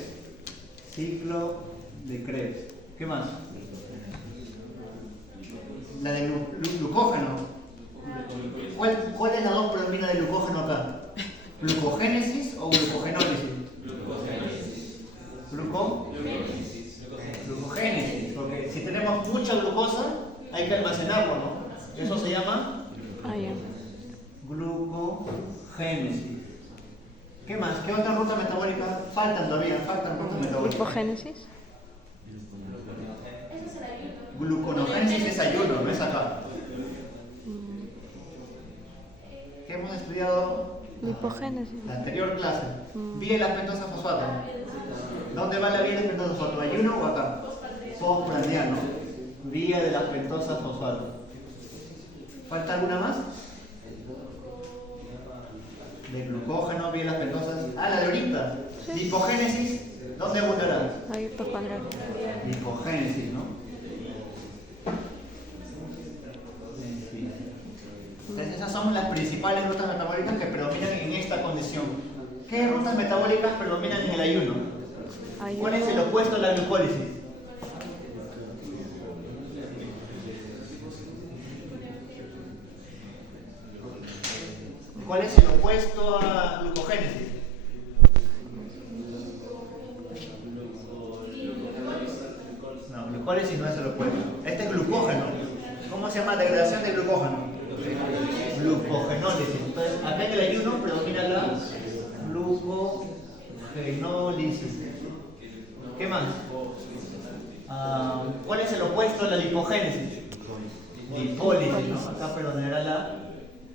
Ciclo de Krebs. ¿Qué más? La de glucógeno. ¿Cuál es la dos predomina de glucógeno acá? ¿Glucogénesis o glucogenólisis? Glucogénesis. Porque si tenemos mucha glucosa, hay que almacenarlo, ¿no? Eso se llama Ah, ya. glucogénesis. ¿Qué más? ¿Qué otra ruta metabólica? Faltan rutas metabólicas. Hipogénesis. Gluconogénesis es ayuno, no es acá. ¿Qué hemos estudiado Lipogénesis. en la anterior clase? Vía de las pentosas fosfato. ¿Dónde va la vía de las pentosas fosfato? ¿Ayuno o acá? Postprandial, ¿no? Vía de las pentosas fosfato. ¿Falta alguna más? De glucógeno, vía de las pentosas. Ah, la de ahorita. Lipogénesis, ¿dónde abundará? Ahí hipocondrial. Lipogénesis, ¿no? Entonces esas son las principales rutas metabólicas que predominan en esta condición. ¿Qué rutas metabólicas predominan en el ayuno? ¿Cuál es el opuesto a la glucólisis? ¿Cuál es el opuesto a glucogénesis? No, glucólisis no es el opuesto. Este es glucógeno. ¿Cómo se llama la degradación de glucógeno? Glucogenólisis. Entonces, acá en el ayuno predomina la glucogenólisis. ¿Qué más? ¿Cuál es el opuesto a la lipogénesis? Lipólisis, ¿no? Acá predominará la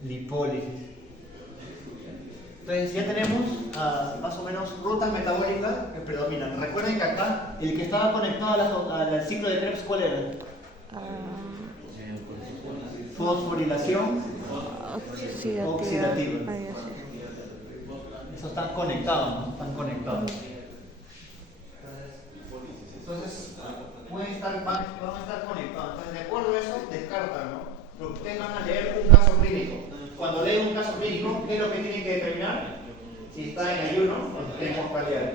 lipólisis. Entonces ya tenemos más o menos rutas metabólicas que predominan. Recuerden que acá el que estaba conectado al ciclo de Krebs, ¿cuál era? Fosforilación oxidativa. Ah, ya sé. Eso están conectados, ¿no? Están conectados. Entonces, van a estar conectados. Entonces, de acuerdo a eso, descartan, ¿no? Pero ustedes van a leer un caso clínico. Cuando leen un caso clínico, ¿qué es lo que tienen que determinar? Si está en ayuno o si está en postprandial.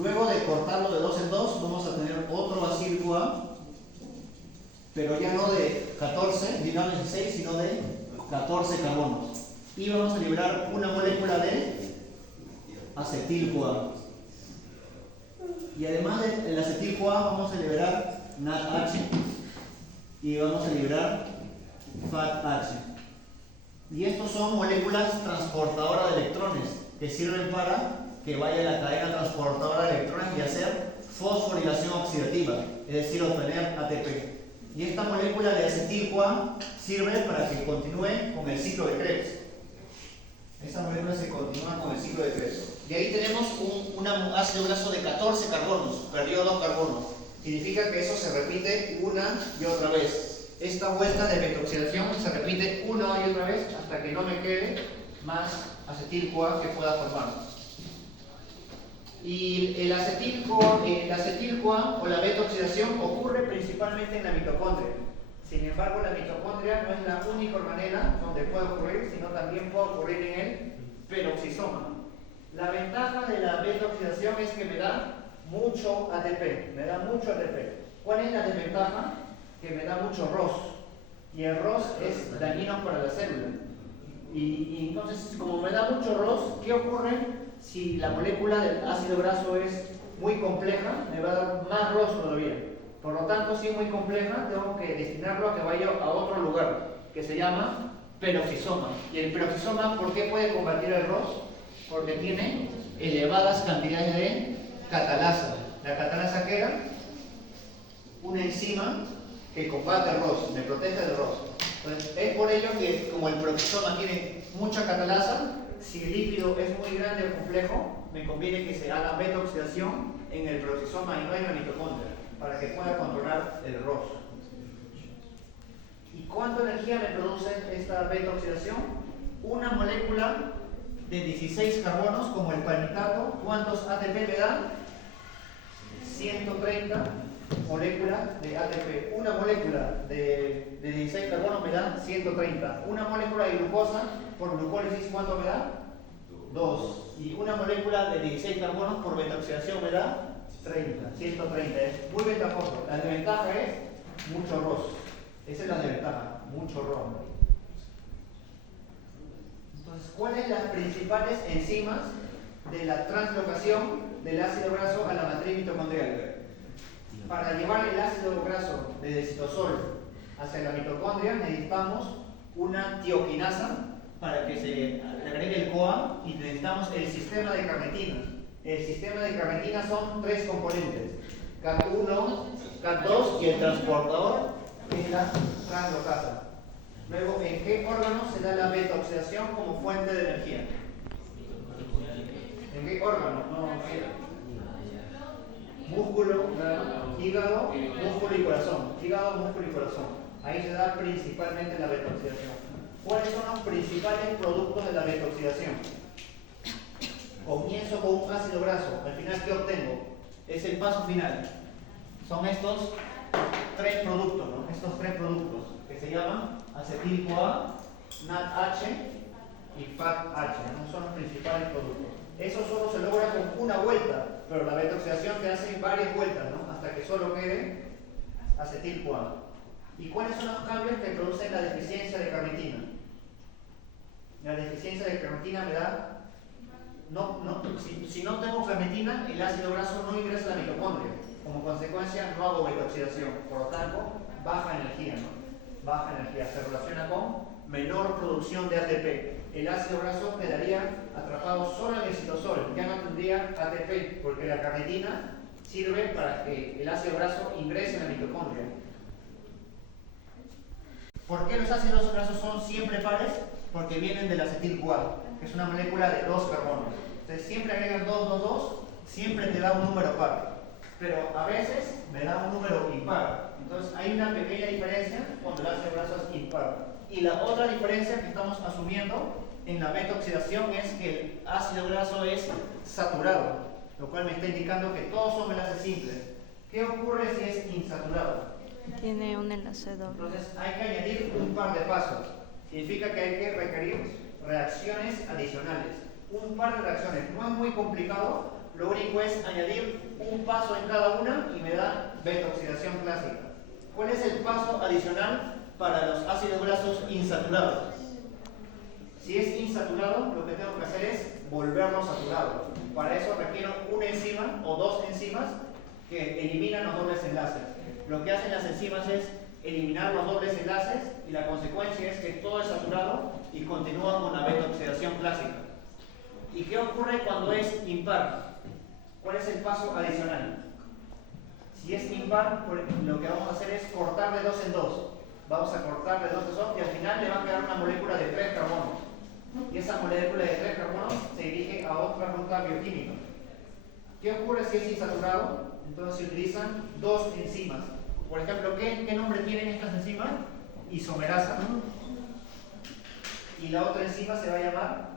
Luego de cortarlo de 2 en 2, vamos a tener otro bacilo A, pero ya no de 14, ni no 16, sino de 14 carbonos. Y vamos a liberar una molécula de acetil-CoA. Y además del acetil-CoA vamos a liberar NADH y vamos a liberar FADH. Y estos son moléculas transportadoras de electrones que sirven para que vaya la cadena transportadora de electrones y hacer fosforilación oxidativa, es decir, obtener ATP. Y esta molécula de acetil-CoA sirve para que continúe con el ciclo de Krebs. Esta molécula se continúa con el ciclo de Krebs. Y ahí tenemos un ácido graso de 14 carbonos, perdió 2 carbonos. Significa que eso se repite una y otra vez. Esta vuelta de metoxidación se repite una y otra vez hasta que no me quede más acetil-CoA que pueda formar. Y el acetil-CoA o la beta-oxidación ocurre principalmente en la mitocondria. Sin embargo, la mitocondria no es la única manera donde puede ocurrir, sino también puede ocurrir en el peroxisoma. La ventaja de la beta-oxidación es que me da mucho ATP. ¿Cuál es la desventaja? Que me da mucho ROS. Y el ROS es dañino para la célula. Y entonces, como me da mucho ROS, ¿qué ocurre? Si la molécula del ácido graso es muy compleja, me va a dar más ROS todavía. Por lo tanto, si es muy compleja, tengo que destinarlo a que vaya a otro lugar, que se llama peroxisoma. Y el peroxisoma, ¿por qué puede combatir el ROS? Porque tiene elevadas cantidades de catalasa. La catalasa, ¿qué era? Una enzima que combate el ROS, me protege del ROS. Entonces, es por ello que como el peroxisoma tiene mucha catalasa, si el líquido es muy grande o complejo, me conviene que se haga beta oxidación en el peroxisoma y no en la mitocondria, para que pueda controlar el ROS. ¿Y cuánta energía me produce esta beta oxidación? Una molécula de 16 carbonos, como el palmitato, ¿cuántos ATP me da? 130 moléculas de ATP. Una molécula de 16 carbonos me da 130. Una molécula de glucosa por glucólisis, ¿cuánto me da? 2. Y una molécula de 16 carbonos por beta-oxidación me da 30, 130. Es muy ventajoso. La desventaja es mucho ROS. Esa es la desventaja, mucho ROS. Entonces, ¿cuáles son las principales enzimas de la translocación del ácido graso a la matriz mitocondrial? Para llevar el ácido graso desde el citosol hacia la mitocondria necesitamos una tioquinasa para que se le agregue el CoA y necesitamos el sistema de carnitina. El sistema de carnitina son 3 componentes: CAT1, CAT2 y el transportador es la translocasa. Luego, ¿en qué órgano se da la beta-oxidación como fuente de energía? ¿En qué órgano? Músculo, hígado, músculo y corazón. Hígado, músculo y corazón. Ahí se da principalmente la beta-oxidación. ¿Cuáles son los principales productos de la beta-oxidación? Comienzo con un ácido graso. Al final, ¿qué obtengo? Es el paso final. Son estos 3 productos, ¿no? Estos 3 productos que se llaman acetil-CoA, NADH y FADH, ¿no? Son los principales productos. Eso solo se logra con una vuelta, pero la beta-oxidación te hace varias vueltas, ¿no? Hasta que solo quede acetil-CoA. ¿Y cuáles son los cambios que producen la deficiencia de carnitina? La deficiencia de carnitina me da... si no tengo carnitina, el ácido graso no ingresa a la mitocondria. Como consecuencia, no hago beta-oxidación. Por lo tanto, baja energía, ¿no? Baja energía. Se relaciona con menor producción de ATP. El ácido graso quedaría atrapado solo en el citosol. Ya no tendría ATP, porque la carnitina sirve para que el ácido graso ingrese en la mitocondria. ¿Por qué los ácidos grasos son siempre pares? Porque vienen del acetil-CoA, que es una molécula de 2 carbonos. Entonces siempre agregan 2, 2, 2, siempre te da un número par. Pero a veces me da un número impar. Entonces hay una pequeña diferencia cuando el ácido graso es impar. Y la otra diferencia que estamos asumiendo en la beta-oxidación es que el ácido graso es saturado, lo cual me está indicando que todos son enlaces simples. ¿Qué ocurre si es insaturado? Tiene un enlace doble. Entonces hay que añadir un par de pasos. Significa que hay que requerir reacciones adicionales. Un par de reacciones. No es muy complicado. Lo único es añadir un paso en cada una y me da beta-oxidación clásica. ¿Cuál es el paso adicional para los ácidos grasos insaturados? Si es insaturado, lo que tengo que hacer es volverlo saturado. Para eso requiero una enzima o 2 enzimas que eliminan los dobles enlaces. Lo que hacen las enzimas es eliminar los dobles enlaces y la consecuencia es que todo es saturado y continúa con la beta-oxidación clásica. ¿Y qué ocurre cuando es impar? ¿Cuál es el paso adicional? Si es impar, lo que vamos a hacer es cortar de 2 en 2. Vamos a cortar de 2 en 2 y al final le va a quedar una molécula de 3 carbonos. Y esa molécula de 3 carbonos se dirige a otra ruta bioquímica. ¿Qué ocurre si es insaturado? Entonces se utilizan 2 enzimas. Por ejemplo, ¿qué nombre tienen estas enzimas? Isomerasa. Y la otra enzima se va a llamar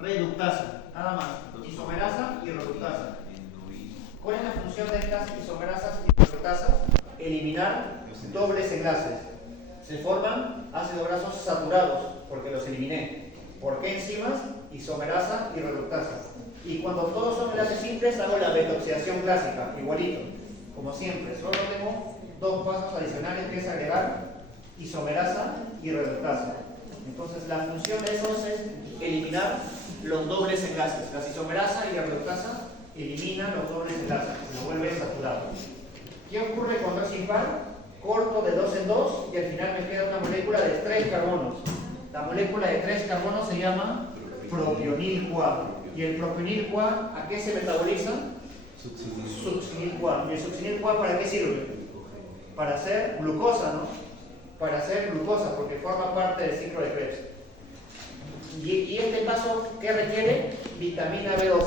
reductasa. Nada más. Isomerasa y reductasa. ¿Cuál es la función de estas isomerasas y reductasas? Eliminar dobles enlaces. Se forman ácidos grasos saturados, porque los eliminé. ¿Por qué enzimas? Isomerasa y reductasa. Y cuando todos son enlaces simples, hago la beta-oxidación clásica, igualito. Como siempre, solo tengo 2 pasos adicionales, que es agregar isomerasa y reductasa. Entonces, la función de esos es eliminar los dobles enlaces. Las isomerasa y la reductasa eliminan los dobles enlaces, lo vuelve saturado. ¿Qué ocurre cuando es impar? Corto de 2 en 2 y al final me queda una molécula de 3 carbonos. La molécula de 3 carbonos se llama propionil-CoA. ¿Y el propionil-CoA a qué se metaboliza? Succinil-CoA. ¿Y el succinil-CoA para qué sirve? Para hacer glucosa, ¿no? para hacer glucosa, porque forma parte del ciclo de Krebs. Y este paso, ¿qué requiere? Vitamina B12.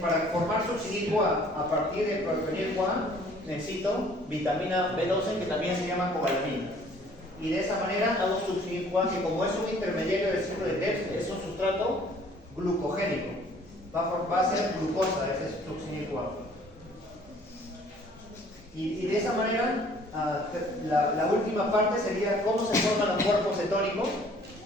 Para formar succinil CoA a partir de protonil CoA, necesito vitamina B12, que también se llama cobalamina. Y de esa manera hago succinil CoA, que como es un intermediario del ciclo de Krebs, es un sustrato glucogénico. Va a ser glucosa ese succinil CoA. Y de esa manera, la última parte sería cómo se forman los cuerpos cetónicos.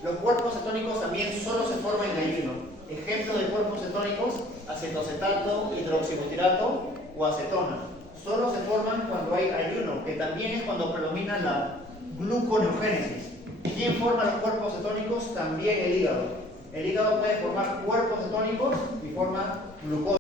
Los cuerpos cetónicos también solo se forman en ayuno. Ejemplo de cuerpos cetónicos: acetocetato, hidroxibutirato o acetona. Solo se forman cuando hay ayuno, que también es cuando predomina la gluconeogénesis. ¿Quién forma los cuerpos cetónicos? También el hígado. El hígado puede formar cuerpos cetónicos y forma glucosa.